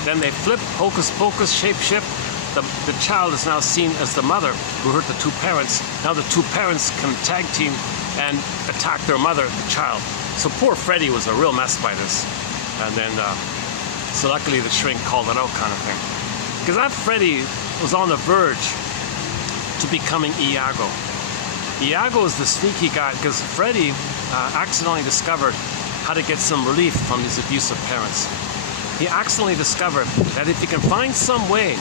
Then they flip, hocus pocus, shape shift. The child is now seen as the mother who hurt the two parents. Now the two parents can tag team and attack their mother, the child. So poor Freddie was a real mess by this. And then, so luckily the shrink called it out, kind of thing. Because that Freddie was on the verge to becoming Iago. Iago is the sneaky guy, because Freddie accidentally discovered how to get some relief from his abusive parents. He accidentally discovered that if he can find some way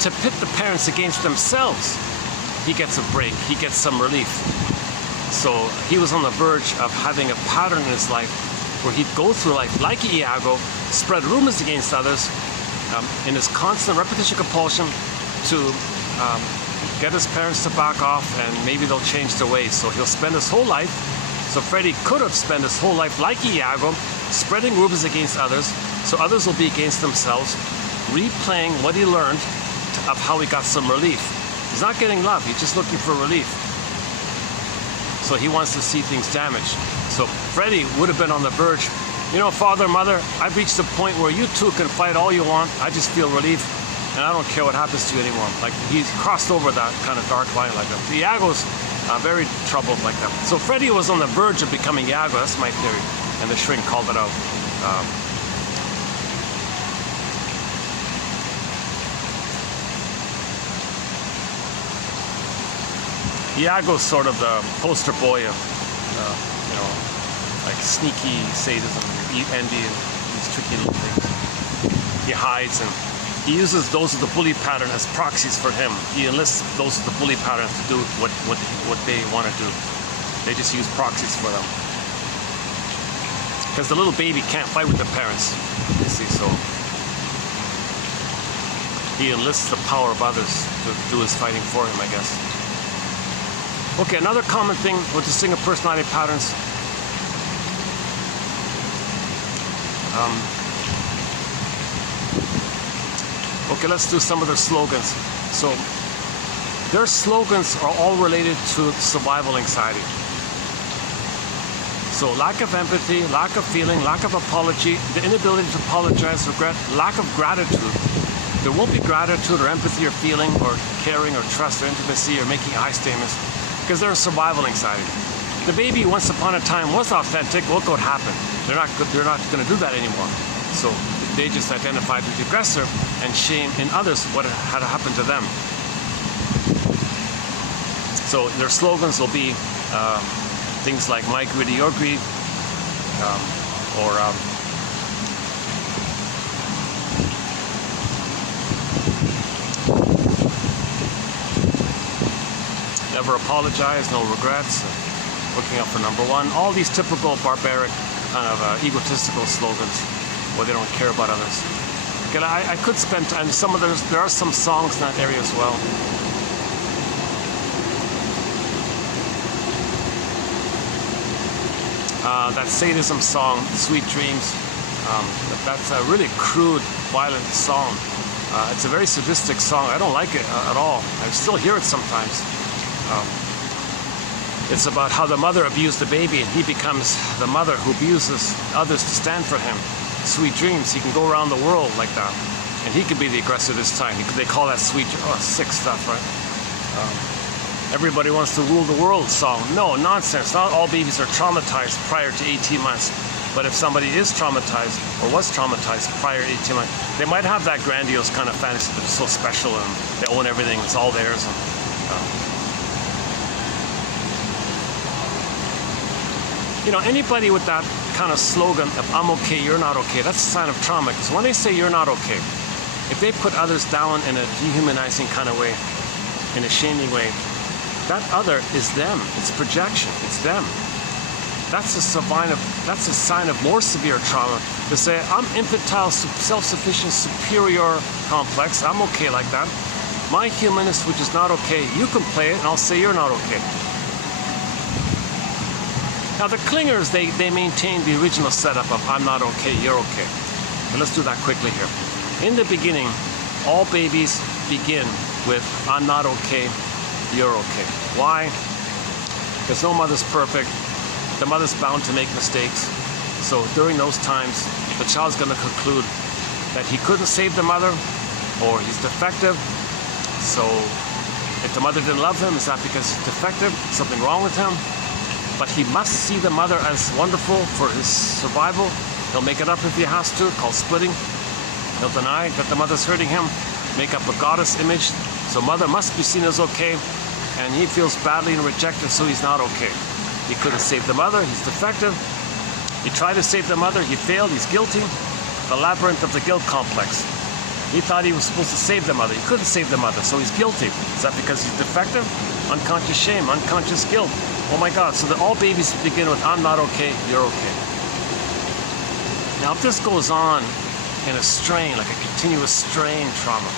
to pit the parents against themselves, he gets a break, he gets some relief. So he was on the verge of having a pattern in his life where he'd go through life like Iago, spread rumors against others, in his constant repetition compulsion to get his parents to back off, and maybe they'll change their ways. So he'll spend his whole life, so Freddie could have spent his whole life like Iago, spreading rumors against others, so others will be against themselves, replaying what he learned of how he got some relief. He's not getting love, he's just looking for relief. So he wants to see things damaged. So Freddie would have been on the verge, father, mother, I've reached a point where you two can fight all you want, I just feel relief, and I don't care what happens to you anymore. Like, he's crossed over that kind of dark line like that. Iago's very troubled like that. So Freddie was on the verge of becoming Iago, that's my theory, and the shrink called it out. Iago's sort of the poster boy of, like sneaky sadism, envy, and these tricky little things. He hides, and he uses those of the bully pattern as proxies for him. He enlists those of the bully pattern to do what they want to do. They just use proxies for them. Because the little baby can't fight with the parents, you see, so he enlists the power of others to do his fighting for him, I guess. Okay, another common thing with the single personality patterns, okay, let's do some of their slogans. So their slogans are all related to survival anxiety. So lack of empathy, lack of feeling, lack of apology, the inability to apologize, regret, lack of gratitude. There won't be gratitude or empathy or feeling or caring or trust or intimacy or making I statements, because they're survival anxiety. The baby once upon a time was authentic. Look what happened. They're not going to do that anymore. So they just identified with the aggressor and shame in others what had happened to them. So their slogans will be things like my greedy, your greed, or never apologize, no regrets, looking out for number one. All these typical barbaric kind of egotistical slogans where they don't care about others. Okay, I could spend time, there are some songs in that area as well. That sadism song, Sweet Dreams, that's a really crude, violent song. It's a very sadistic song. I don't like it at all. I still hear it sometimes. It's about how the mother abused the baby and he becomes the mother who abuses others to stand for him. Sweet dreams, he can go around the world like that. And he could be the aggressor this time. They call that sick stuff, right? Everybody wants to rule the world song. No, nonsense. Not all babies are traumatized prior to 18 months. But if somebody is traumatized or was traumatized prior to 18 months, they might have that grandiose kind of fantasy that is so special and they own everything, it's all theirs. And, you know, anybody with that kind of slogan of I'm okay, you're not okay, that's a sign of trauma. Because when they say you're not okay, if they put others down in a dehumanizing kind of way, in a shaming way, that other is them. It's projection. It's them. That's a sign of more severe trauma. To say I'm infantile, self-sufficient, superior complex. I'm okay like that. My humanist, which is not okay. You can play it, and I'll say you're not okay. Now the clingers, they maintain the original setup of I'm not okay, you're okay. And let's do that quickly here. In the beginning, all babies begin with I'm not okay, you're okay. Why? Because no mother's perfect. The mother's bound to make mistakes. So during those times, the child's going to conclude that he couldn't save the mother or he's defective. So if the mother didn't love him, is that because he's defective? Something wrong with him? But he must see the mother as wonderful for his survival. He'll make it up if he has to, called splitting. He'll deny that the mother's hurting him, make up a goddess image. So mother must be seen as okay, and he feels badly and rejected, so he's not okay. He couldn't save the mother, he's defective. He tried to save the mother, he failed, he's guilty. The labyrinth of the guilt complex. He thought he was supposed to save the mother. He couldn't save the mother, so he's guilty. Is that because he's defective? Unconscious shame, unconscious guilt. Oh my God, so that all babies begin with I'm not okay, you're okay. Now if this goes on in a strain, like a continuous strain trauma,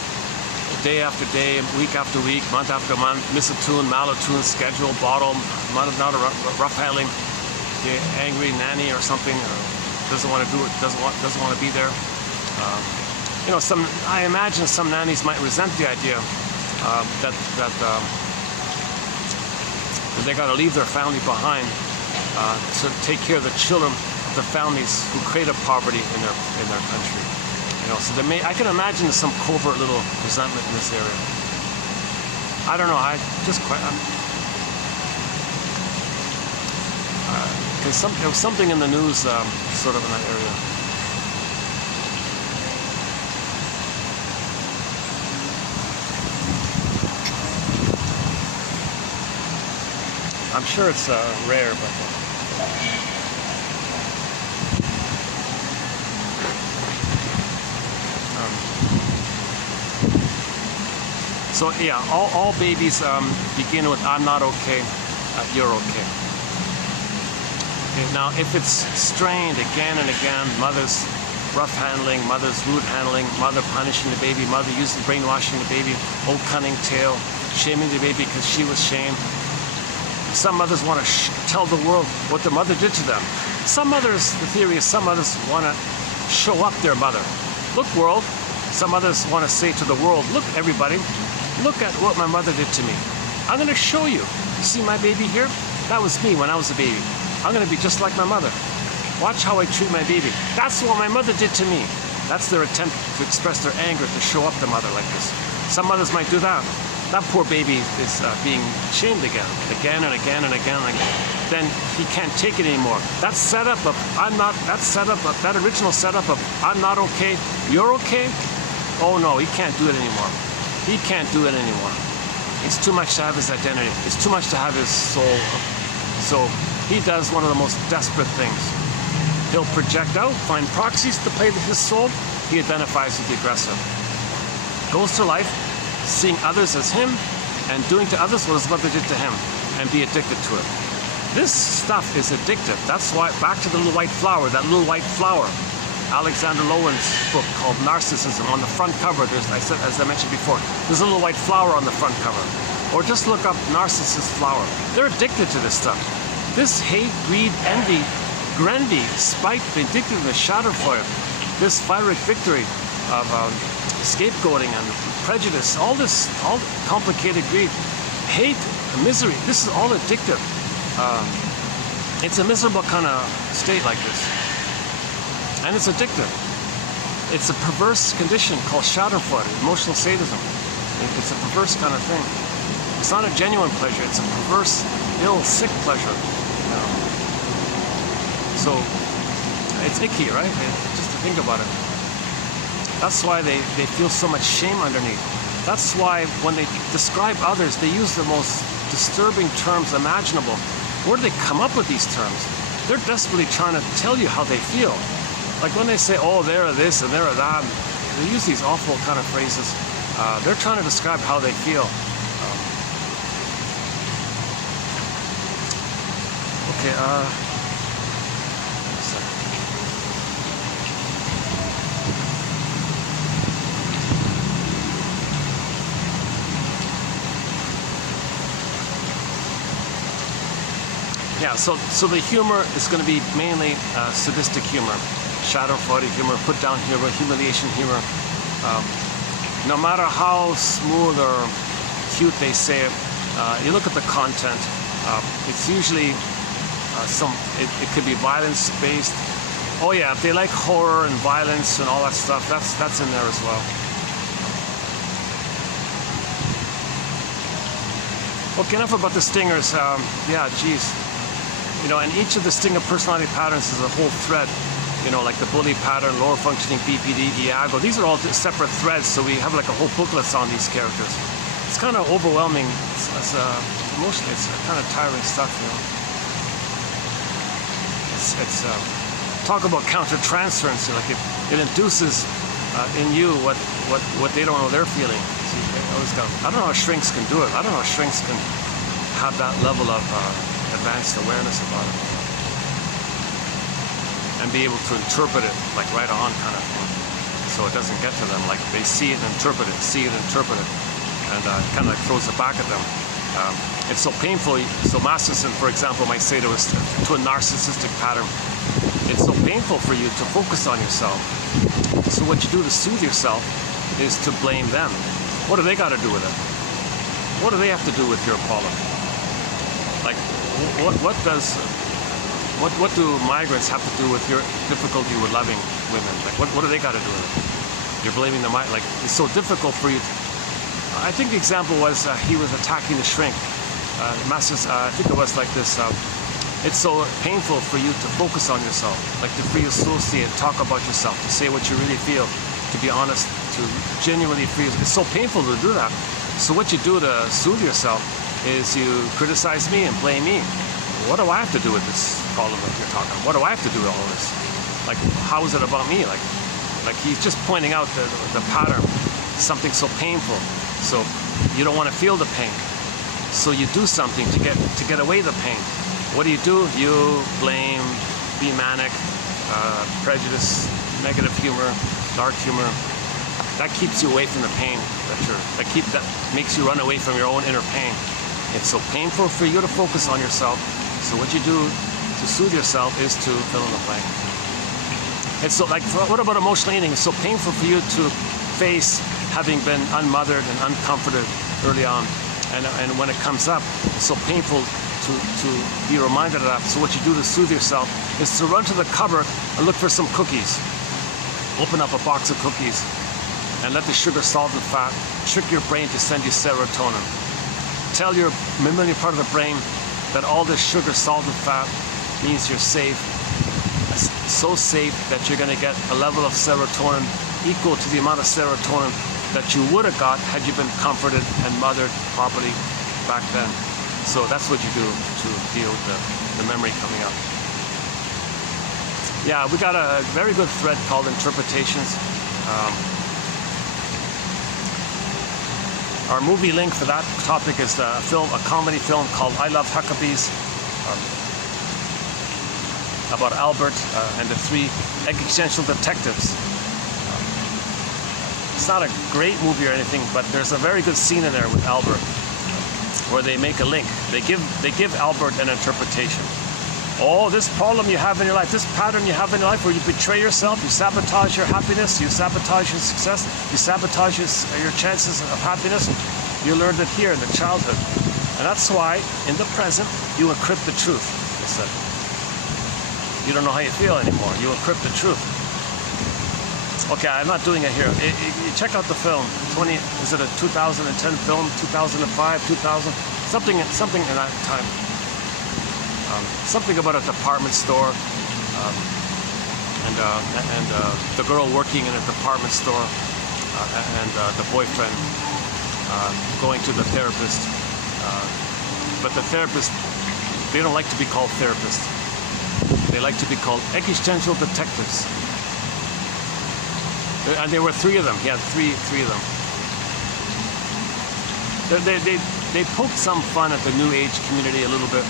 day after day, week after week, month after month, miss a tune, malatune, schedule, bottle, not a rough handling, angry nanny or something, or doesn't want to do it, doesn't want to be there. You know, I imagine some nannies might resent the idea that they got to leave their family behind to take care of the children of the families who created poverty in their country. You know, so I can imagine some covert little resentment in this area. I don't know. There was something in the news, sort of in that area. I'm sure it's rare, but so yeah, all babies begin with I'm not okay, you're okay. Okay. Now, if it's strained again and again, mother's rough handling, mother's rude handling, mother punishing the baby, mother using brainwashing the baby, old cunning tale, shaming the baby because she was shamed. Some mothers want to tell the world what the mother did to them. Some mothers, the theory is some mothers want to show up their mother. Look, world. Some mothers want to say to the world, look, everybody, look at what my mother did to me. I'm going to show you. See my baby here? That was me when I was a baby. I'm going to be just like my mother. Watch how I treat my baby. That's what my mother did to me. That's their attempt to express their anger, to show up the mother like this. Some mothers might do that. That poor baby is being shamed again and again and again and again. Then he can't take it anymore. That setup of that original setup of I'm not okay, you're okay. Oh no, he can't do it anymore. He can't do it anymore. It's too much to have his identity. It's too much to have his soul. So he does one of the most desperate things. He'll project out, find proxies to play with his soul. He identifies with the aggressor. Goes through life seeing others as him and doing to others what his mother did to him and be addicted to it. This stuff is addictive. That's why, back to the little white flower, that little white flower. Alexander Lowen's book called Narcissism. On the front cover, as I mentioned before, there's a little white flower on the front cover. Or just look up narcissist flower. They're addicted to this stuff. This hate, greed, envy, grandy, spite, vindictiveness, schadenfreude, this pyrrhic victory of scapegoating and prejudice, all complicated greed, hate, misery, this is all addictive. It's a miserable kind of state like this. And it's addictive. It's a perverse condition called schadenfreude, emotional sadism. It's a perverse kind of thing. It's not a genuine pleasure, it's a perverse, ill, sick pleasure. So it's icky, right? Just to think about it. That's why they feel so much shame underneath. That's why when they describe others, they use the most disturbing terms imaginable. Where do they come up with these terms? They're desperately trying to tell you how they feel. Like when they say, oh, they're this and they're that, they use these awful kind of phrases. They're trying to describe how they feel. Okay, yeah, so the humor is going to be mainly sadistic humor, schadenfreude humor, put down humor, humiliation humor. No matter how smooth or cute they say it, you look at the content. It's usually it could be violence-based. Oh yeah, if they like horror and violence and all that stuff, that's in there as well. Okay, enough about the stingers. Yeah, geez. You know, and each of the stinger personality patterns is a whole thread. You know, like the bully pattern, lower functioning BPD, Iago. These are all separate threads, so we have like a whole booklet on these characters. It's kind of overwhelming. Emotionally, it's kind of tiring stuff, you know. It's talk about counter-transference. Like it induces in you what they don't know they're feeling. So I don't know how shrinks can do it. I don't know how shrinks can have that level of advanced awareness about it and be able to interpret it like right on kind of thing, so it doesn't get to them. Like they see it and interpret it, and kind of like throws it back at them. It's so painful. So Masterson, for example, might say to a narcissistic pattern, it's so painful for you to focus on yourself. So what you do to soothe yourself is to blame them. What do they got to do with it? What do they have to do with your problem? Like, what do migrants have to do with your difficulty with loving women? Like, what do they got to do with it? You're blaming them. Like, it's so difficult for you. I think the example was he was attacking the shrink. Masters, I think it was like this. It's so painful for you to focus on yourself, like to free associate, talk about yourself, to say what you really feel, to be honest, to genuinely feel. It's so painful to do that. So what you do to soothe yourself is you criticize me and blame me. What do I have to do with this problem that you're talking about? What do I have to do with all this? Like, how is it about me? Like he's just pointing out the pattern, something so painful. So you don't want to feel the pain. So you do something to get away the pain. What do? You blame, be manic, prejudice, negative humor, dark humor. That keeps you away from the pain. That makes you run away from your own inner pain. It's so painful for you to focus on yourself. So what you do to soothe yourself is to fill in the blank. It's so like, what about emotional eating? It's so painful for you to face having been unmothered and uncomforted early on. And when it comes up, it's so painful to be reminded of that. So what you do to soothe yourself is to run to the cupboard and look for some cookies. Open up a box of cookies and let the sugar, salt, and fat trick your brain to send you serotonin. Tell your mammalian part of the brain that all this sugar, salt, and fat means you're safe. It's so safe that you're going to get a level of serotonin equal to the amount of serotonin that you would have got had you been comforted and mothered properly back then. So that's what you do to deal with the memory coming up. Yeah, we got a very good thread called interpretations. Our movie link for that topic is a comedy film called I Love Huckabees, about Albert and the three existential detectives. It's not a great movie or anything, but there's a very good scene in there with Albert where they make a link. They give Albert an interpretation. Oh, this problem you have in your life, this pattern you have in your life where you betray yourself, you sabotage your happiness, you sabotage your success, you sabotage your chances of happiness. You learned it here in the childhood. And that's why, in the present, you encrypt the truth, they said. You don't know how you feel anymore. You encrypt the truth. Okay, I'm not doing it here. You check out the film. Is it a 2010 film? 2005, 2000? Something in that time. Something about a department store. the girl working in a department store, and the boyfriend going to the therapist. But the therapist, they don't like to be called therapists. They like to be called existential detectives. And there were three of them. He had three of them. They poked some fun at the New Age community a little bit.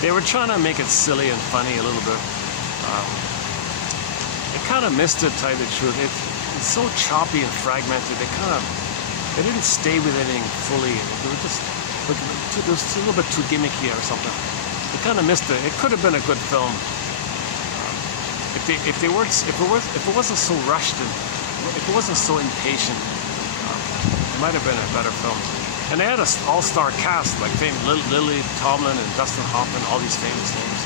They were trying to make it silly and funny a little bit. They kind of missed it, to tell you the truth. It's so choppy and fragmented. They didn't stay with anything fully. They were just it was a little bit too gimmicky or something. They kind of missed it. It could have been a good film if it wasn't so rushed and if it wasn't so impatient. It might have been a better film. And they had an all-star cast like Lily Tomlin and Dustin Hoffman, all these famous names.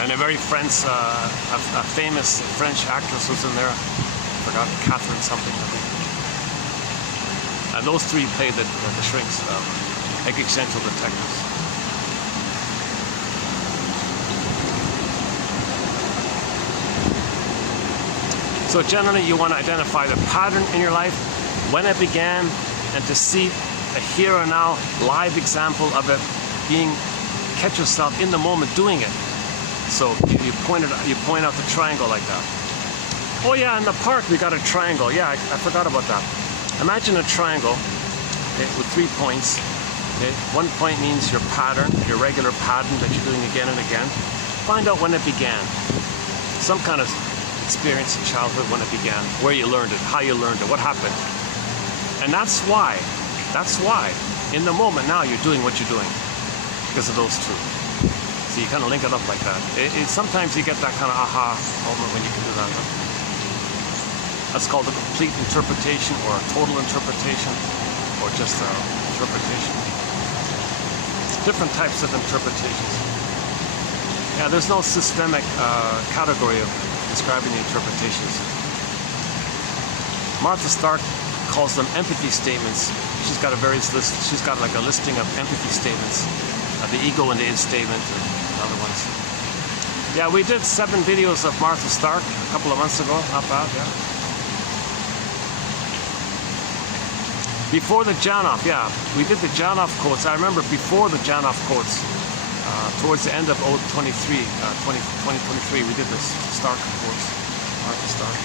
And a very a famous French actress was in there. I forgot, Catherine something, I think. And those three played the shrinks, existential detectives. So generally, you want to identify the pattern in your life, when it began, and to see a here and now live example of it catch yourself in the moment doing it. So you point out the triangle like that. Oh yeah, in the park we got a triangle. Yeah, I forgot about that. Imagine a triangle, okay, with 3 points. Okay. 1 point means your pattern, your regular pattern that you're doing again and again. Find out when it began. Some kind of experience in childhood when it began, where you learned it, how you learned it, what happened. And that's why, in the moment now you're doing what you're doing, because of those two. So you kind of link it up like that. Sometimes you get that kind of aha moment when you can do that. That's called a complete interpretation or a total interpretation or just interpretation. Different types of interpretations. Yeah, there's no systemic category of describing the interpretations. Martha Stark calls them empathy statements. She's got she's got like a listing of empathy statements, the ego and the id statement and other ones. Yeah, we did 7 videos of Martha Stark a couple of months ago. Not bad, yeah. Before the Janoff, yeah, we did the Janoff quotes. I remember before the Janoff quotes, towards the end of 2023, we did this Stark quotes, Martha Stark.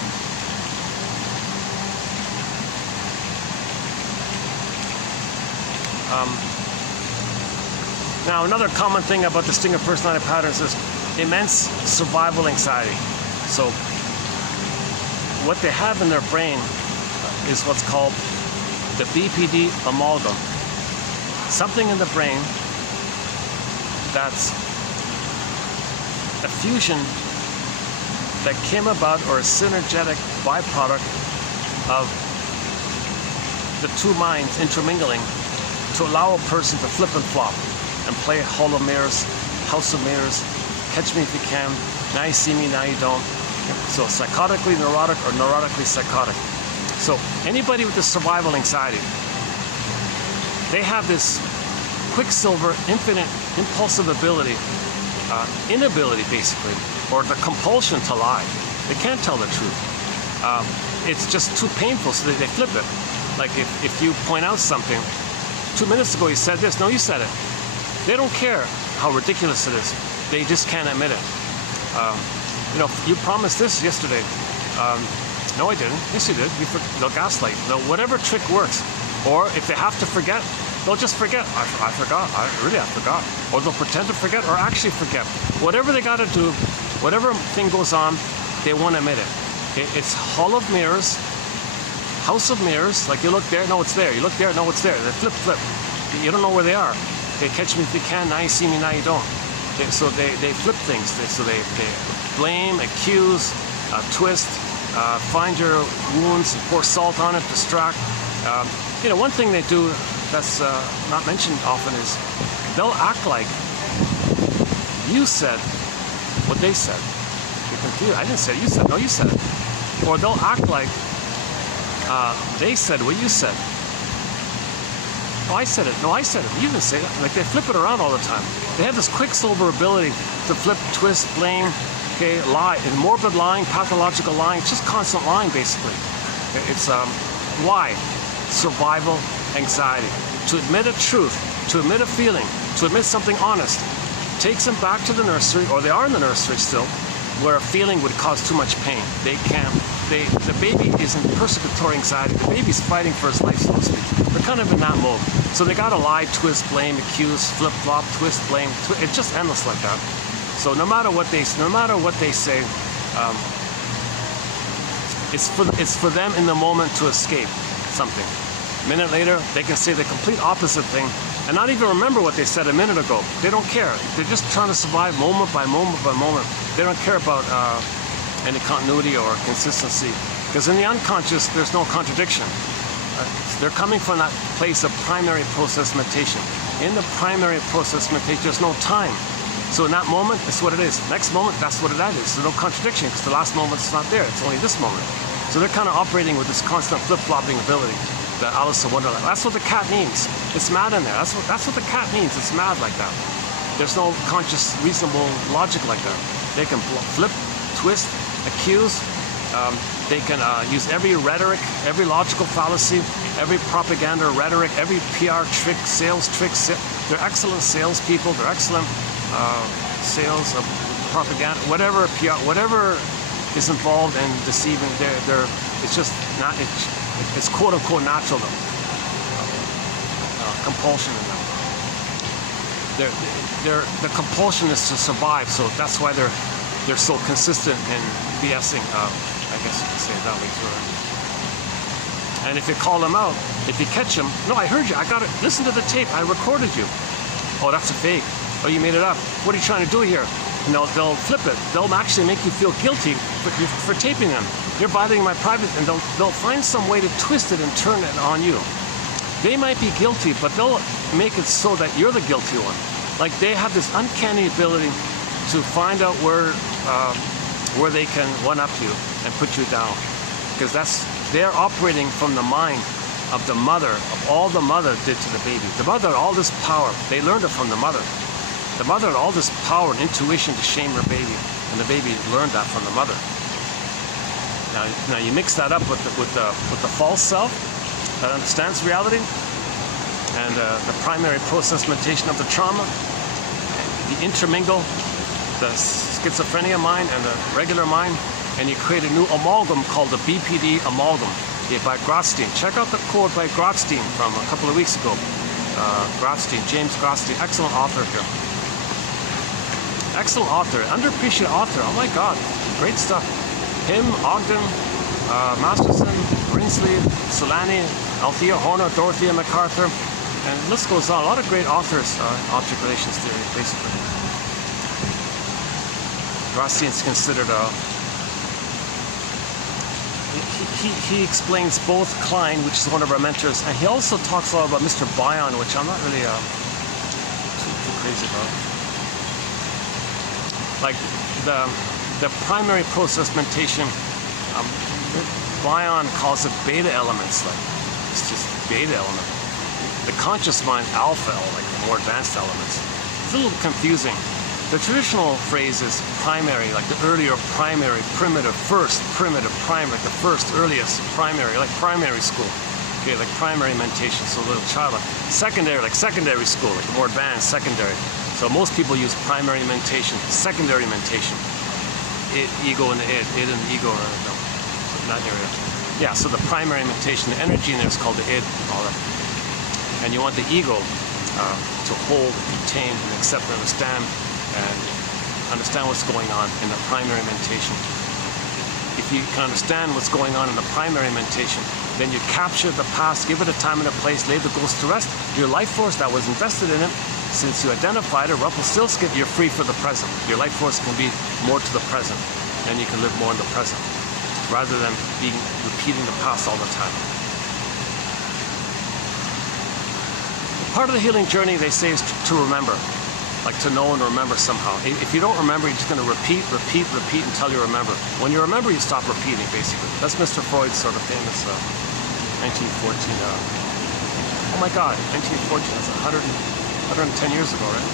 Now, another common thing about the Stinger personality patterns is immense survival anxiety. So, what they have in their brain is what's called the BPD amalgam. Something in the brain that's a fusion that came about, or a synergetic byproduct of the two minds intermingling to allow a person to flip and flop and play Hall of Mirrors, House of Mirrors, Catch Me If You Can, Now You See Me, Now You Don't. So psychotically neurotic or neurotically psychotic. So anybody with this survival anxiety, they have this quicksilver, infinite, impulsive ability, inability basically, or the compulsion to lie. They can't tell the truth. It's just too painful, so they flip it. Like if you point out something, 2 minutes ago you said this, no, you said it. They don't care how ridiculous it is. They just can't admit it. You promised this yesterday. No, I didn't. Yes, you did. They'll gaslight. Whatever trick works. Or if they have to forget, they'll just forget. I forgot. I forgot. Or they'll pretend to forget or actually forget. Whatever they got to do, whatever thing goes on, they won't admit it. Okay? It's Hall of Mirrors, House of Mirrors. Like you look there, no, it's there. You look there, no, it's there. They flip. You don't know where they are. They Catch Me If You Can, Now You See Me, Now You Don't. So they flip things. They blame, accuse, twist, find your wounds, pour salt on it, distract. One thing they do that's not mentioned often is they'll act like you said what they said. You're confused. I didn't say it. You said it. No, you said it. Or they'll act like they said what you said. Oh, I said it. No, I said it. You didn't say it. Like they flip it around all the time. They have this quicksilver ability to flip, twist, blame, okay, lie. And morbid lying, pathological lying, it's just constant lying basically. It's why? Survival anxiety. To admit a truth, to admit a feeling, to admit something honest, takes them back to the nursery, or they are in the nursery still, where a feeling would cause too much pain. They can't, the baby is in persecutory anxiety. The baby's fighting for his life, so to speak. They're kind of in that mode. So they gotta lie, twist, blame, accuse, flip, flop, twist, blame. It's just endless like that. So no matter what they say, it's for them in the moment to escape something. A minute later, they can say the complete opposite thing and not even remember what they said a minute ago. They don't care. They're just trying to survive moment by moment by moment. They don't care about any continuity or consistency, because in the unconscious, there's no contradiction. They're coming from that place of primary process mentation. In the primary process mentation, there's no time. So in that moment, it's what it is. Next moment, that's what it is. There's no contradiction, because the last moment is not there. It's only this moment. So they're kind of operating with this constant flip-flopping ability. The Alice in Wonderland. That's what the cat means. It's mad in there. That's what the cat means. It's mad like that. There's no conscious, reasonable logic like that. They can flip, twist, accuse. They can use every rhetoric, every logical fallacy, every propaganda rhetoric, every PR trick, sales tricks. They're excellent salespeople. They're excellent sales of propaganda, whatever PR, whatever is involved in deceiving. It's just not. It's quote unquote natural though. Compulsion in them. The compulsion is to survive, so that's why they're so consistent in BSing. I guess you could say it that way too. And if you call them out, if you catch them, no, I heard you. I got it. Listen to the tape. I recorded you. Oh, that's a fake. Oh, you made it up. What are you trying to do here? And they'll flip it. They'll actually make you feel guilty for taping them. You're violating my privacy, and they'll find some way to twist it and turn it on you. They might be guilty, but they'll make it so that you're the guilty one. Like they have this uncanny ability to find out where they can one-up you and put you down, because they're operating from the mind of the mother, of all the mother did to the baby. The mother had all this power. They learned it from the mother. The mother had all this power and intuition to shame her baby, and the baby learned that from the mother. Now you mix that up with the false self that understands reality, and the primary process mentation of the trauma. You intermingle the schizophrenia mind and the regular mind, and you create a new amalgam called the BPD amalgam by Grotstein. Check out the quote by Grotstein from a couple of weeks ago. James Grotstein, excellent author here. Excellent author, underappreciated author. Oh my God, great stuff. Him, Ogden, Masterson, Brinsley, Solani, Althea Horner, Dorothea MacArthur, and the list goes on. A lot of great authors in object relations theory, basically. Grotstein's considered he explains both Klein, which is one of our mentors, and he also talks a lot about Mr. Bion, which I'm not really too crazy about. Like the primary process mentation, Bion calls it beta elements. Like it's just beta element. The conscious mind, alpha, like the more advanced elements. It's a little confusing. The traditional phrase is primary, like the earlier primary, primitive, first, primitive, primary, like the first, earliest, primary, like primary school. Okay, like primary mentation, so little child. Secondary, like secondary school, like the more advanced, secondary. So most people use primary mentation, secondary mentation. Ego and the id and the ego, no, not area. Yeah, so the primary mentation, the energy in there is called the id, all that. And you want the ego to hold, contain, and accept and understand what's going on in the primary mentation. If you can understand what's going on in the primary mentation, then you capture the past, give it a time and a place, lay the ghost to rest. Your life force that was invested in it, since you identified it, Rumpelstiltskin, you're free for the present. Your life force can be more to the present, and you can live more in the present, rather than repeating the past all the time. Part of the healing journey, they say, is to remember. like to know and remember somehow. If you don't remember, you're just going to repeat until you remember. When you remember, you stop repeating, basically. That's Mr. Freud's sort of famous 1914. Oh my God, 1914. That's 110 years ago, right?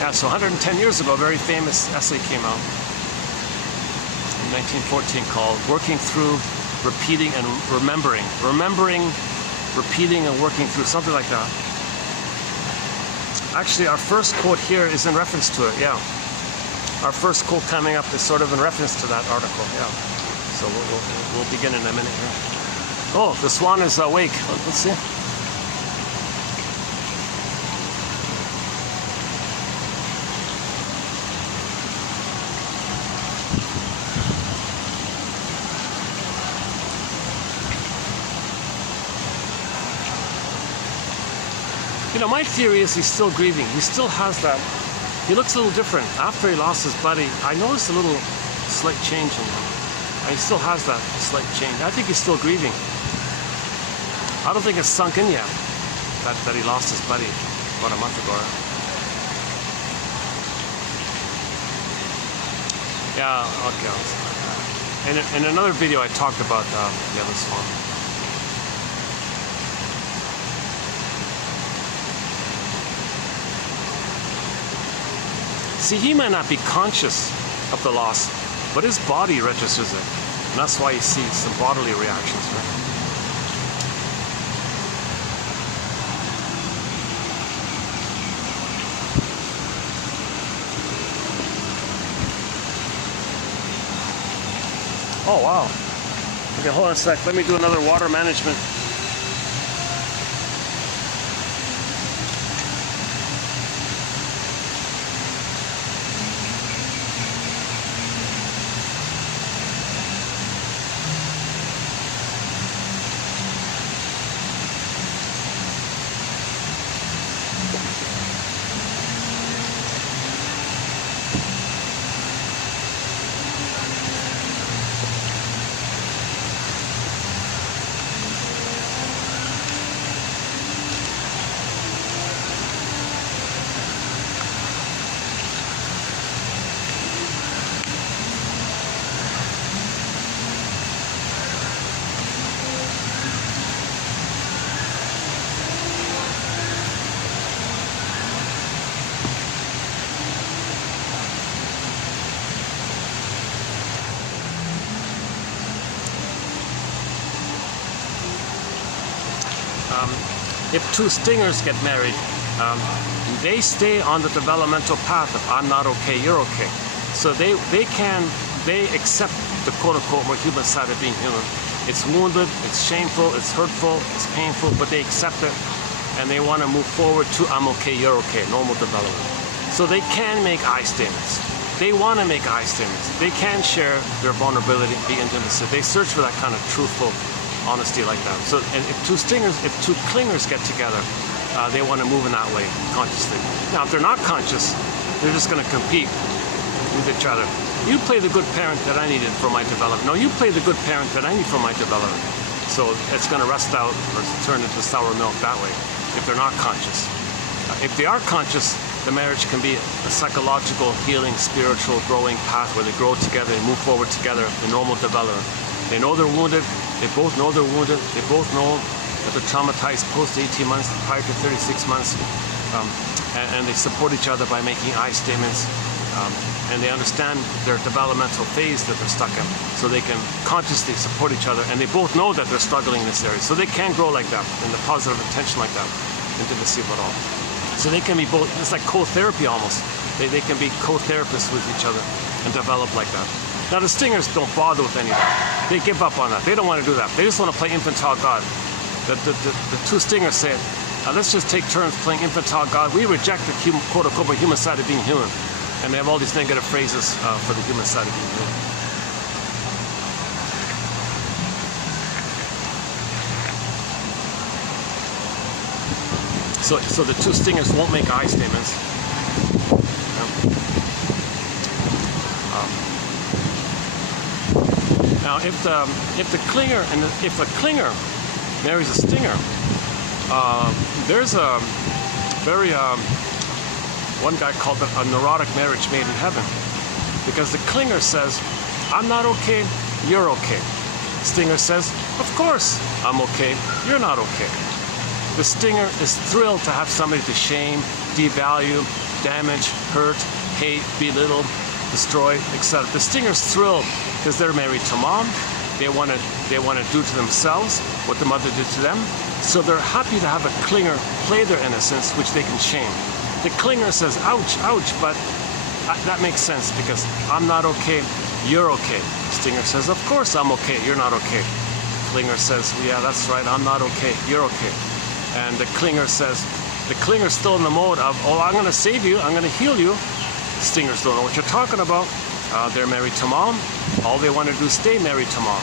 Yeah, so 110 years ago, a very famous essay came out in 1914 called "Working Through Repeating and Remembering." Remembering, repeating, and working through, something like that. Actually, our first quote here is in reference to it, yeah. Our first quote coming up is sort of in reference to that article, yeah. So we'll begin in a minute here. Oh, the swan is awake. Let's see. You know, my theory is he's still grieving. He still has that. He looks a little different. After he lost his buddy, I noticed a little slight change in him. And he still has that slight change. I think he's still grieving. I don't think it's sunk in yet that he lost his buddy about a month ago. Yeah, okay. In another video, I talked about the other swan. See, he might not be conscious of the loss, but his body registers it. And that's why you see some bodily reactions, right? Oh, wow. Okay, hold on a sec. Let me do another water management. If two stingers get married, they stay on the developmental path of I'm not okay, you're okay. So they accept the quote-unquote more human side of being human. It's wounded, it's shameful, it's hurtful, it's painful, but they accept it and they want to move forward to I'm okay, you're okay, normal development. So they can make I statements. They want to make I statements. They can share their vulnerability, the intimacy. They search for that kind of truthful honesty like that. So, and if two clingers get together, they want to move in that way consciously. Now, if they're not conscious, they're just going to compete with each other. You play the good parent that I needed for my development. No, you play the good parent that I need for my development. So it's going to rust out or turn into sour milk that way if they're not conscious. If they are conscious, the marriage can be a psychological, healing, spiritual, growing path where they grow together and move forward together in normal development. They know they're wounded. They both know they're wounded. They both know that they're traumatized post 18 months, prior to 36 months. And they support each other by making I statements. And they understand their developmental phase that they're stuck in. So they can consciously support each other. And they both know that they're struggling in this area. So they can grow like that, in the positive intention like that, intimacy of it all. So they can be both, it's like co-therapy almost. They can be co-therapists with each other and develop like that. Now the stingers don't bother with any of that. They give up on that. They don't want to do that. They just want to play infantile God. The two stingers say, let's just take turns playing infantile God. We reject the quote-unquote human side of being human. And they have all these negative phrases for the human side of being human. So the two stingers won't make I statements. Now, if the clinger and if a clinger marries a stinger, there's a very, one guy called it a neurotic marriage made in heaven. Because the clinger says, I'm not okay, you're okay. Stinger says, of course I'm okay, you're not okay. The stinger is thrilled to have somebody to shame, devalue, damage, hurt, hate, belittle, destroy, etc. The stinger's thrilled because they're married to mom. They want to do to themselves what the mother did to them. So they're happy to have a clinger play their innocence, which they can shame. The clinger says, ouch, ouch, but that makes sense because I'm not okay, you're okay. Stinger says, of course I'm okay, you're not okay. Clinger says, well, yeah, that's right, I'm not okay, you're okay. And the clinger says, the clinger's still in the mode of, oh, I'm going to save you, I'm going to heal you. Stingers don't know what you're talking about. They're married to mom. All they want to do is stay married to mom.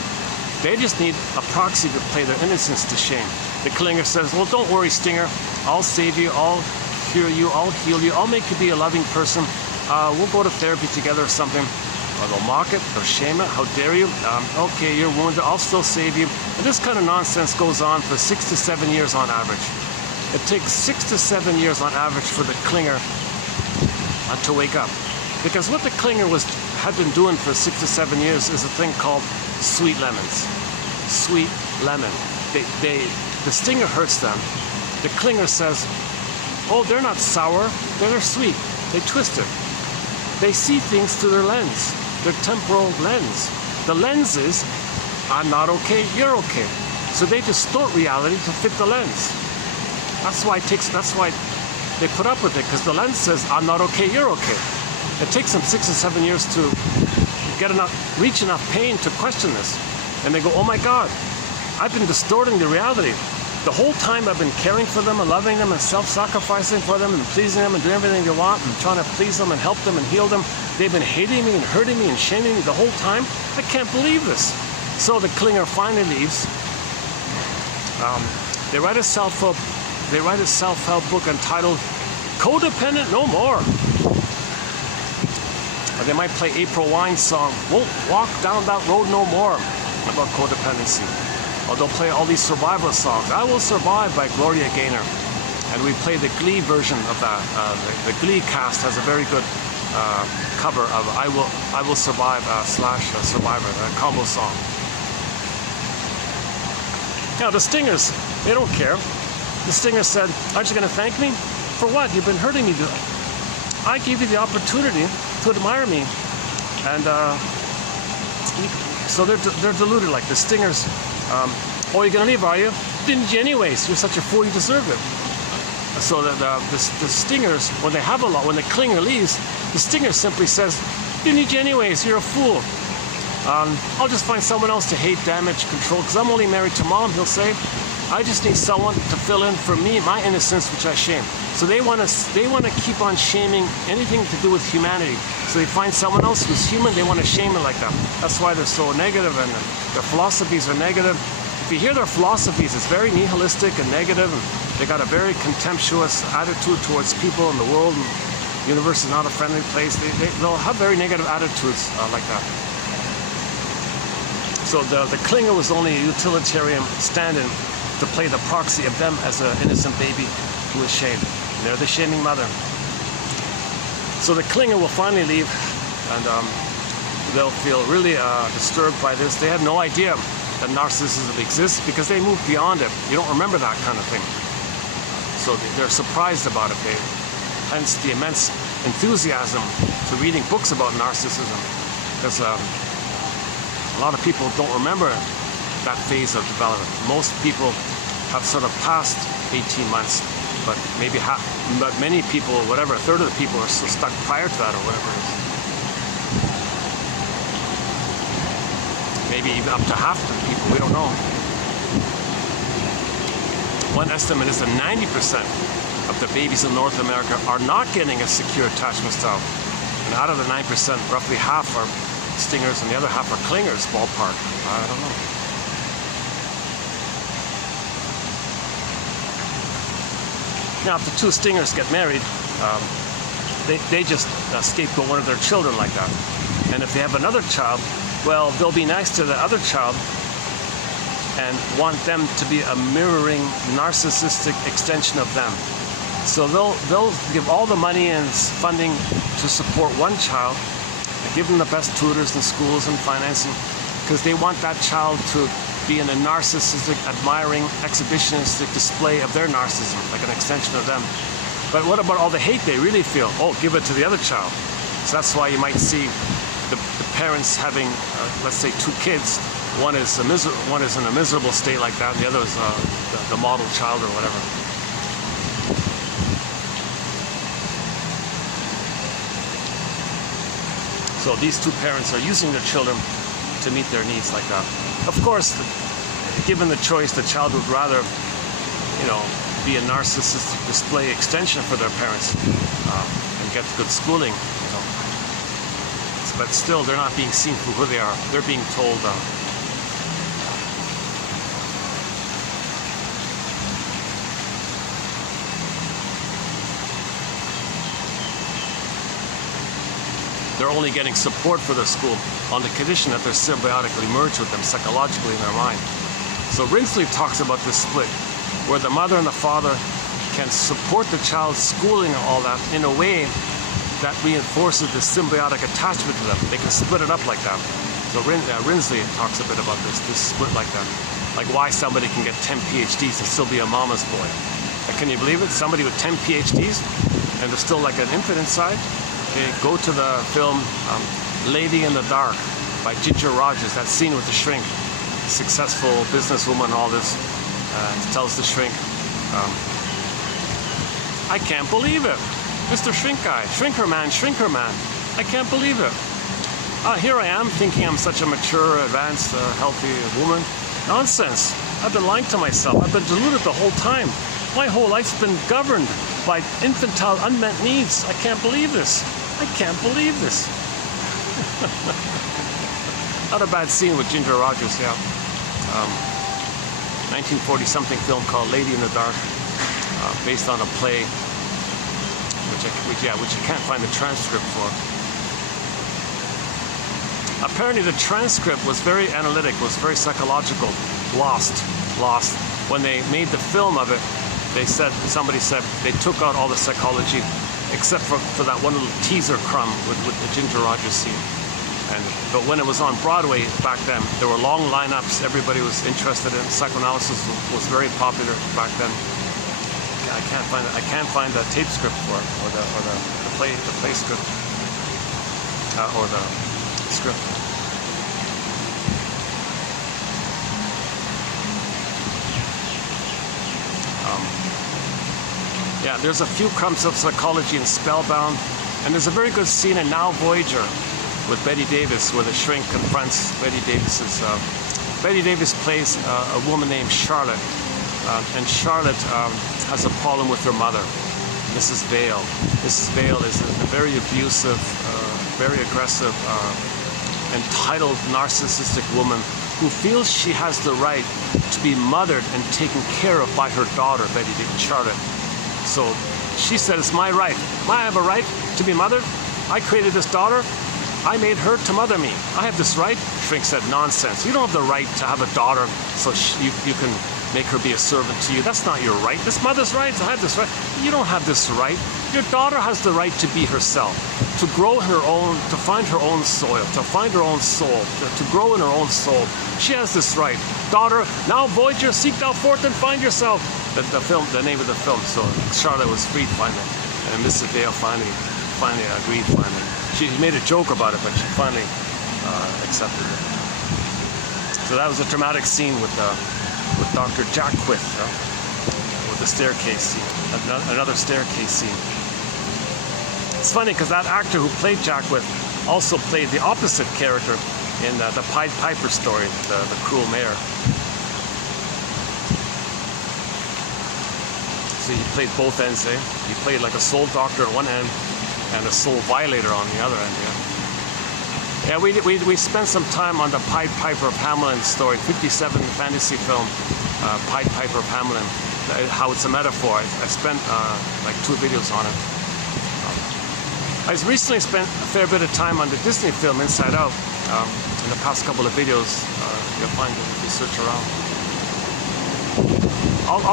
They just need a proxy to play their innocence to shame. The clinger says, well, don't worry, Stinger. I'll save you, I'll cure you, I'll heal you, I'll make you be a loving person. We'll go to therapy together or something. Or they'll mock it, they'll shame it. How dare you? Okay, you're wounded, I'll still save you. And this kind of nonsense goes on for 6 to 7 years on average. It takes 6 to 7 years on average for the clinger to wake up. Because what the clinger had been doing for 6 to 7 years is a thing called sweet lemons. Sweet lemon. The stinger hurts them. The clinger says, oh, they're not sour, they're sweet. They twist it. They see things through their lens, their temporal lens. The lens is, I'm not okay, you're okay. So they distort reality to fit the lens. That's why they put up with it, because the lens says, I'm not okay, you're okay. It takes them 6 or 7 years to reach enough pain to question this. And they go, oh my God, I've been distorting the reality. The whole time I've been caring for them and loving them and self-sacrificing for them and pleasing them and doing everything they want and trying to please them and help them and heal them. They've been hating me and hurting me and shaming me the whole time. I can't believe this. So the clinger finally leaves. They write a self-help book entitled Codependent No More. Or they might play April Wine's song, Won't Walk Down That Road No More, about codependency. Or they'll play all these survival songs. I Will Survive by Gloria Gaynor. And we play the Glee version of that. The Glee cast has a very good cover of I Will Survive / Survivor, a combo song. Now the stingers, they don't care. The stinger said, aren't you going to thank me? For what? You've been hurting me. I gave you the opportunity to admire me. And so they're deluded like the stingers. Oh, you're going to leave, are you? Didn't you anyways? You're such a fool, you deserve it. So the stingers, when they have a lot, when the clinger leaves, the stinger simply says, didn't need you anyways, you're a fool. I'll just find someone else to hate, damage, control, because I'm only married to mom, he'll say. I just need someone to fill in for me, my innocence, which I shame. So they want to keep on shaming anything to do with humanity. So they find someone else who's human, they want to shame it like that. That's why they're so negative and their philosophies are negative. If you hear their philosophies, it's very nihilistic and negative, and they got a very contemptuous attitude towards people in the world. And the universe is not a friendly place. They'll have very negative attitudes like that. So the clinger was only a utilitarian stand-in to play the proxy of them as an innocent baby who is shamed. They're the shaming mother. So the clinger will finally leave, and they'll feel really disturbed by this. They have no idea that narcissism exists because they moved beyond it. You don't remember that kind of thing. So they're surprised about it. Hence the immense enthusiasm to reading books about narcissism, because a lot of people don't remember that phase of development. Most people have sort of passed 18 months, but but many people, whatever, a third of the people are still stuck prior to that or whatever it is. Maybe even up to half the people, we don't know. One estimate is that 90% of the babies in North America are not getting a secure attachment style. And out of the 9%, roughly half are stingers and the other half are clingers, ballpark. I don't know. Now, if the two stingers get married, they just scapegoat one of their children like that. And if they have another child, well, they'll be nice to the other child and want them to be a mirroring, narcissistic extension of them. So they'll give all the money and funding to support one child, and give them the best tutors in schools and financing, because they want that child to be in a narcissistic, admiring, exhibitionistic display of their narcissism, like an extension of them. But what about all the hate they really feel? Oh, give it to the other child. So that's why you might see the parents having, let's say, 2 kids. One is in a miserable state like that, and the other is the model child or whatever. So these 2 parents are using their children to meet their needs like that. Of course, given the choice, the child would rather, be a narcissistic display extension for their parents and get good schooling, But still, they're not being seen for who they are. They're being told, they're only getting support for their school on the condition that they're symbiotically merged with them psychologically in their mind. So Rinsley talks about this split, where the mother and the father can support the child's schooling and all that in a way that reinforces the symbiotic attachment to them. They can split it up like that. So Rinsley talks a bit about this split like that. Like why somebody can get 10 PhDs and still be a mama's boy. Can you believe it? Somebody with 10 PhDs and there's still like an infant inside. Okay, go to the film Lady in the Dark by Ginger Rogers, that scene with the shrink. Successful businesswoman, all this, tells the shrink, I can't believe it. Mr. Shrink Guy, Shrinker Man, I can't believe it. Here I am thinking I'm such a mature, advanced, healthy woman. Nonsense. I've been lying to myself. I've been deluded the whole time. My whole life's been governed by infantile unmet needs. I can't believe this. I can't believe this. Not a bad scene with Ginger Rogers, yeah. 1940-something film called Lady in the Dark, based on a play, which you can't find the transcript for. Apparently the transcript was very analytic, was very psychological, lost. When they made the film of it, somebody said they took out all the psychology except for that one little teaser crumb with the Ginger Rogers scene. But when it was on Broadway back then, there were long lineups. Everybody was interested in psychoanalysis. Was very popular back then. I can't find the tape script for it, or the play script, or the script. Yeah, there's a few crumbs of psychology in Spellbound, and there's a very good scene in Now Voyager with Betty Davis, where the shrink confronts Betty Davis's. Betty Davis plays a woman named Charlotte, and Charlotte has a problem with her mother, Mrs. Vale. Mrs. Vale is a very abusive, very aggressive, entitled, narcissistic woman who feels she has the right to be mothered and taken care of by her daughter, Betty Davis, Charlotte. So she said, it's my right. I have a right to be mothered. I created this daughter. I made her to mother me. I have this right. Shrink said, nonsense. You don't have the right to have a daughter so you can make her be a servant to you. That's not your right. This mother's right. I have this right. You don't have this right. Your daughter has the right to be herself, to grow her own, to find her own soil, to find her own soul, to grow in her own soul. She has this right. Daughter, now Voyager, seek thou forth and find yourself. The name of the film. So Charlotte was freed finally, and Mrs. Vale finally agreed. She made a joke about it, but she finally accepted it. So that was a dramatic scene with Dr. Jackwith, with the staircase scene, another staircase scene. It's funny because that actor who played Jackwith also played the opposite character in the Pied Piper story, the cruel mayor. So he played both ends, eh? He played like a soul doctor on one end and a soul violator on the other end, yeah. Yeah, we spent some time on the Pied Piper of Hamelin story, 57 fantasy film, Pied Piper of Hamelin, how it's a metaphor. I spent like 2 videos on it. I recently spent a fair bit of time on the Disney film Inside Out. In the past couple of videos, you'll find it if you search around. I'll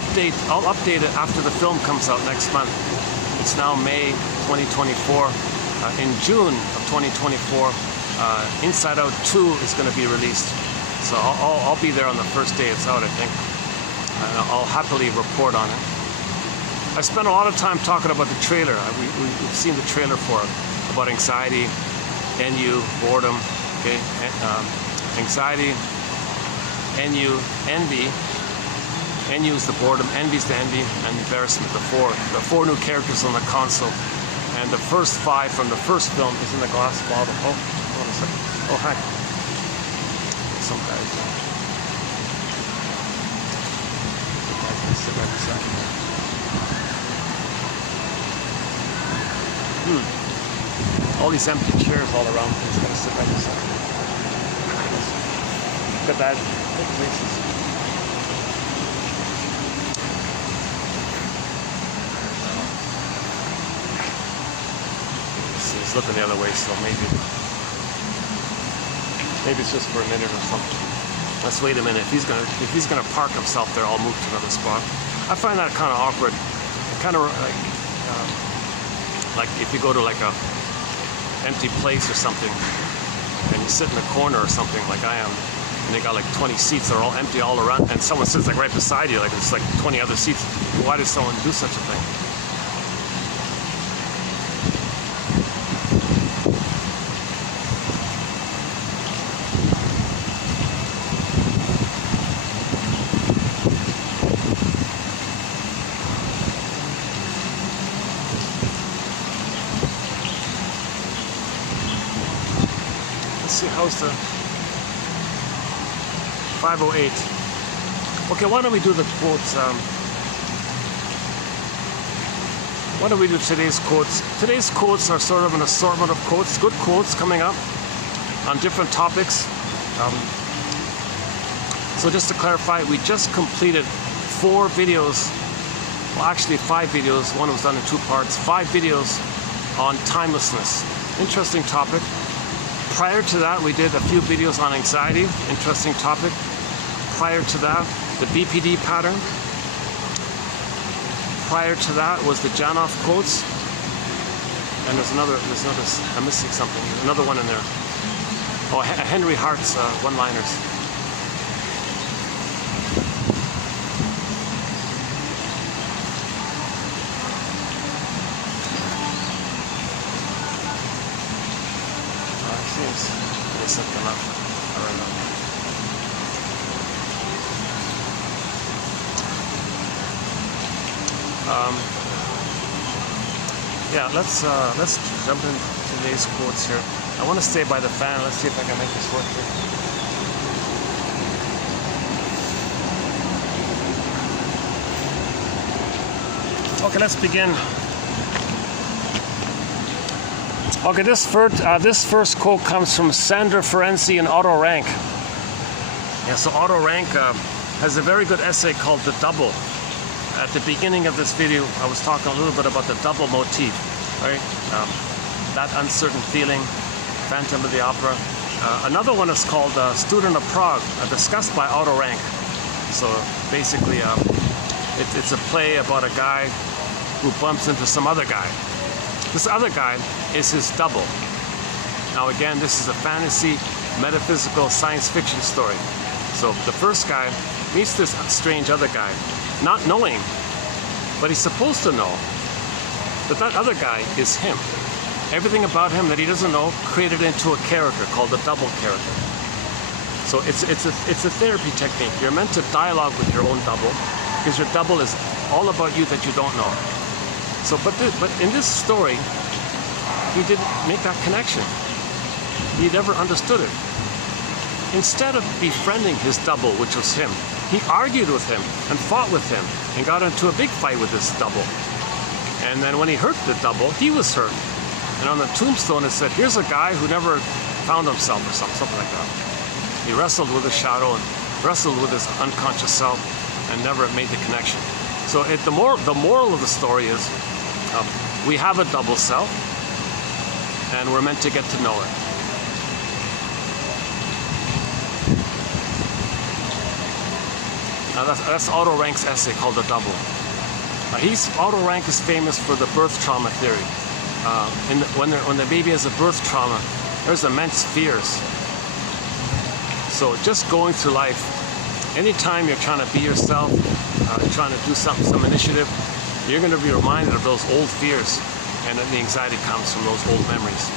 update it after the film comes out next month. It's now May 2024. In June of 2024, Inside Out 2 is going to be released. So I'll be there on the first day it's out, I think. And I'll happily report on it. I spent a lot of time talking about the trailer. We've seen the trailer for it, about anxiety, NU, boredom, okay, anxiety, NU, envy. NU is the boredom, envy is the envy, and embarrassment, the four new characters on the console. And the first 5 from the first film is in the glass bottle. Oh, hold on a second. Oh, hi. Some guys. Sit right beside me. All these empty chairs all around. He's gonna sit right beside me. Look at that. Big places. He's looking the other way, so maybe it's just for a minute or something. Let's wait a minute. If he's gonna park himself there, I'll move to another spot. I find that kind of awkward. Kind of like if you go to like a empty place or something, and you sit in the corner or something like I am, and they got like 20 seats that are all empty all around, and someone sits like right beside you, like it's like 20 other seats. Why does someone do such a thing? Let's see, how's the 508? Okay, why don't we do the quotes? Why don't we do today's quotes? Today's quotes are sort of an assortment of quotes, good quotes coming up on different topics. So just to clarify, we just completed 4 videos, well actually 5 videos, one was done in 2 parts, 5 videos on timelessness. Interesting topic. Prior to that, we did a few videos on anxiety, interesting topic. Prior to that, the BPD pattern. Prior to that was the Janoff quotes. And there's another, I'm missing something, another one in there. Oh, Henry Hart's one-liners. They set them up. I don't know. Yeah, let's jump into today's quotes here. I want to stay by the fan. Let's see if I can make this work here. Okay, let's begin. Okay, this first quote comes from Sandra Ferenczi and Otto Rank. Yeah, so Otto Rank has a very good essay called The Double. At the beginning of this video, I was talking a little bit about the double motif, right? That uncertain feeling, Phantom of the Opera. Another one is called Student of Prague, discussed by Otto Rank. So basically, it's a play about a guy who bumps into some other guy. This other guy is his double. Now again, this is a fantasy, metaphysical, science fiction story. So the first guy meets this strange other guy, not knowing, but he's supposed to know that that other guy is him. Everything about him that he doesn't know created into a character called the double character. So it's a therapy technique. You're meant to dialogue with your own double because your double is all about you that you don't know. So, but in this story, he didn't make that connection. He never understood it. Instead of befriending his double, which was him, he argued with him and fought with him and got into a big fight with this double. And then when he hurt the double, he was hurt. And on the tombstone it said, here's a guy who never found himself or something like that. He wrestled with his shadow and wrestled with his unconscious self and never made the connection. So the moral of the story is, we have a double self and we're meant to get to know it. Now that's Otto Rank's essay called The Double. Otto Rank is famous for the birth trauma theory. When the baby has a birth trauma, there's immense fears. So just going through life, anytime you're trying to be yourself, trying to do some initiative, you're going to be reminded of those old fears, and then the anxiety comes from those old memories.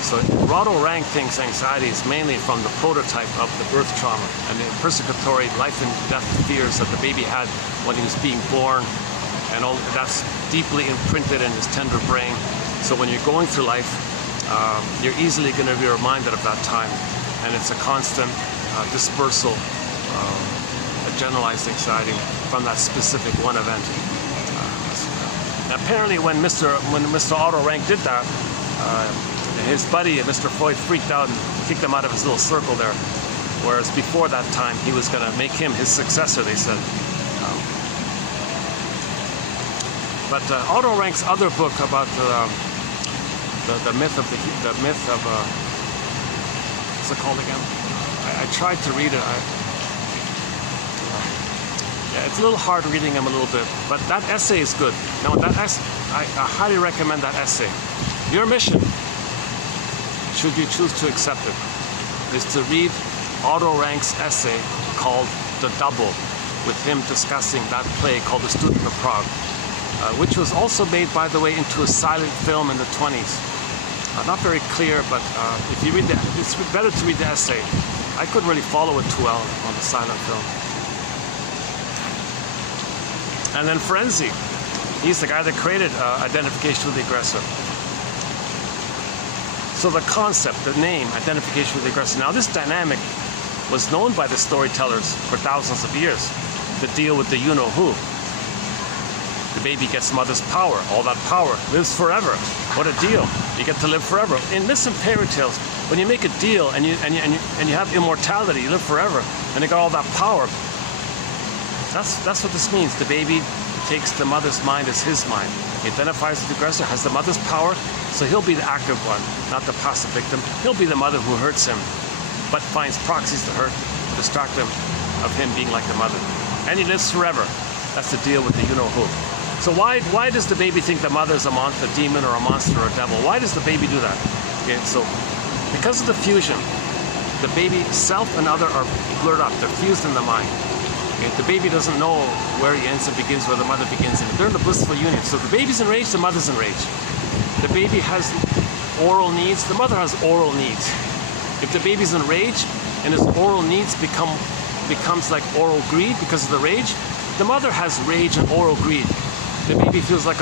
So Otto Rank thinks anxiety is mainly from the prototype of the birth trauma and the persecutory life and death fears that the baby had when he was being born, and all that's deeply imprinted in his tender brain. So when you're going through life, you're easily going to be reminded of that time, and it's a constant dispersal, a generalized anxiety from that specific one event. Apparently, when Mr. Otto Rank did that, his buddy, Mr. Freud, freaked out and kicked him out of his little circle there. Whereas before that time, he was going to make him his successor, they said. But Otto Rank's other book about the myth of what's it called again? I tried to read it. Yeah, it's a little hard reading him a little bit, but that essay is good. Now, I highly recommend that essay. Your mission, should you choose to accept it, is to read Otto Rank's essay called The Double, with him discussing that play called The Student of Prague, which was also made, by the way, into a silent film in the 20s. Not very clear, but if you read it's better to read the essay. I couldn't really follow it too well on the silent film. And then Ferenczi, he's the guy that created identification with the aggressor. So the concept, the name, identification with the aggressor. Now this dynamic was known by the storytellers for thousands of years to deal with the you-know-who. The baby gets mother's power. All that power lives forever. What a deal! You get to live forever. In myths and fairy tales, when you make a deal and you have immortality, you live forever, and you got all that power. That's what this means. The baby takes the mother's mind as his mind. He identifies with the aggressor, has the mother's power, so he'll be the active one, not the passive victim. He'll be the mother who hurts him, but finds proxies to hurt, to distract him of him being like the mother. And he lives forever. That's the deal with the you-know-who. So why does the baby think the mother is a demon or a monster or a devil? Why does the baby do that? Okay, so because of the fusion, the baby self and other are blurred up. They're fused in the mind. Okay, the baby doesn't know where he ends and begins, where the mother begins. And they're in a blissful union. So the baby's enraged, the mother's enraged. The baby has oral needs, the mother has oral needs. If the baby's enraged and his oral needs becomes like oral greed because of the rage, the mother has rage and oral greed. The baby feels like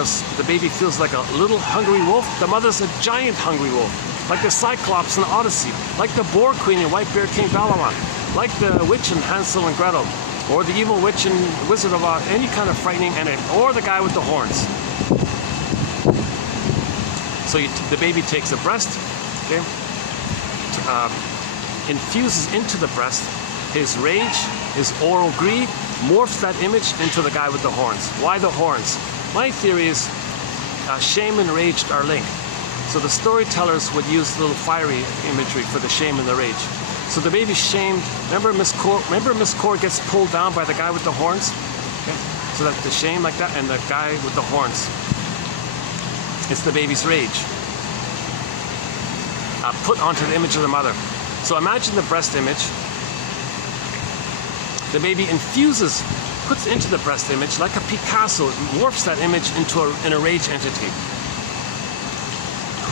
a little hungry wolf. The mother's a giant hungry wolf, like the Cyclops in the Odyssey, like the Boar Queen in White Bear King Balaam, like the witch in Hansel and Gretel, or the evil witch in Wizard of Oz, any kind of frightening enemy, or the guy with the horns. So the baby takes a breast, okay, infuses into the breast his rage, his oral greed, morphs that image into the guy with the horns. Why the horns? My theory is shame and rage are linked. So the storytellers would use little fiery imagery for the shame and the rage. So the baby's shamed. Remember Miss Cord gets pulled down by the guy with the horns? Okay? So that the shame like that, and the guy with the horns, it's the baby's rage. Put onto the image of the mother. So imagine the breast image. The baby puts into the breast image, like a Picasso, morphs that image into an enraged entity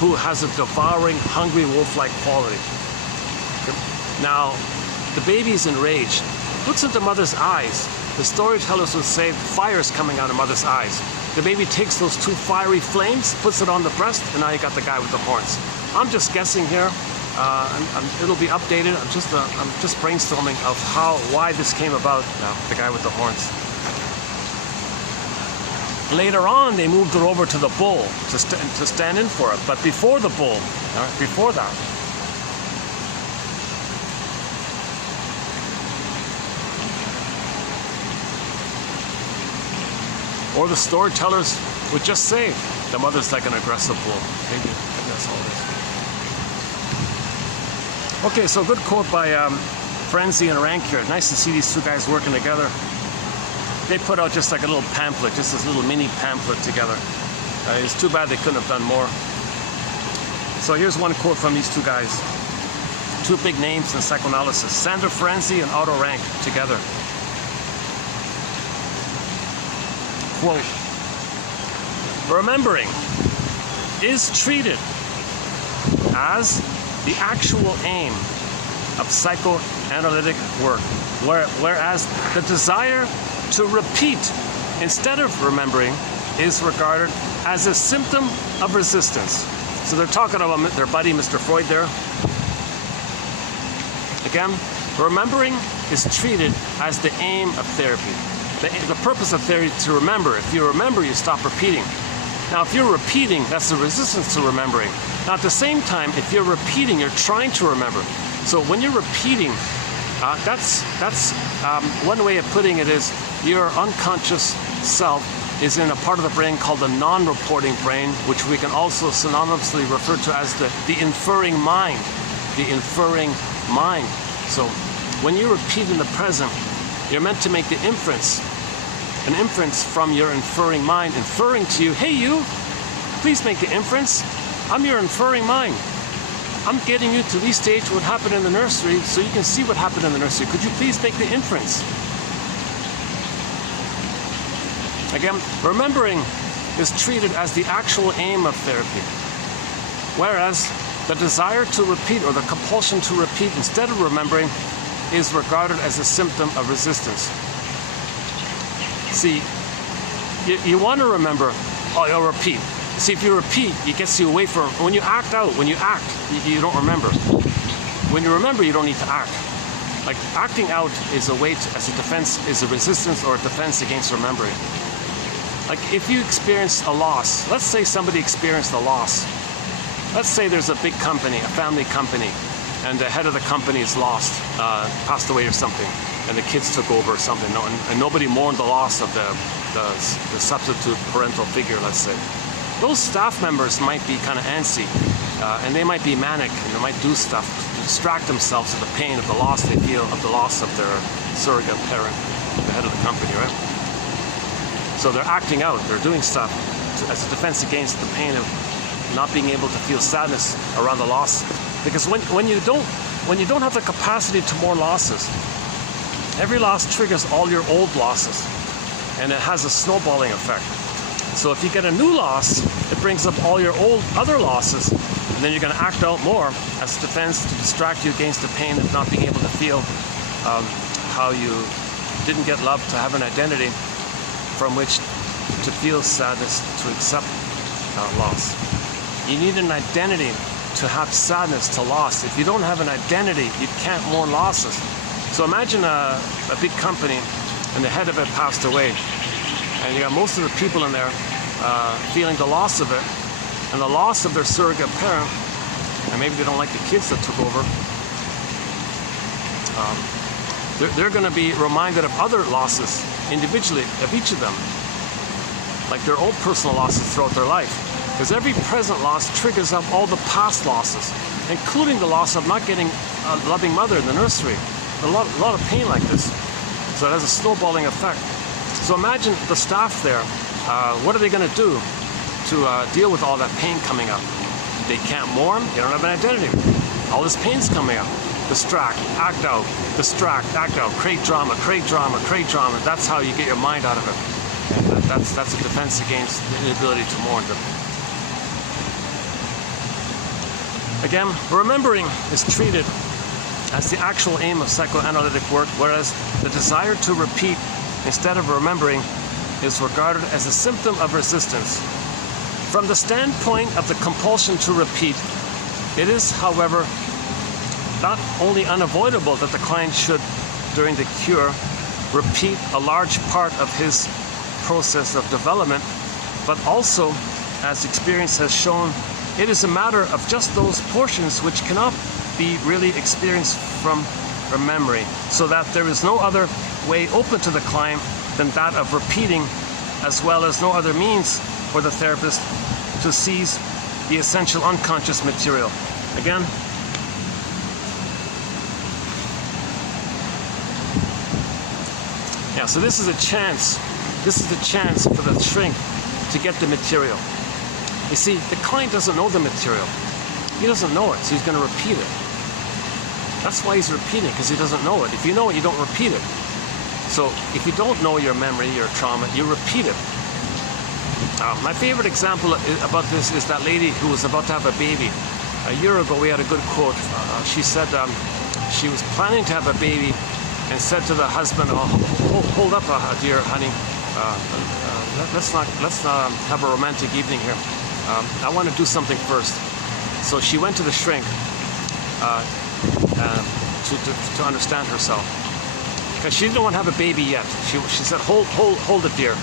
who has a devouring, hungry, wolf-like quality. Now, the baby's enraged, looks into mother's eyes. The storytellers would say fire's coming out of mother's eyes. The baby takes those two fiery flames, puts it on the breast, and now you got the guy with the horns. I'm just guessing here. It'll be updated. I'm just brainstorming of why this came about. Now, the guy with the horns. Later on, they moved her over to the bull to stand in for it. But before the bull, before that, or the storytellers would just say the mother's like an aggressive bull. Maybe that's all it is. Okay, so good quote by Ferenczi and Rank here. Nice to see these two guys working together. they put out just like a little pamphlet, just this little mini pamphlet together. It's too bad they couldn't have done more. So here's one quote from these two guys. Two big names in psychoanalysis, Ferenczi and Otto Rank together. Quote, remembering is treated as the actual aim of psychoanalytic work, whereas the desire to repeat instead of remembering is regarded as a symptom of resistance. So they're talking about their buddy, Mr. Freud there. Again, remembering is treated as the aim of therapy. The purpose of therapy is to remember. If you remember, you stop repeating. Now, if you're repeating, that's the resistance to remembering. Now, at the same time, if you're repeating, you're trying to remember. So when you're repeating, that's one way of putting it is your unconscious self is in a part of the brain called the non-reporting brain, which we can also synonymously refer to as the inferring mind. The inferring mind. So when you repeat in the present, you're meant to make the inference, an inference from your inferring mind, inferring to you, hey you, please make the inference. I'm your inferring mind. I'm getting you to restate what happened in the nursery so you can see what happened in the nursery. Could you please make the inference? Again, remembering is treated as the actual aim of therapy, whereas the desire to repeat or the compulsion to repeat instead of remembering is regarded as a symptom of resistance. See, you want to remember, oh, you'll repeat. See, if you repeat, it gets you away from, when you act out, when you act, you don't remember. When you remember, you don't need to act. Like, acting out is a way to, as a defense, is a resistance or a defense against remembering. Like, if you experience a loss, let's say somebody experienced a loss. Let's say there's a big company, a family company, and the head of the company is lost, passed away or something, and the kids took over or something, and nobody mourned the loss of the substitute parental figure, let's say. Those staff members might be kind of antsy, and they might be manic, and they might do stuff to distract themselves of the pain of the loss they feel of the loss of their surrogate parent, the head of the company, right? So they're acting out, they're doing stuff as a defense against the pain of not being able to feel sadness around the loss. Because when you don't have the capacity to mourn losses, every loss triggers all your old losses, and it has a snowballing effect. So if you get a new loss, it brings up all your old other losses, and then you're going to act out more as a defense to distract you against the pain of not being able to feel how you didn't get love, to have an identity from which to feel sadness, to accept loss. You need an identity to have sadness, to loss. If you don't have an identity, you can't mourn losses. So imagine a big company and the head of it passed away, and you got most of the people in there feeling the loss of it and the loss of their surrogate parent, and maybe they don't like the kids that took over. They're going to be reminded of other losses individually, of each of them, like their own personal losses throughout their life. Because every present loss triggers up all the past losses, including the loss of not getting a loving mother in the nursery. A lot of pain like this. So it has a snowballing effect. So imagine the staff there, what are they going to do to deal with all that pain coming up? They can't mourn, they don't have an identity. All this pain's coming up. Distract, act out, distract, act out, create drama, create drama, create drama. That's how you get your mind out of it. And that's a defense against the inability to mourn them. Again, remembering is treated as the actual aim of psychoanalytic work, whereas the desire to repeat instead of remembering is regarded as a symptom of resistance. From the standpoint of the compulsion to repeat, it is, however, not only unavoidable that the client should, during the cure, repeat a large part of his process of development, but also, as experience has shown, it is a matter of just those portions which cannot be really experienced from memory, so that there is no other way open to the client than that of repeating, as well as no other means for the therapist to seize the essential unconscious material. Again, Yeah, so this is a chance. This is the chance for the shrink to get the material. You see, the client doesn't know the material. He doesn't know it, so he's going to repeat it. That's why he's repeating, because he doesn't know it. If you know it, you don't repeat it. So if you don't know your memory, your trauma, you repeat it. My favorite example about this is that lady who was about to have a baby. A year ago, we had a good quote. She said she was planning to have a baby and said to the husband, "Oh, hold up, dear honey. Let's not have a romantic evening here. I want to do something first." So she went to the shrink to understand herself, because she didn't want to have a baby yet. She said, "Hold it, dear.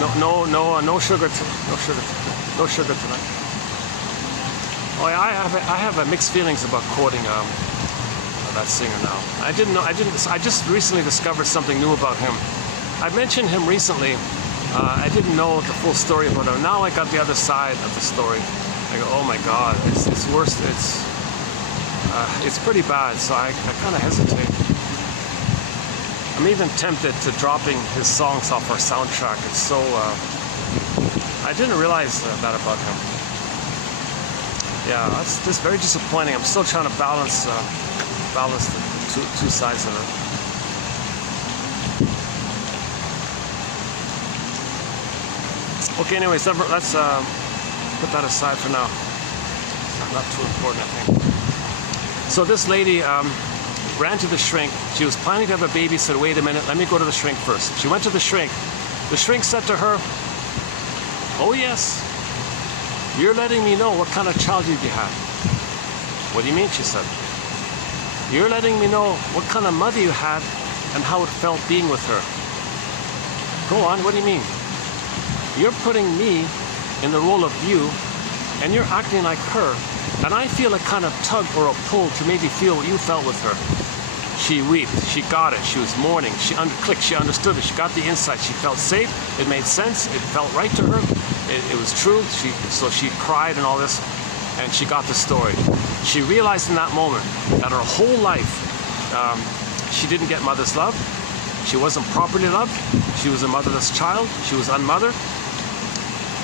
No sugar tonight." Oh, yeah, I have mixed feelings about quoting that singer now. I just recently discovered something new about him. I mentioned him recently. I didn't know the full story about him. Now I got the other side of the story. I go, oh my God, it's worse. It's pretty bad. So I kind of hesitate. I'm even tempted to dropping his songs off our soundtrack. It's so. I didn't realize that about him. Yeah, that's just very disappointing. I'm still trying to balance the two sides of it. Okay, anyways, let's put that aside for now. It's not too important, I think. So this lady ran to the shrink. She was planning to have a baby, said, "Wait a minute, let me go to the shrink first." She went to the shrink. The shrink said to her, "Oh yes, you're letting me know what kind of child you had." "What do you mean?" she said. "You're letting me know what kind of mother you had and how it felt being with her." "Go on, what do you mean?" "You're putting me in the role of you, and you're acting like her, and I feel a kind of tug or a pull to maybe feel what you felt with her." She wept. She got it. She was mourning. She clicked. She understood it. She got the insight. She felt safe. It made sense. It felt right to her. It was true. So she cried and all this, and she got the story. She realized in that moment that her whole life she didn't get mother's love. She wasn't properly loved. She was a motherless child. She was unmothered.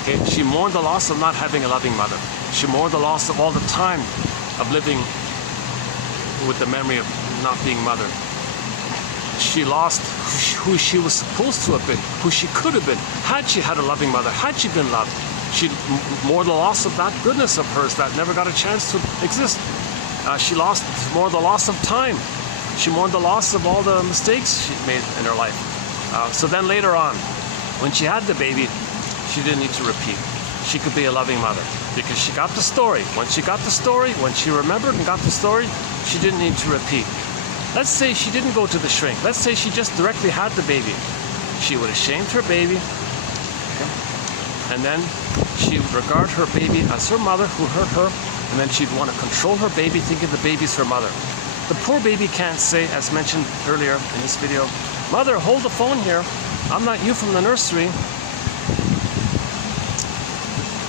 Okay? She mourned the loss of not having a loving mother. She mourned the loss of all the time of living with the memory of not being mothered. She lost who she was supposed to have been, who she could have been, had she had a loving mother, had she been loved. She mourned the loss of that goodness of hers that never got a chance to exist. She lost more the loss of time. She mourned the loss of all the mistakes she made in her life. So then later on, when she had the baby, she didn't need to repeat. She could be a loving mother because she got the story. When she got the story, when she remembered and got the story, she didn't need to repeat. Let's say she didn't go to the shrink. Let's say she just directly had the baby. She would have shamed her baby, okay? And then she would regard her baby as her mother who hurt her, and then she'd want to control her baby, thinking the baby's her mother. The poor baby can't say, as mentioned earlier in this video, "Mother, hold the phone here. I'm not you from the nursery.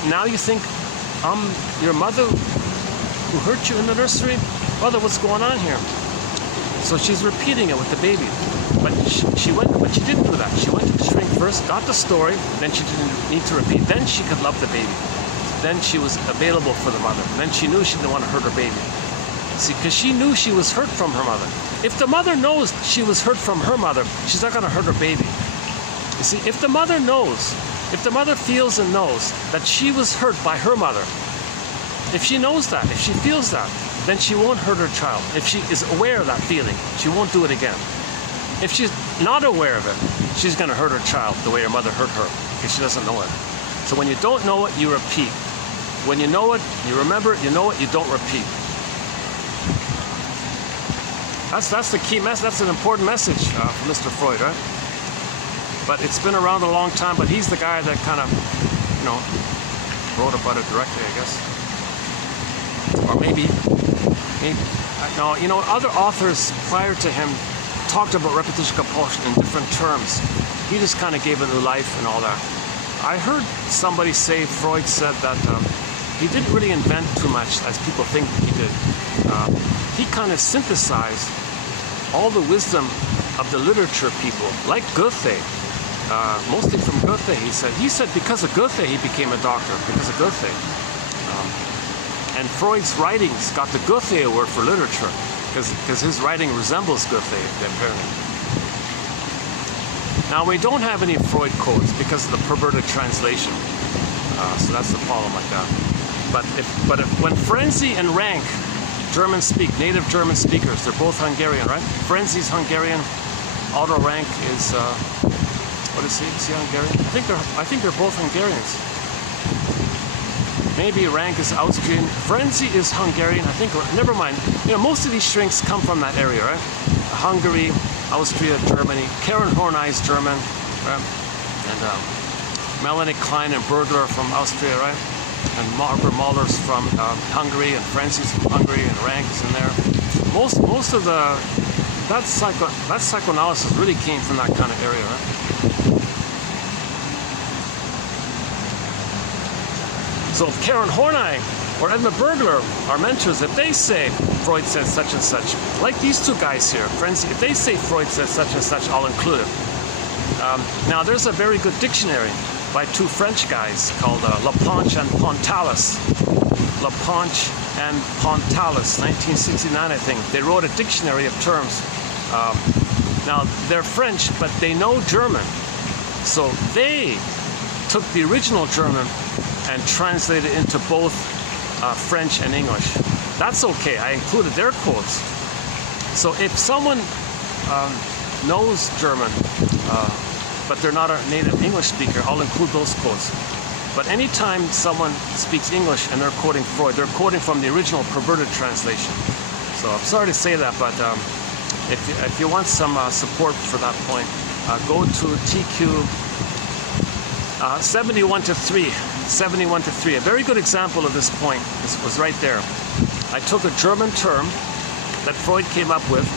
Now you think I'm your mother who hurt you in the nursery? Mother, what's going on here?" So she's repeating it with the baby. But she didn't do that. She went to the shrink first, got the story, then she didn't need to repeat. Then she could love the baby. Then she was available for the mother. Then she knew she didn't want to hurt her baby. See, because she knew she was hurt from her mother. If the mother knows she was hurt from her mother, she's not going to hurt her baby. You see, if the mother knows, if the mother feels and knows that she was hurt by her mother, if she knows that, if she feels that, then she won't hurt her child. If she is aware of that feeling, she won't do it again. If she's not aware of it, she's going to hurt her child the way her mother hurt her because she doesn't know it. So when you don't know it, you repeat. When you know it, you remember it, you know it, you don't repeat. That's the key message. That's an important message from Mr. Freud, right? But it's been around a long time, but he's the guy that kind of, wrote about it directly, I guess. Or maybe, no, other authors prior to him talked about repetition compulsion in different terms. He just kind of gave it new life and all that. I heard somebody say, Freud said that he didn't really invent too much as people think he did. He kind of synthesized all the wisdom of the literature people, like Goethe, mostly from Goethe, he said because of Goethe he became a doctor, because of Goethe. And Freud's writings got the Goethe award for literature, because his writing resembles Goethe, apparently. Now, we don't have any Freud quotes because of the perverted translation. So that's the problem like that. But when Ferenczi and Rank, native German speakers, they're both Hungarian, right? Ferenczi's Hungarian, Otto Rank is, what is he? Is he Hungarian? I think they're both Hungarians. Maybe Rank is Austrian. Ferenczi is Hungarian. I think, never mind. You know, most of these shrinks come from that area, right? Hungary, Austria, Germany. Karen Horney is German, right? And Melanie Klein and Bergler from Austria, right? And Barbara Mahler's from Hungary, and Ferenczi's from Hungary, and Rank is in there. Most of that psychoanalysis really came from that kind of area, right? So if Karen Horney or Edmund Bergler, our mentors, if they say Freud said such and such, like these two guys here, Ferenczi, if they say Freud said such and such, I'll include it. Now there's a very good dictionary by two French guys called Laplanche and Pontalis. Laplanche and Pontalis, 1969, I think. They wrote a dictionary of terms. Now they're French, but they know German. So they took the original German and translated it into both French and English. That's okay, I included their quotes. So if someone knows German, but they're not a native English speaker, I'll include those quotes. But anytime someone speaks English and they're quoting Freud, they're quoting from the original perverted translation. So I'm sorry to say that, but if you want some support for that point, go to TQ 71 to 3. 71 to 3. A very good example of this point was right there. I took a German term that Freud came up with,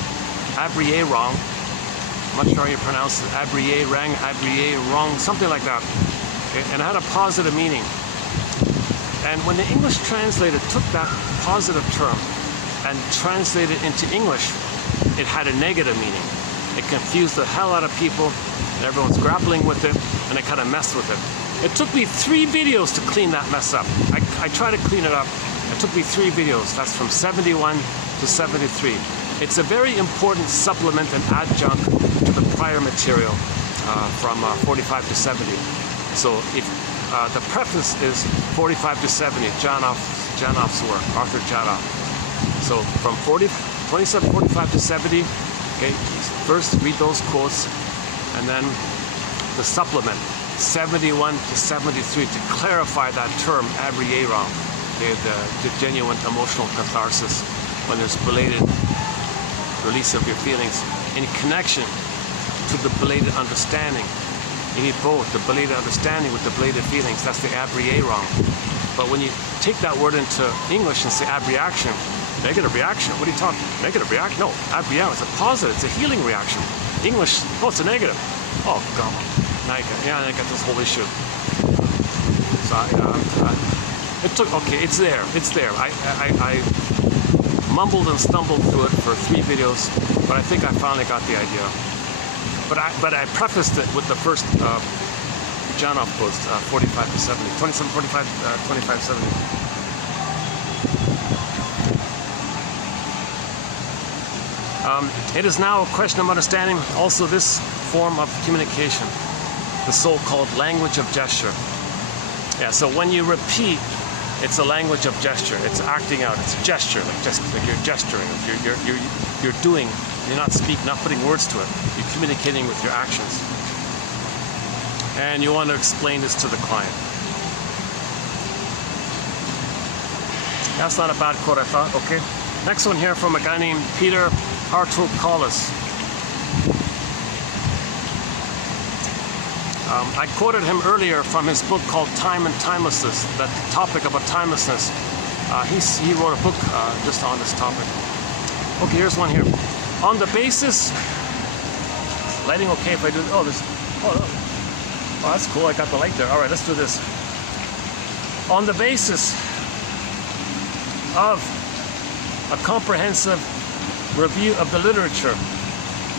Abrierung. I'm not sure how you pronounce it, Abrierung, something like that. And it had a positive meaning. And when the English translator took that positive term and translated it into English, it had a negative meaning. It confused the hell out of people, and everyone's grappling with it, and it kind of messed with it. It took me 3 videos to clean that mess up. I tried to clean it up. It took me 3 videos. That's from 71 to 73. It's a very important supplement and adjunct to the prior material from 45 to 70. So if the preface is 45 to 70, Janoff's work, Arthur Janoff. So from 27, 45 to 70, okay, first read those quotes, and then the supplement, 71 to 73, to clarify that term, Abrierung, the genuine emotional catharsis, when there's belated release of your feelings in connection to the belated understanding. You need both, the belated understanding with the belated feelings. That's the Abrierung. But when you take that word into English and say abreaction, negative reaction, what are you talking? Negative reaction? No, abrierung is a positive, it's a healing reaction. English, oh, it's a negative. Oh, God. Now I got this whole issue. So it took, okay, it's there. I mumbled and stumbled through it for 3 videos, but I think I finally got the idea. But I prefaced it with the first Janoff post, 45 to 70, 27, 45, 25, 70. It is now a question of understanding also this form of communication, the so-called language of gesture. Yeah, so when you repeat, it's a language of gesture. It's acting out. It's a gesture, like you're gesturing. You're doing. You're not speaking, not putting words to it. You're communicating with your actions. And you want to explain this to the client. That's not a bad quote, I thought. Okay. Next one here from a guy named Peter Hartog Collis. I quoted him earlier from his book called Time and Timelessness, that topic about timelessness. He wrote a book just on this topic. Okay, here's one here. On the basis, lighting okay if I do, oh, that's cool, I got the light there. All right, let's do this. On the basis of a comprehensive review of the literature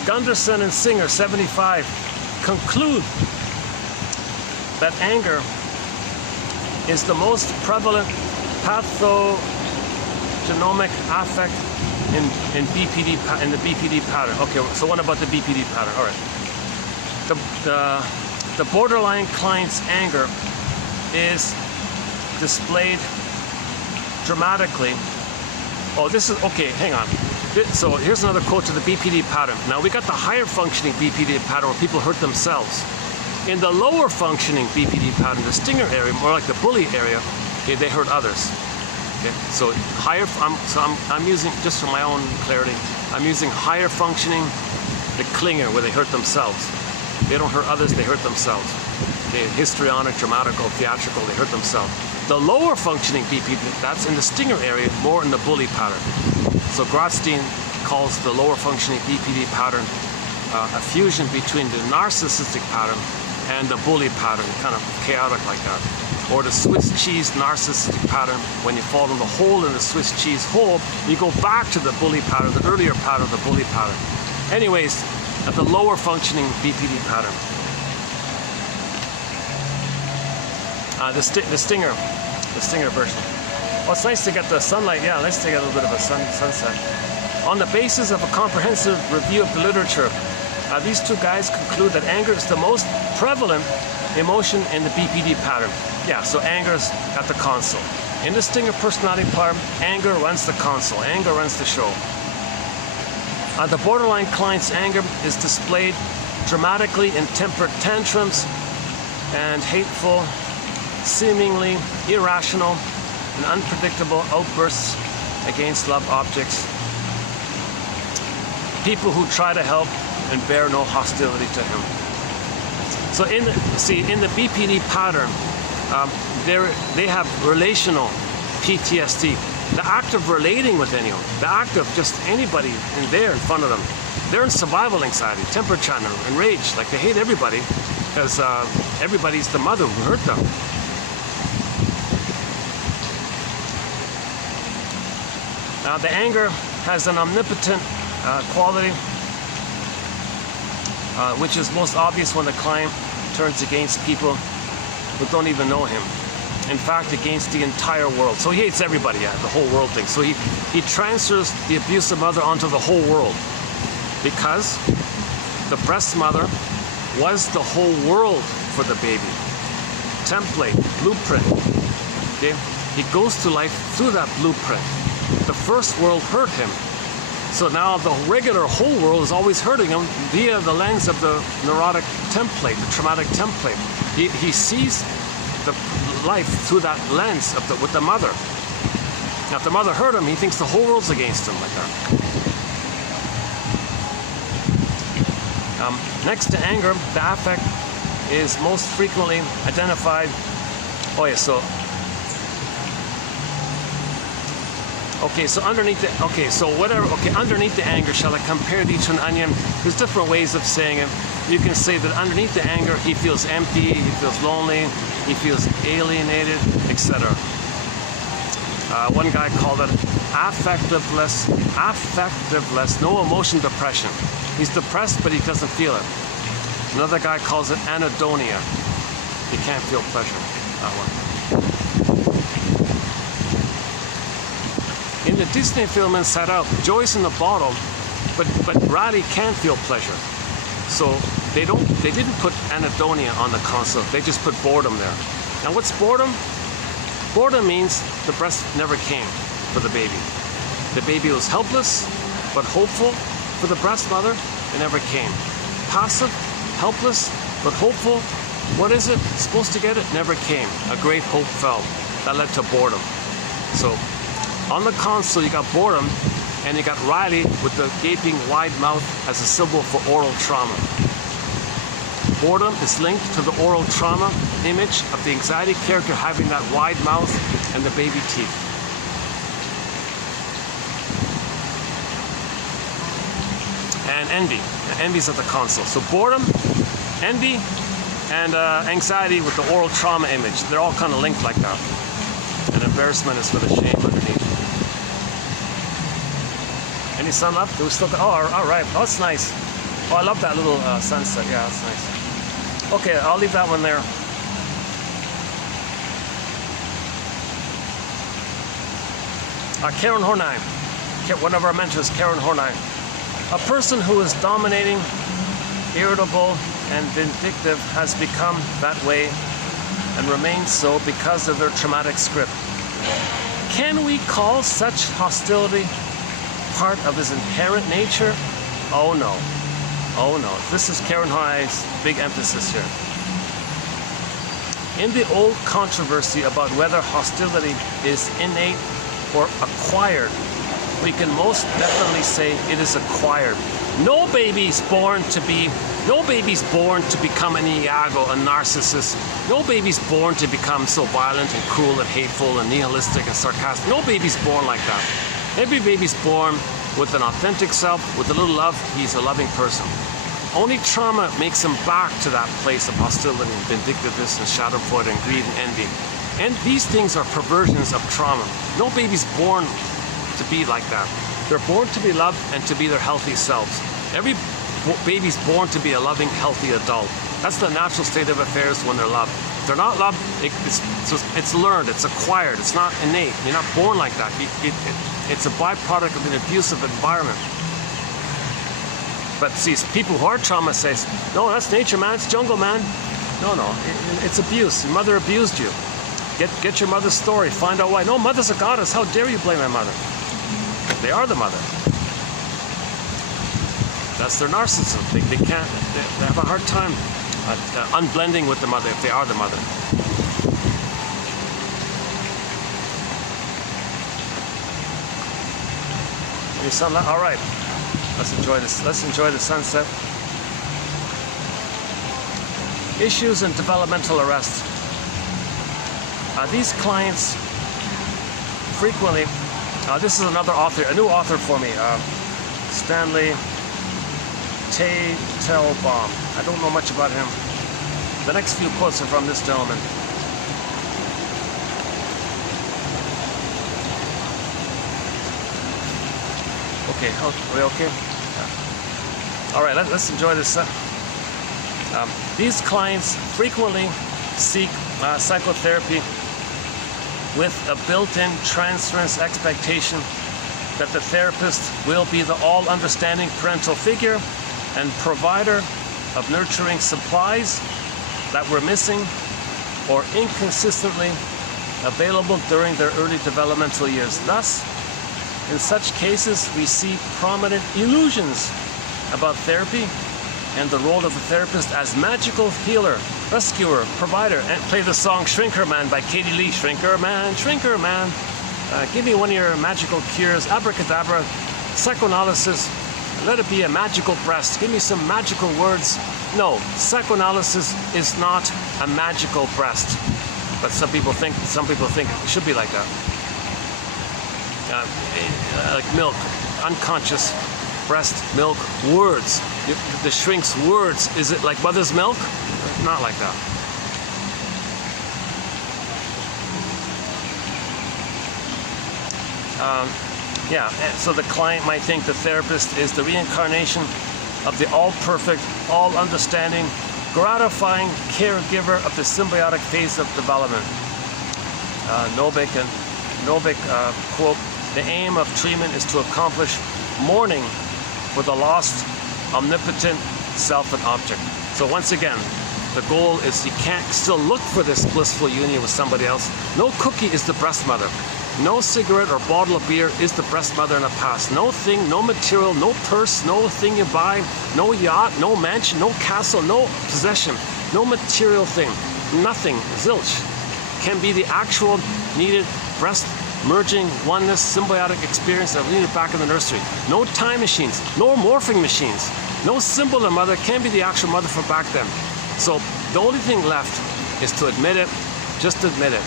Gunderson and Singer, 75, conclude that anger is the most prevalent pathogenomic affect in the BPD pattern. Okay, so what about the BPD pattern? All right. The borderline client's anger is displayed dramatically. Oh, this is okay. Hang on. So here's another quote to the BPD pattern. Now we got the higher functioning BPD pattern where people hurt themselves. In the lower functioning BPD pattern, the stinger area, more like the bully area, okay, they hurt others. Okay, so higher. I'm using, just for my own clarity, I'm using higher functioning, the clinger, where they hurt themselves. They don't hurt others, they hurt themselves. Okay, histrionic, dramatical, theatrical, they hurt themselves. The lower functioning BPD, that's in the stinger area, more in the bully pattern. So Grotstein calls the lower functioning BPD pattern a fusion between the narcissistic pattern and the bully pattern, kind of chaotic like that. Or the Swiss cheese narcissistic pattern, when you fall in the hole in the Swiss cheese hole, you go back to the bully pattern, the earlier pattern, the bully pattern. Anyways, at the lower functioning BPD pattern. The stinger version. Well, it's nice to get the sunlight. Yeah, nice to get a little bit of a sunset. On the basis of a comprehensive review of the literature, these two guys conclude that anger is the most prevalent emotion in the BPD pattern. Yeah, so anger's at the console. In the stinger personality pattern, anger runs the console. Anger runs the show. The borderline client's anger is displayed dramatically in temper tantrums and hateful, seemingly irrational and unpredictable outbursts against loved objects. People who try to help and bear no hostility to him. So in the BPD pattern, they have relational PTSD. The act of relating with anyone, the act of just anybody in there in front of them, they're in survival anxiety, temper tantrum, and rage. Like they hate everybody because everybody's the mother who hurt them. The anger has an omnipotent quality, which is most obvious when the client turns against people who don't even know him. In fact, against the entire world. So he hates everybody, yeah, the whole world thing. So he transfers the abusive mother onto the whole world because the breast mother was the whole world for the baby. Template, blueprint. Okay? He goes through life through that blueprint. The first world hurt him. So now the regular whole world is always hurting him via the lens of the neurotic template, the traumatic template. He sees the life through that lens of with the mother. Now if the mother hurt him, he thinks the whole world's against him like that. Next to anger, the affect is most frequently identified. Oh yeah, so okay, so underneath the underneath the anger, shall I compare thee to an onion? There's different ways of saying it. You can say that underneath the anger, he feels empty, he feels lonely, he feels alienated, etc. One guy called it affectiveless, no emotion depression. He's depressed, but he doesn't feel it. Another guy calls it anhedonia. He can't feel pleasure. That one. In the Disney film Inside Out, Joy's in the bottle, but Riley can feel pleasure. So they didn't put anhedonia on the console. They just put boredom there. Now what's boredom? Boredom means the breast never came for the baby. The baby was helpless but hopeful for the breast mother. It never came. Passive, helpless but hopeful. What is it? Supposed to get it? Never came. A great hope fell. That led to boredom. So on the console you got boredom, and you got Riley with the gaping wide mouth as a symbol for oral trauma. Boredom is linked to the oral trauma image of the anxiety character having that wide mouth and the baby teeth. And envy. Envy's at the console. So boredom, envy, and anxiety with the oral trauma image. They're all kind of linked like that. And embarrassment is for the shame underneath. Any sun left? Do we still? Oh, all right. Oh, that's nice. Oh, I love that little sunset. Yeah, that's nice. Okay, I'll leave that one there. Karen Hornheim, one of our mentors, Karen Hornheim. A person who is dominating, irritable, and vindictive has become that way and remains so because of their traumatic script. Can we call such hostility part of his inherent nature? Oh no. Oh no. This is Karen Hornheim's big emphasis here. In the old controversy about whether hostility is innate or acquired, we can most definitely say it is acquired. No baby's born to become an Iago, a narcissist. No baby's born to become so violent and cruel and hateful and nihilistic and sarcastic. No baby's born like that. Every baby's born with an authentic self, with a little love. He's a loving person. Only trauma makes him back to that place of hostility and vindictiveness and schadenfreude and greed and envy. And these things are perversions of trauma. No baby's born to be like that. They're born to be loved and to be their healthy selves. Every baby's born to be a loving, healthy adult. That's the natural state of affairs when they're loved. If they're not loved, it's learned, it's acquired, it's not innate. You're not born like that. It's a byproduct of an abusive environment. But see, people who are trauma say, no, that's nature, man, it's jungle, man. No, it's abuse. Your mother abused you. Get your mother's story. Find out why. No, mother's a goddess. How dare you blame my mother? They are the mother. That's their narcissism. They can't. They have a hard time unblending with the mother if they are the mother. Any sunlight? All right. Let's enjoy this. Let's enjoy the sunset. Issues and developmental arrest. These clients frequently, this is another author, a new author for me, Stanley Teitelbaum. I don't know much about him. The next few quotes are from this gentleman. Okay, are we okay? All right, let's enjoy this. These clients frequently seek psychotherapy with a built-in transference expectation that the therapist will be the all-understanding parental figure and provider of nurturing supplies that were missing or inconsistently available during their early developmental years. Thus, in such cases, we see prominent illusions about therapy and the role of the therapist as magical healer, rescuer, provider, and play the song Shrinker Man by Katie Lee. Shrinker Man, give me one of your magical cures, abracadabra, psychoanalysis, let it be a magical breast, give me some magical words. No, psychoanalysis is not a magical breast, but some people think it should be like that. Like milk, unconscious breast milk, words. The shrink's words, is it like mother's milk? Not like that. So the client might think the therapist is the reincarnation of the all-perfect, all-understanding, gratifying caregiver of the symbiotic phase of development. Novick quote, the aim of treatment is to accomplish mourning for the lost, omnipotent self and object. So once again, the goal is you can't still look for this blissful union with somebody else. No cookie is the breast mother. No cigarette or bottle of beer is the breast mother in the past. No thing, no material, no purse, no thing you buy, no yacht, no mansion, no castle, no possession, no material thing, nothing, zilch, can be the actual needed breast merging oneness symbiotic experience that we needed back in the nursery. No time machines, no morphing machines, no symbol of mother can be the actual mother from back then. So the only thing left is to admit it, just admit it.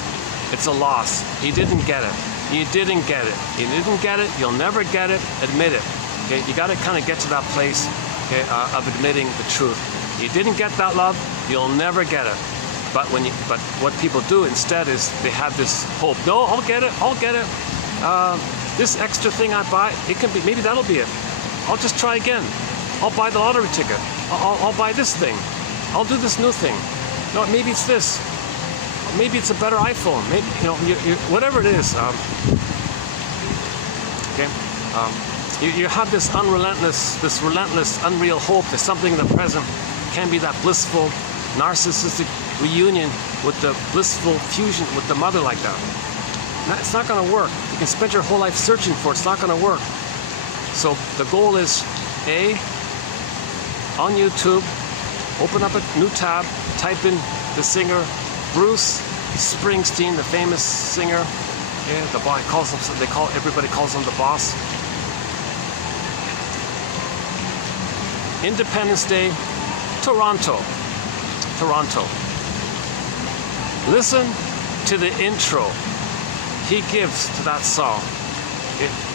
It's a loss. You didn't get it. You didn't get it. You didn't get it. You'll never get it. Admit it. Okay, you got to kind of get to that place, okay, of admitting the truth. You didn't get that love. You'll never get it. But what people do instead is they have this hope. No, I'll get it. I'll get it. This extra thing I buy, it can be. Maybe that'll be it. I'll just try again. I'll buy the lottery ticket. I'll buy this thing. I'll do this new thing. No, maybe it's this. Maybe it's a better iPhone. Maybe, you know, whatever it is. Okay. You have this relentless, unreal hope that something in the present can be that blissful, narcissistic reunion with the blissful fusion with the mother like that. It's not going to work. You can spend your whole life searching for it. It's not going to work. So the goal is, A, on YouTube, open up a new tab, type in the singer Bruce Springsteen, the famous singer. Yeah, the boy calls him. Everybody calls him the boss. Independence Day, Toronto. Listen to the intro he gives to that song.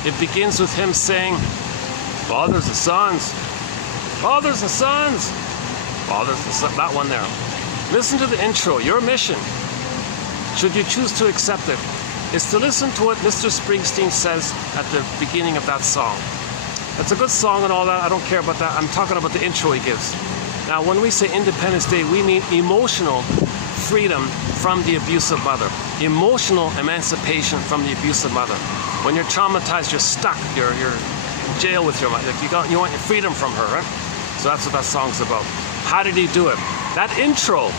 It begins with him saying, "Fathers and sons, fathers and sons, fathers and sons." That one there. Listen to the intro. Your mission, should you choose to accept it, is to listen to what Mr. Springsteen says at the beginning of that song. It's a good song and all that. I don't care about that. I'm talking about the intro he gives. Now, when we say Independence Day, we mean emotional freedom from the abusive mother. Emotional emancipation from the abusive mother. When you're traumatized, you're stuck. You're in jail with your mother. Like you want your freedom from her, right? So that's what that song's about. How did he do it? That intro,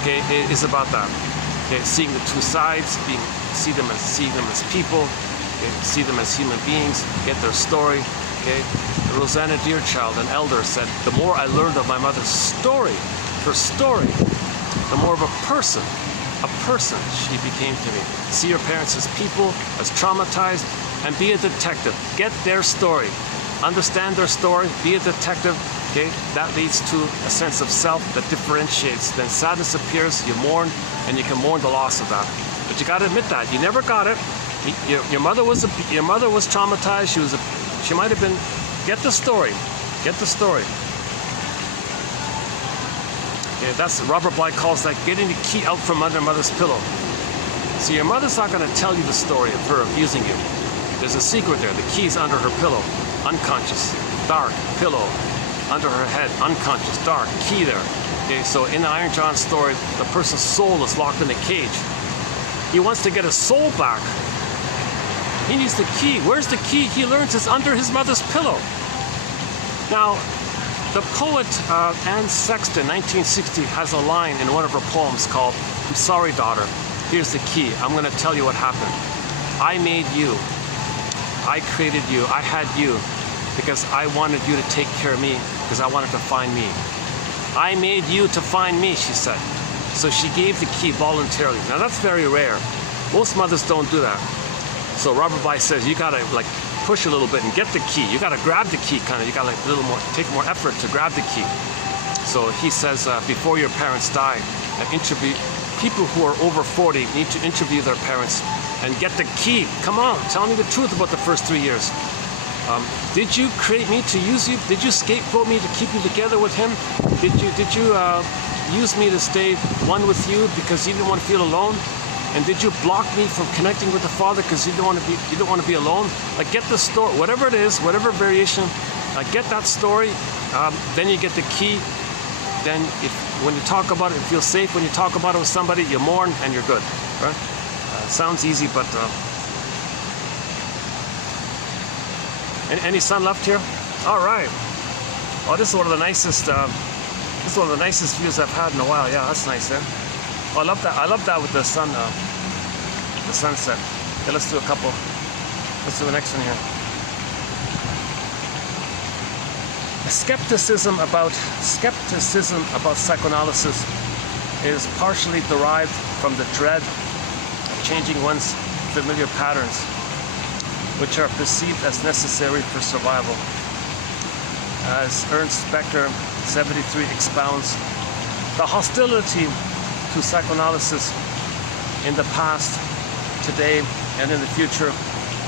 okay, is about that. Okay, seeing the two sides, see them as people, okay, see them as human beings, get their story. Okay, Rosanna Deerchild, an elder, said, "The more I learned of my mother's story, her story, the more of a person she became to me. See your parents as people, as traumatized, and be a detective. Get their story, understand their story, be a detective." Okay, that leads to a sense of self that differentiates. Then sadness appears, you mourn, and you can mourn the loss of that. But you got to admit that you never got it. Your mother was traumatized. She might have been. Get the story. Get the story. Yeah, that's Robert Bly calls that getting the key out from under mother's pillow. So your mother's not going to tell you the story of her abusing you. There's a secret there. The key's under her pillow, unconscious, dark pillow, under her head, unconscious, dark key there. Okay, so in the Iron John story, the person's soul is locked in a cage. He wants to get his soul back. He needs the key. Where's the key? He learns it's under his mother's pillow. Now, the poet Anne Sexton, 1960, has a line in one of her poems called, "I'm sorry, daughter. Here's the key. I'm going to tell you what happened. I made you. I created you. I had you because I wanted you to take care of me, because I wanted to find me. I made you to find me," she said. So she gave the key voluntarily. Now that's very rare. Most mothers don't do that. So Robert Bly says you gotta like push a little bit and get the key. You gotta grab the key, kind of. You gotta like a little more, take more effort to grab the key. So he says before your parents die, people who are over 40 need to interview their parents and get the key. Come on, tell me the truth about the first 3 years. Did you create me to use you? Did you scapegoat me to keep you together with him? Did you use me to stay one with you because you didn't want to feel alone? And did you block me from connecting with the Father because you don't want to be alone? Like, get the story, whatever it is, whatever variation, get that story. Then you get the key. Then when you talk about it, you feel safe. When you talk about it with somebody, you mourn and you're good. Right? Sounds easy, but any sun left here? All right. Oh, this is one of the nicest. This is one of the nicest views I've had in a while. Yeah, that's nice there. Oh, I love that. I love that with the sun, the sunset. Okay, let's do a couple. Let's do the next one here. Skepticism about psychoanalysis is partially derived from the dread of changing one's familiar patterns, which are perceived as necessary for survival. As Ernst Becker, 73, expounds, the hostility to psychoanalysis in the past, today, and in the future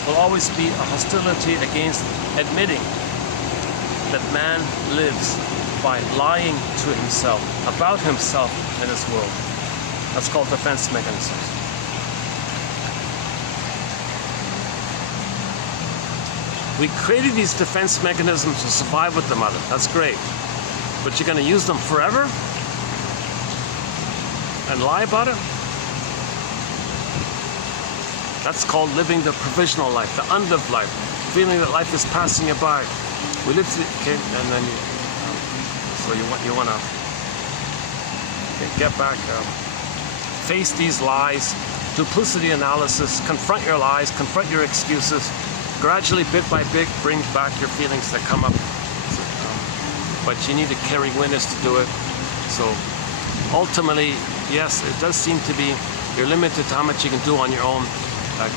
will always be a hostility against admitting that man lives by lying to himself, about himself and his world. That's called defense mechanisms. We created these defense mechanisms to survive with the mother. That's great. But you're going to use them forever? And lie about it? That's called living the provisional life, the unlived life. Feeling that life is passing you by. We live to, okay, and then so you want to get back, face these lies, duplicity analysis, confront your lies, confront your excuses, gradually, bit by bit, bring back your feelings that come up. But you need to carry witness to do it. So ultimately, yes, it does seem to be you're limited to how much you can do on your own.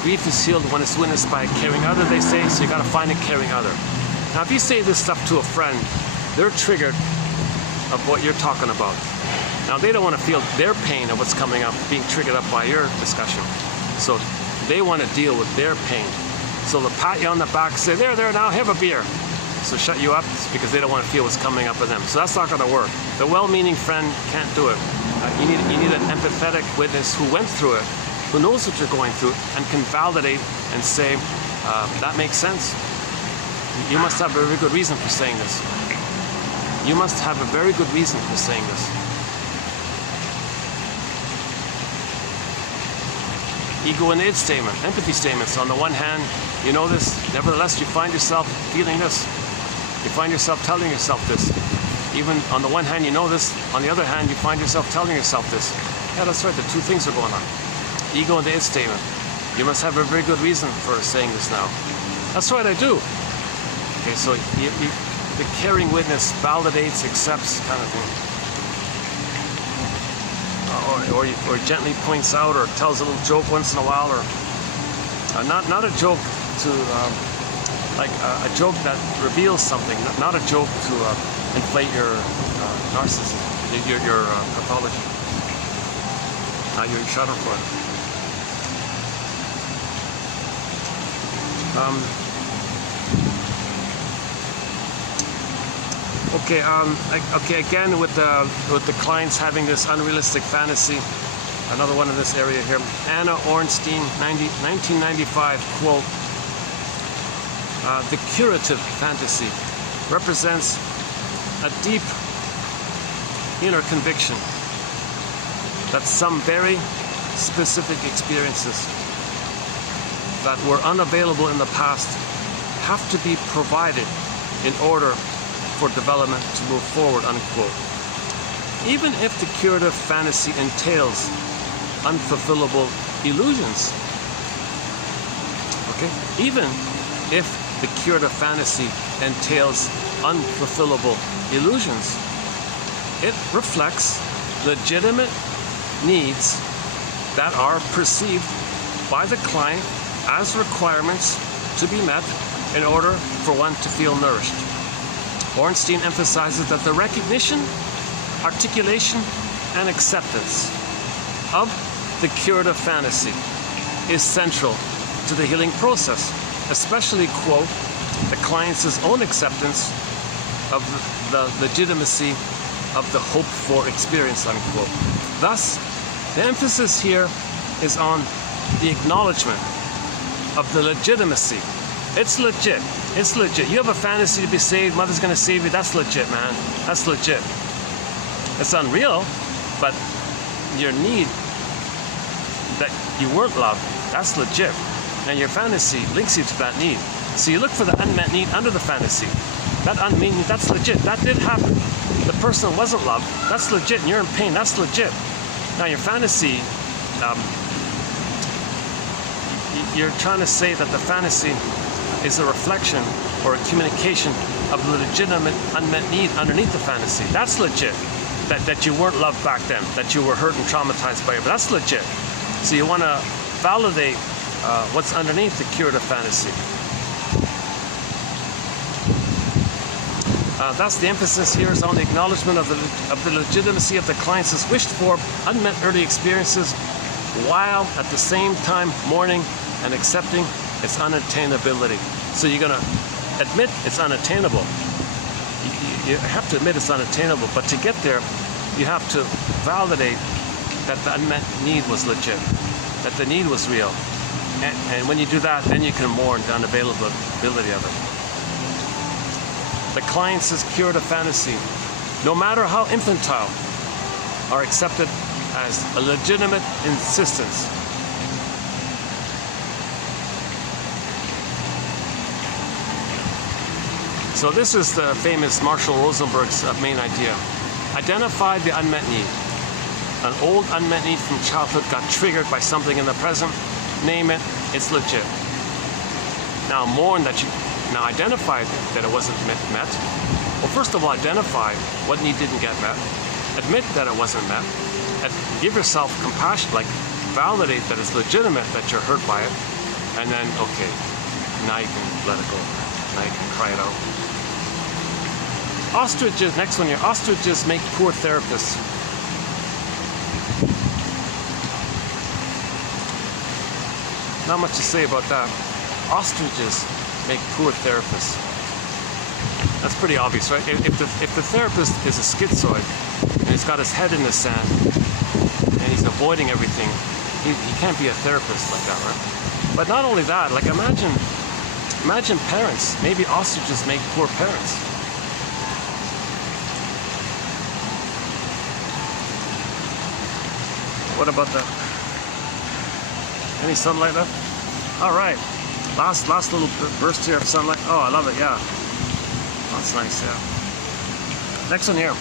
Grief is healed when it's witnessed by a caring other, they say, so you got to find a caring other. Now, if you say this stuff to a friend, they're triggered of what you're talking about. Now, they don't want to feel their pain of what's coming up, being triggered up by your discussion. So they want to deal with their pain. So they'll pat you on the back, say, there, now, have a beer. So shut you up because they don't want to feel what's coming up with them. So that's not going to work. The well-meaning friend can't do it. You need an empathetic witness who went through it, who knows what you're going through, and can validate and say, that makes sense. You must have a very good reason for saying this. You must have a very good reason for saying this. Ego and id statement, empathy statements. On the one hand, you know this, nevertheless you find yourself feeling this. You find yourself telling yourself this. Even on the one hand you know this, on the other hand you find yourself telling yourself this. Yeah, that's right, the two things are going on. Ego and the id statement. You must have a very good reason for saying this now. That's right, I do. Okay, so the caring witness validates, accepts, kind of thing. Or gently points out or tells a little joke once in a while, or not a joke to like a joke that reveals something, not a joke to inflate your narcissism, your pathology. You're in shadow for it. Okay, again with the clients having this unrealistic fantasy. Another one in this area here. Anna Ornstein, 1995, quote, the curative fantasy represents a deep inner conviction that some very specific experiences that were unavailable in the past have to be provided in order for development to move forward, unquote. Even if the curative fantasy entails unfulfillable illusions, okay? Even if the curative fantasy entails unfulfillable illusions, it reflects legitimate needs that are perceived by the client as requirements to be met in order for one to feel nourished. Ornstein emphasizes that the recognition, articulation, and acceptance of the curative fantasy is central to the healing process, especially, quote, the client's own acceptance of the legitimacy of the hoped-for experience, unquote. Thus, the emphasis here is on the acknowledgement of the legitimacy. It's legit. It's legit. You have a fantasy to be saved, mother's going to save you. That's legit, man. That's legit. It's unreal, but your need that you weren't loved, that's legit. And your fantasy links you to that need. So you look for the unmet need under the fantasy. That unmet need, that's legit. That did happen. The person wasn't loved. That's legit. And you're in pain. That's legit. Now your fantasy, you're trying to say that the fantasy is a reflection or a communication of the legitimate unmet need underneath the fantasy. That's legit. That you weren't loved back then, that you were hurt and traumatized by it, but that's legit. So you want to validate what's underneath the curative fantasy. Thus, the emphasis here is on the acknowledgement of the legitimacy of the client's wished for unmet early experiences, while at the same time mourning and accepting its unattainability. So you're going to admit it's unattainable. You have to admit it's unattainable, but to get there, you have to validate that the unmet need was legit, that the need was real. And when you do that, then you can mourn the unavailability of it. The client's cure to fantasy, no matter how infantile, are accepted as a legitimate insistence. So this is the famous Marshall Rosenberg's main idea. Identify the unmet need. An old unmet need from childhood got triggered by something in the present. Name it, it's legit. Now mourn that you now identify that it wasn't met. Well, first of all, identify what need didn't get met. Admit that it wasn't met. Give yourself compassion, like validate that it's legitimate that you're hurt by it. And then, okay, now you can let it go. Now you can cry it out. Ostriches, next one here. Ostriches make poor therapists. Not much to say about that. Ostriches make poor therapists. That's pretty obvious, right? If the therapist is a schizoid and he's got his head in the sand and he's avoiding everything, he can't be a therapist like that, right? But not only that, like imagine parents. Maybe ostriches make poor parents. What about that? Any sunlight left? All right. Last little burst here of sunlight. Oh, I love it. Yeah. That's nice. Yeah. Next one here.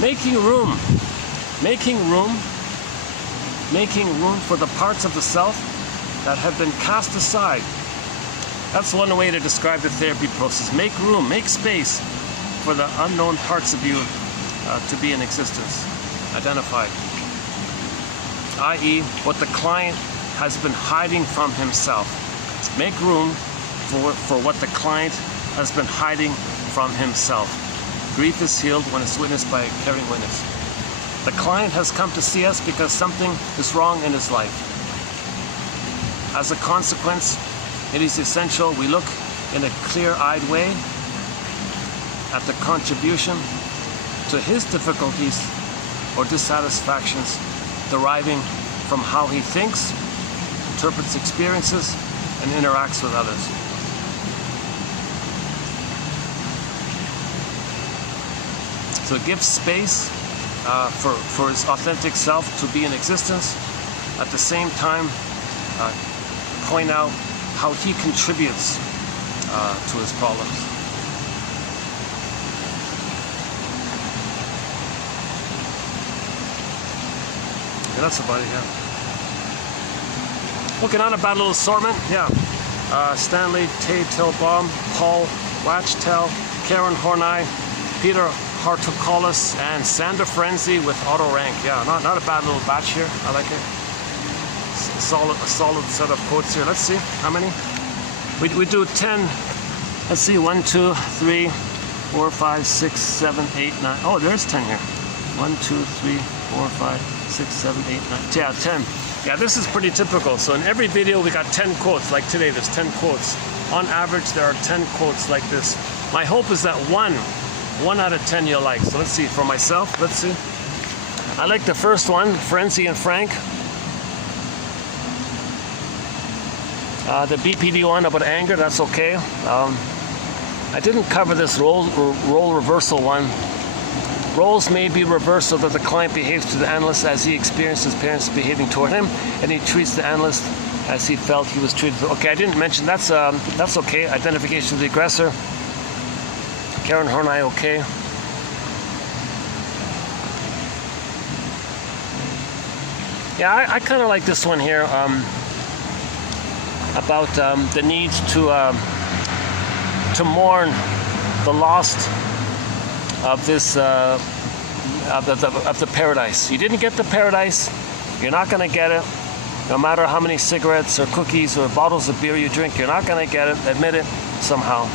Making room. Making room for the parts of the self that have been cast aside. That's one way to describe the therapy process. Make room, make space for the unknown parts of you to be in existence. Identified. I.e., what the client has been hiding from himself. Make room for what the client has been hiding from himself. Grief is healed when it's witnessed by a caring witness. The client has come to see us because something is wrong in his life. As a consequence, it is essential we look in a clear-eyed way at the contribution to his difficulties or dissatisfactions deriving from how he thinks, interprets experiences, and interacts with others. So give space for his authentic self to be in existence. At the same time, point out how he contributes to his problems. Yeah, that's about it, yeah. Okay, not a bad little assortment, yeah. Stanley Teitelbaum, Paul Wachtel, Karen Horney, Peter Hartokolis, and Sander Ferenczi with auto rank. Yeah, not a bad little batch here. I like it. A solid set of quotes here. Let's see how many. We do 10. Let's see, 1, 2, 3, 4, 5, 6, 7, 8, 9. Oh, there's 10 here. 1, 2, 3, 4, 5, 6, 7, 8, 9. Yeah, 10. Yeah, this is pretty typical. So in every video we got 10 quotes. Like today, there's 10 quotes. On average, there are 10 quotes like this. My hope is that one out of 10 you'll like. So let's see, for myself, let's see. I like the first one, Ferenczi and Frank. The BPD one about anger, that's okay. I didn't cover this role reversal one. Roles may be reversed so that the client behaves to the analyst as he experienced his parents behaving toward him, and he treats the analyst as he felt he was treated. Okay, I didn't mention that's okay. Identification of the aggressor. Karen Horney, okay. Yeah, I kind of like this one here about the need to mourn the lost of this of the paradise. You didn't get the paradise. You're not going to get it. No matter how many cigarettes or cookies or bottles of beer you drink, you're not going to get it. Admit it somehow.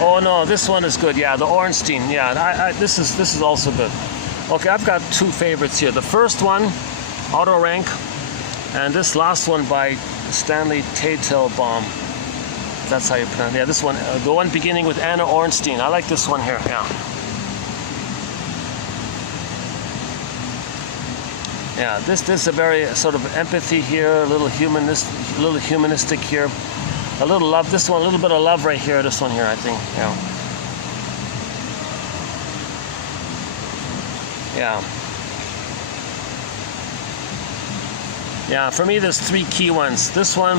Oh no, this one is good. Yeah, the Ornstein. Yeah, this is also good. Okay, I've got two favorites here. The first one, auto rank, and this last one by Stanley Teitelbaum. That's how you pronounce it. Yeah, this one, the one beginning with Anna Ornstein. I like this one here. Yeah. Yeah, this is a very sort of empathy here, a little humanistic here. A little love. This one, a little bit of love right here. This one here, I think. Yeah. Yeah, for me there's three key ones. This one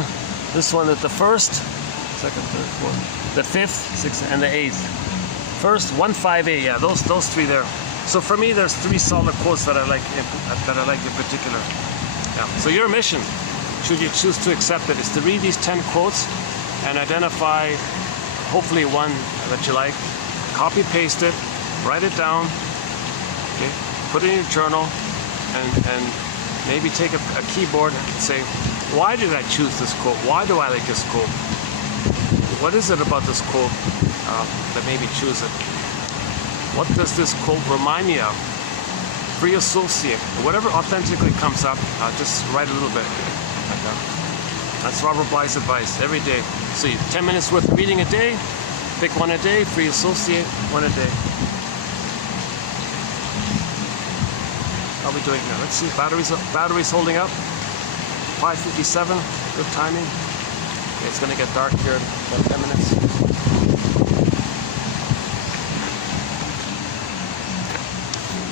is the first, second, third, fourth, the fifth, sixth, and the eighth. First, 1, 5, 8. Yeah, those three there. So for me, there's three solid quotes that I like in particular. Yeah. So your mission, should you choose to accept it, is to read these 10 quotes and identify, hopefully, one that you like. Copy paste it, write it down. Okay. Put it in your journal, and maybe take a keyboard and say, why did I choose this quote? Why do I like this quote? What is it about this quote that made me choose it? What does this quote remind me of? Free associate. Whatever authentically comes up, just write a little bit like that. That's Robert Bly's advice every day. So 10 minutes worth of reading a day, pick one a day, free associate, one a day. How are we doing now? Let's see, batteries holding up. 5:57, good timing. Okay, it's gonna get dark here in about 10 minutes.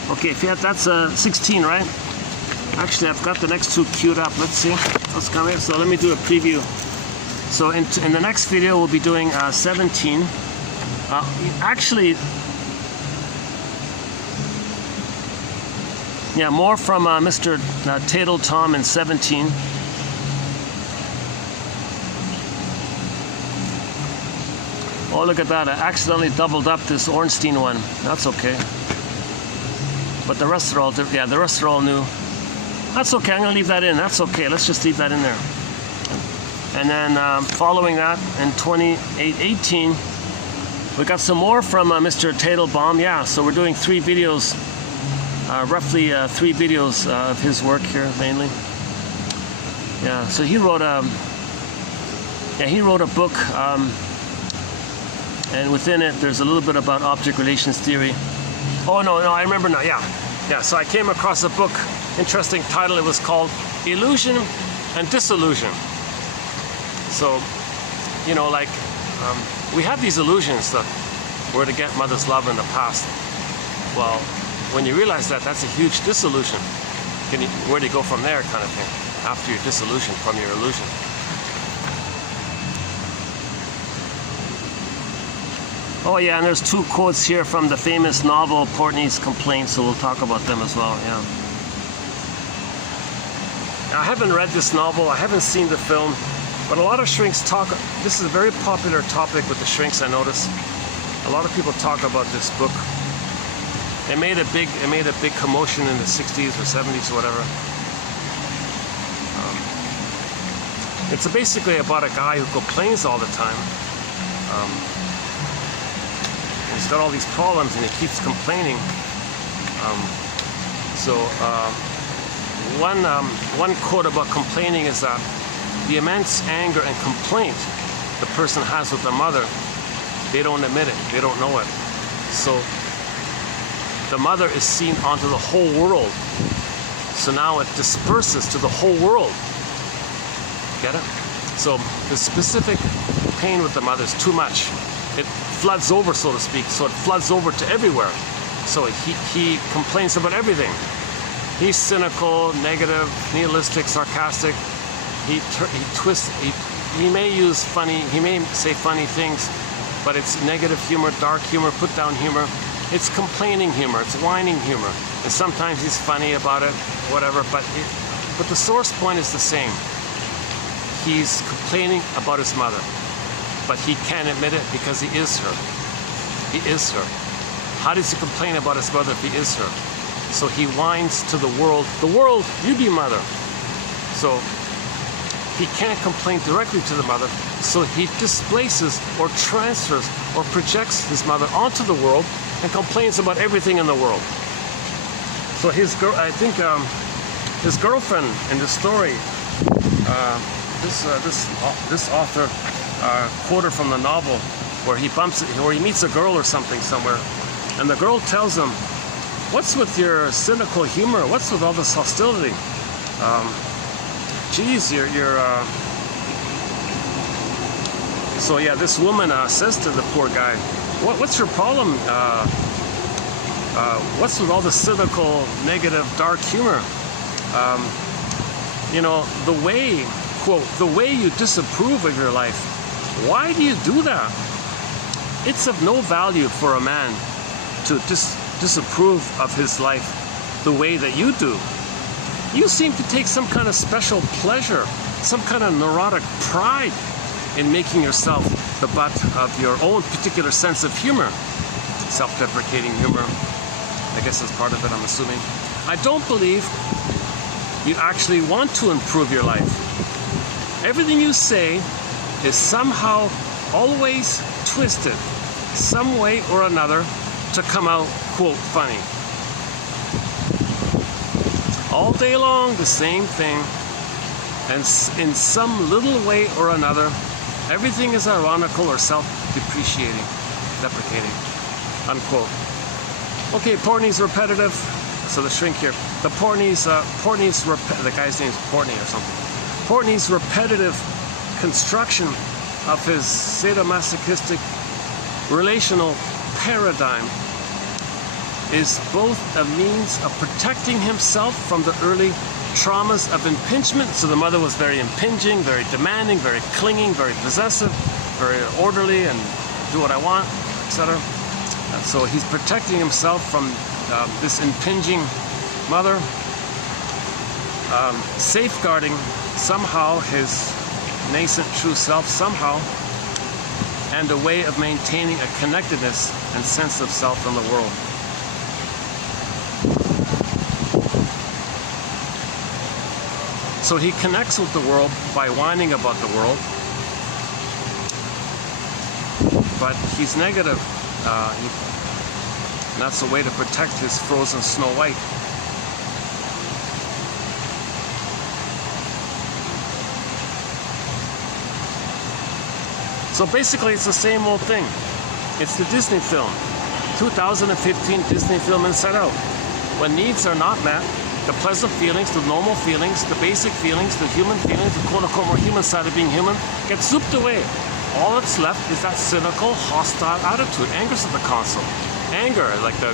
Okay, Fiat, that's 16, right? Actually, I've got the next two queued up. Let's see what's coming. So let me do a preview. So in the next video, we'll be doing 17. Actually, yeah, more from Mr. Tatel Tom in 17. Oh, look at that. I accidentally doubled up this Ornstein one. That's okay. But the rest are all different. Yeah, the rest are all new. That's okay. I'm going to leave that in. That's okay. Let's just leave that in there. And then following that, in 2818, we got some more from Mr. Tatel. Yeah, so we're doing 3 videos. Roughly 3 videos of his work here, mainly. Yeah, so he wrote a book, and within it there's a little bit about object relations theory. Oh no, I remember now. Yeah. So I came across a book, interesting title. It was called Illusion and Disillusion. So, like we have these illusions that we're to get mother's love in the past. Well, when you realize that, that's a huge disillusion. Where do you go from there, kind of thing, after you're disillusioned from your illusion? Oh yeah, and there's 2 quotes here from the famous novel Portnee's Complaint, so we'll talk about them as well, yeah. I haven't read this novel, I haven't seen the film, but a lot of shrinks talk, this is a very popular topic with the shrinks, I notice. A lot of people talk about this book. It made a big commotion in the 60s or 70s or whatever. It's basically about a guy who complains all the time. He's got all these problems and he keeps complaining. One quote about complaining is that the immense anger and complaint the person has with their mother, they don't admit it, they don't know it. So the mother is seen onto the whole world. So now it disperses to the whole world. Get it? So the specific pain with the mother is too much. It floods over, so to speak. So it floods over to everywhere. So he complains about everything. He's cynical, negative, nihilistic, sarcastic. He twists. He may use funny. He may say funny things, but it's negative humor, dark humor, put down humor. It's complaining humor, it's whining humor. And sometimes he's funny about it, whatever, but the source point is the same. He's complaining about his mother, but he can't admit it because he is her. He is her. How does he complain about his mother if he is her? So he whines to the world, you be mother. So he can't complain directly to the mother, so he displaces or transfers or projects his mother onto the world and complains about everything in the world. So his girlfriend in the story, this author quoted from the novel where he meets a girl or something somewhere, and the girl tells him, "What's with your cynical humor? What's with all this hostility? Geez, So yeah, this woman says to the poor guy, what's your problem? What's with all the cynical, negative, dark humor? You know, the way, quote, the way you disapprove of your life. Why do you do that? It's of no value for a man to disapprove of his life the way that you do. You seem to take some kind of special pleasure, some kind of neurotic pride in making yourself the butt of your own particular sense of humor. Self-deprecating humor, I guess is part of it, I'm assuming. I don't believe you actually want to improve your life. Everything you say is somehow always twisted, some way or another, to come out, quote, funny. All day long, the same thing, and in some little way or another, everything is ironical or self-depreciating, deprecating, unquote. Okay, Portney's repetitive. So the shrink here. The the guy's name is Portney or something. Portney's repetitive construction of his sadomasochistic relational paradigm is both a means of protecting himself from the early traumas of impingement. So the mother was very impinging, very demanding, very clinging, very possessive, very orderly, and do what I want, etc. And so he's protecting himself from this impinging mother, safeguarding somehow his nascent true self somehow, and a way of maintaining a connectedness and sense of self in the world. So he connects with the world by whining about the world, but he's negative. And that's a way to protect his frozen Snow White. So basically it's the same old thing. It's the Disney film. 2015 Disney film Inside Out. When needs are not met, the pleasant feelings, the normal feelings, the basic feelings, the human feelings, the quote-unquote more human side of being human, get zooped away. All that's left is that cynical, hostile attitude. Anger's at the console. Anger, like the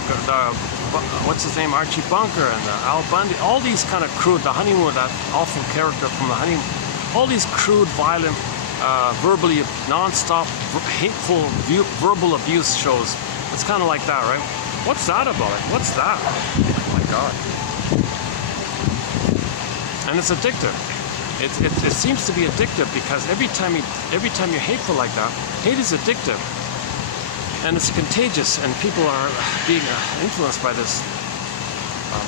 what's his name, Archie Bunker and Al Bundy, all these kind of crude, the Honeymoon, that awful character from the Honeymoon, all these crude, violent, verbally non-stop, hateful, verbal abuse shows. It's kind of like that, right? What's that about? What's that? Oh my God. And it's addictive. It seems to be addictive because every time you're hateful like that, hate is addictive. And it's contagious, and people are being influenced by this.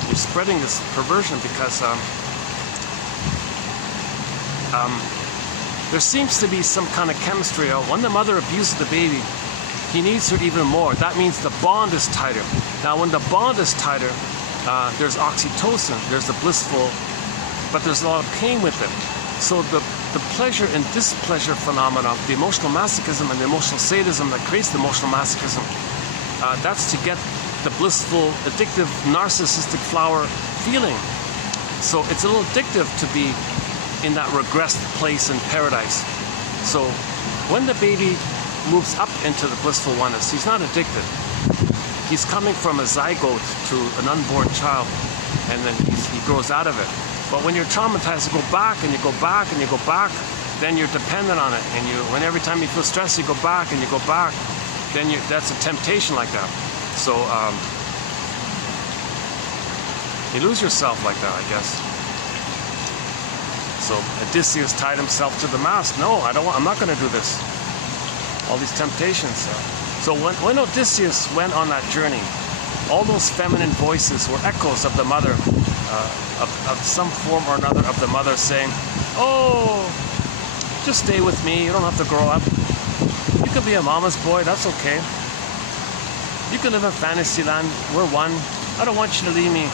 You're spreading this perversion because there seems to be some kind of chemistry. When the mother abuses the baby, he needs her even more. That means the bond is tighter. Now, when the bond is tighter, there's oxytocin, there's the blissful, but there's a lot of pain with it. So the pleasure and displeasure phenomena, the emotional masochism and the emotional sadism that creates the emotional masochism, that's to get the blissful, addictive, narcissistic flower feeling. So it's a little addictive to be in that regressed place in paradise. So when the baby moves up into the blissful oneness, he's not addicted. He's coming from a zygote to an unborn child, and then he grows out of it. But when you're traumatized, you go back and you go back and you go back, then you're dependent on it. And when every time you feel stressed, you go back and you go back, then that's a temptation like that. So you lose yourself like that, I guess. So Odysseus tied himself to the mast. No, I'm not going to do this. All these temptations. So when Odysseus went on that journey, all those feminine voices were echoes of the mother, of some form or another of the mother saying, oh, just stay with me, you don't have to grow up. You could be a mama's boy, that's okay. You can live in fantasy land, we're one. I don't want you to leave me.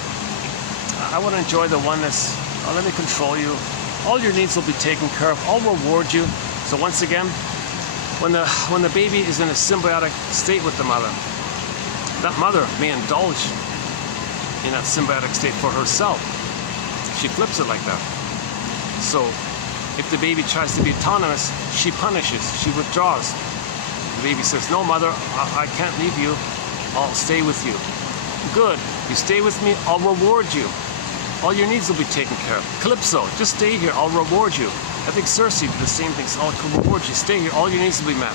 I want to enjoy the oneness. Let me control you. All your needs will be taken care of. I'll reward you. So once again, when the baby is in a symbiotic state with the mother, that mother may indulge in that symbiotic state for herself. She flips it like that. So If the baby tries to be autonomous, she punishes, she withdraws. The baby says, no, mother, I can't leave you. I'll stay with you. Good. You stay with me, I'll reward you. All your needs will be taken care of. Calypso, just stay here, I'll reward you. I think Cersei did the same thing. So I'll reward you. Stay here, all your needs will be met.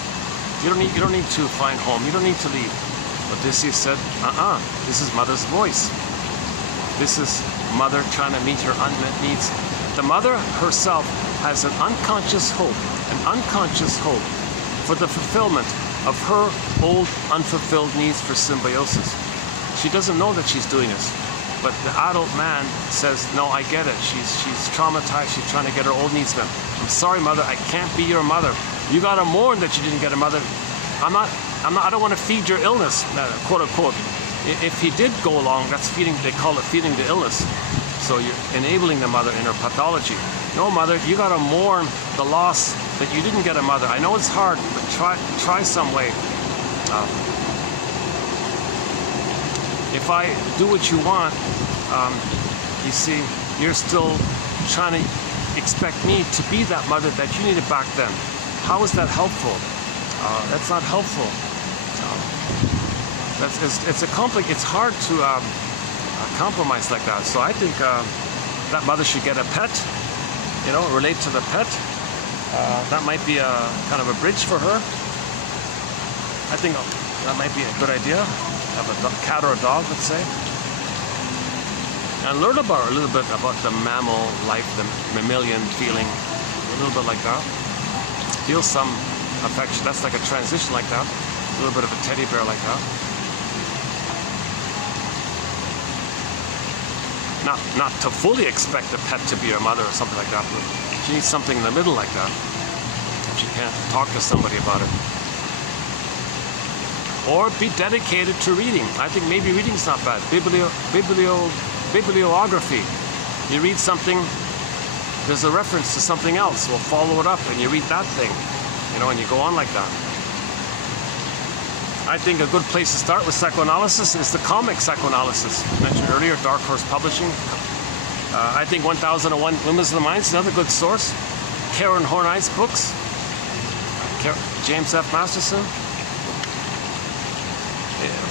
You don't need to find home. You don't need to leave. Odysseus said, this is mother's voice. This is mother trying to meet her unmet needs. The mother herself has an unconscious hope for the fulfillment of her old unfulfilled needs for symbiosis. She doesn't know that she's doing this, but the adult man says, no, I get it. She's traumatized. She's trying to get her old needs met. I'm sorry, mother. I can't be your mother. You gotta mourn that you didn't get a mother. I don't want to feed your illness, quote unquote. If he did go along, that's feeding, they call it feeding the illness. So you're enabling the mother in her pathology. No, mother, you gotta mourn the loss that you didn't get a mother. I know it's hard, but try some way. If I do what you want, you see, you're still trying to expect me to be that mother that you needed back then. How is that helpful? That's not helpful. It's hard to compromise like that. So I think that mother should get a pet, relate to the pet. That might be a kind of a bridge for her. I think that might be a good idea. Have a cat or a dog, let's say. And learn a little bit about the mammal life, the mammalian feeling, a little bit like that. Feel some affection. That's like a transition like that. A little bit of a teddy bear like that. Not to fully expect a pet to be your mother or something like that, but she needs something in the middle like that. If she can't talk to somebody about it. Or be dedicated to reading. I think maybe reading's not bad. Bibliography. You read something, there's a reference to something else. We'll follow it up and you read that thing. And you go on like that. I think a good place to start with psychoanalysis is the comic psychoanalysis. Mentioned earlier, Dark Horse Publishing. I think 1001 Windmills of the Mind is another good source. Karen Horney's books. James F. Masterson.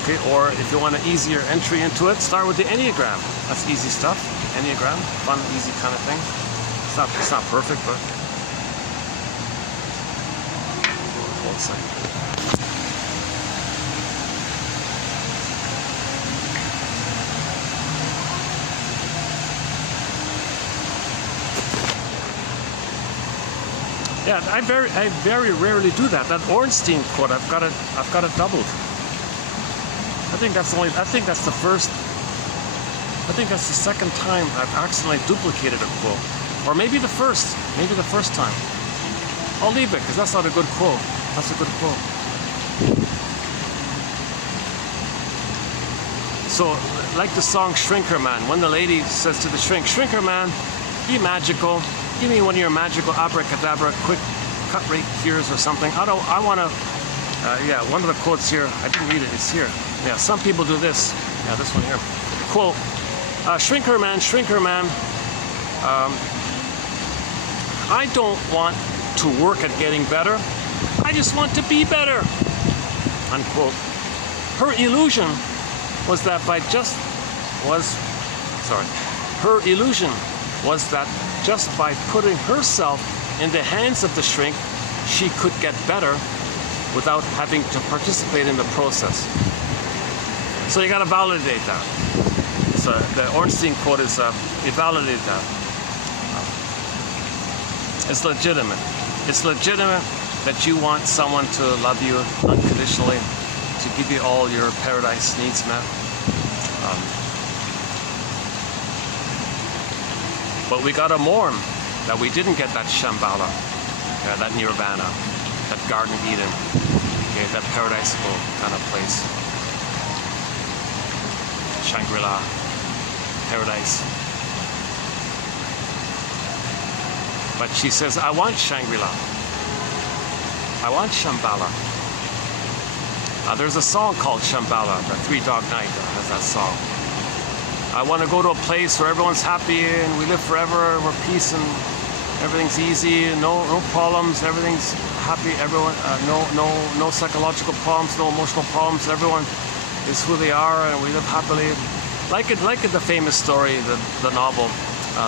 Okay, or if you want an easier entry into it, start with the Enneagram. That's easy stuff. Enneagram, fun, easy kind of thing. It's not perfect, but. One second. Yeah, I very rarely do that. That Ornstein quote, I've got it doubled. I think that's the second time I've accidentally duplicated a quote. Or maybe the first time. I'll leave it, because that's not a good quote. That's a good quote. So, like the song Shrinker Man, when the lady says to the shrink, Shrinker Man, be magical. Give me one of your magical abracadabra quick cut rate cures or something. One of the quotes here, I didn't read it, it's here. Yeah, some people do this. Yeah, this one here. Quote, Shrinker Man, I don't want to work at getting better. I just want to be better. Unquote. Her illusion was that just by putting herself in the hands of the shrink, she could get better without having to participate in the process. So you got to validate that. So the Ornstein quote is, you validate that. It's legitimate. It's legitimate that you want someone to love you unconditionally, to give you all your paradise needs met. But we got to mourn that we didn't get that Shambhala, that Nirvana, that Garden Eden, that paradisal kind of place. Shangri-La, paradise. But she says, I want Shangri-La. I want Shambhala. There's a song called Shambhala, the Three Dog Night has that song. I want to go to a place where everyone's happy and we live forever, where peace and everything's easy, no problems, everything's happy, everyone, no psychological problems, no emotional problems, everyone is who they are and we live happily. Like in the famous story, the novel,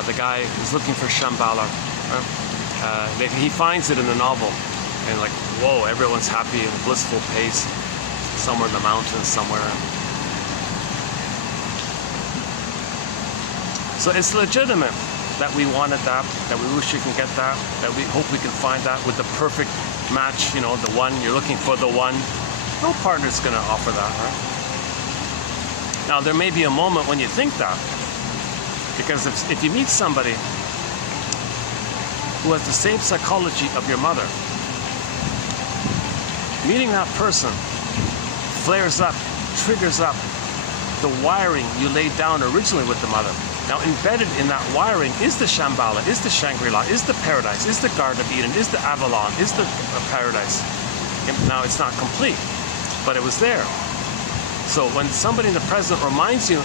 the guy is looking for Shambhala. Right? He finds it in the novel and like, whoa, everyone's happy in a blissful pace, somewhere in the mountains, somewhere. So it's legitimate that we wanted that we wish we can get that we hope we can find that with the perfect match, you know, the one, you're looking for the one. No partner's gonna offer that, right? Now there may be a moment when you think that, because if you meet somebody who has the same psychology of your mother, meeting that person flares up, triggers up the wiring you laid down originally with the mother. Now embedded in that wiring is the Shambhala, is the Shangri-La, is the paradise, is the Garden of Eden, is the Avalon, is the paradise. Now it's not complete, but it was there. So when somebody in the present reminds you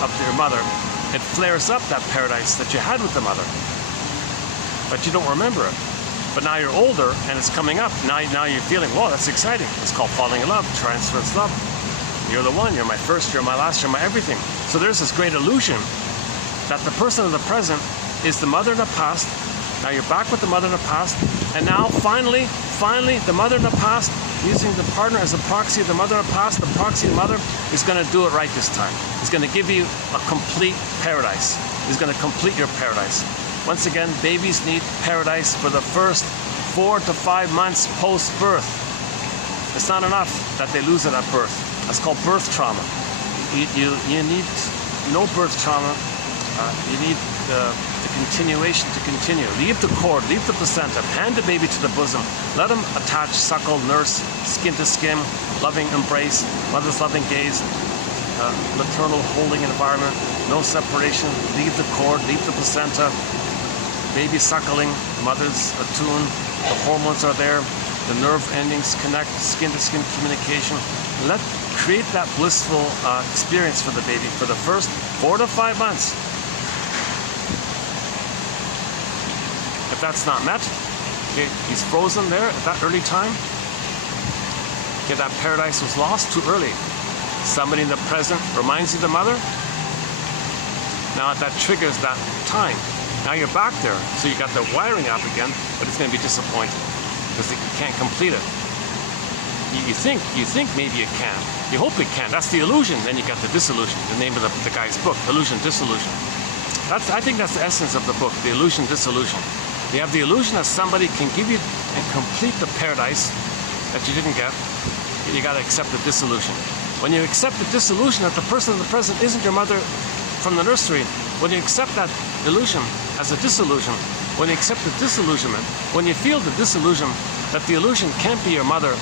of your mother, it flares up that paradise that you had with the mother. But you don't remember it. But now you're older and it's coming up. Now you're feeling, whoa, that's exciting. It's called falling in love, transference love. You're the one, you're my first, you're my last, you're my everything. So there's this great illusion that the person of the present is the mother in the past. Now you're back with the mother in the past, and now finally, the mother in the past, using the partner as a proxy of the mother in the past, the proxy of the mother is going to do it right this time. It's going to give you a complete paradise. It's going to complete your paradise. Once again, babies need paradise for the first 4 to 5 months post-birth. It's not enough that they lose it at birth. That's called birth trauma. You need no birth trauma. You need the continuation to continue. Leave the cord, leave the placenta, hand the baby to the bosom. Let them attach, suckle, nurse, skin to skin, loving embrace, mother's loving gaze, maternal holding environment, no separation. Leave the cord, leave the placenta, baby suckling, mother's attuned, the hormones are there, the nerve endings connect, skin to skin communication. Create that blissful experience for the baby for the first 4 to 5 months. If that's not met, okay, he's frozen there at that early time. Okay, that paradise was lost too early. Somebody in the present reminds you of the mother. Now that triggers that time. Now you're back there, so you got the wiring up again, but it's going to be disappointing because you can't complete it. You think maybe it can. You hope it can. That's the illusion. Then you got the disillusion. The name of the guy's book, Illusion, Disillusion. I think that's the essence of the book, the illusion, disillusion. You have the illusion that somebody can give you and complete the paradise that you didn't get. You got to accept the disillusion. When you accept the disillusion that the person in the present isn't your mother from the nursery, when you accept that illusion as a disillusion, when you accept the disillusionment, when you feel the disillusion that the illusion can't be your mother,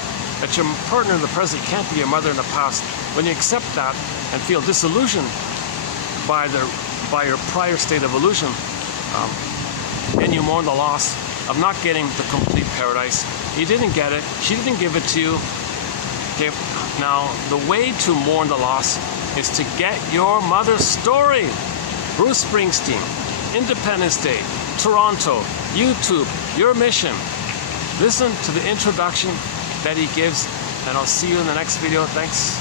that your partner in the present can't be your mother in the past, when you accept that and feel disillusioned by your prior state of illusion, then you mourn the loss of not getting the complete paradise. You didn't get it. She didn't give it to you. Okay. Now, the way to mourn the loss is to get your mother's story. Bruce Springsteen, Independence Day, Toronto, YouTube, your mission. Listen to the introduction that he gives, and I'll see you in the next video. Thanks.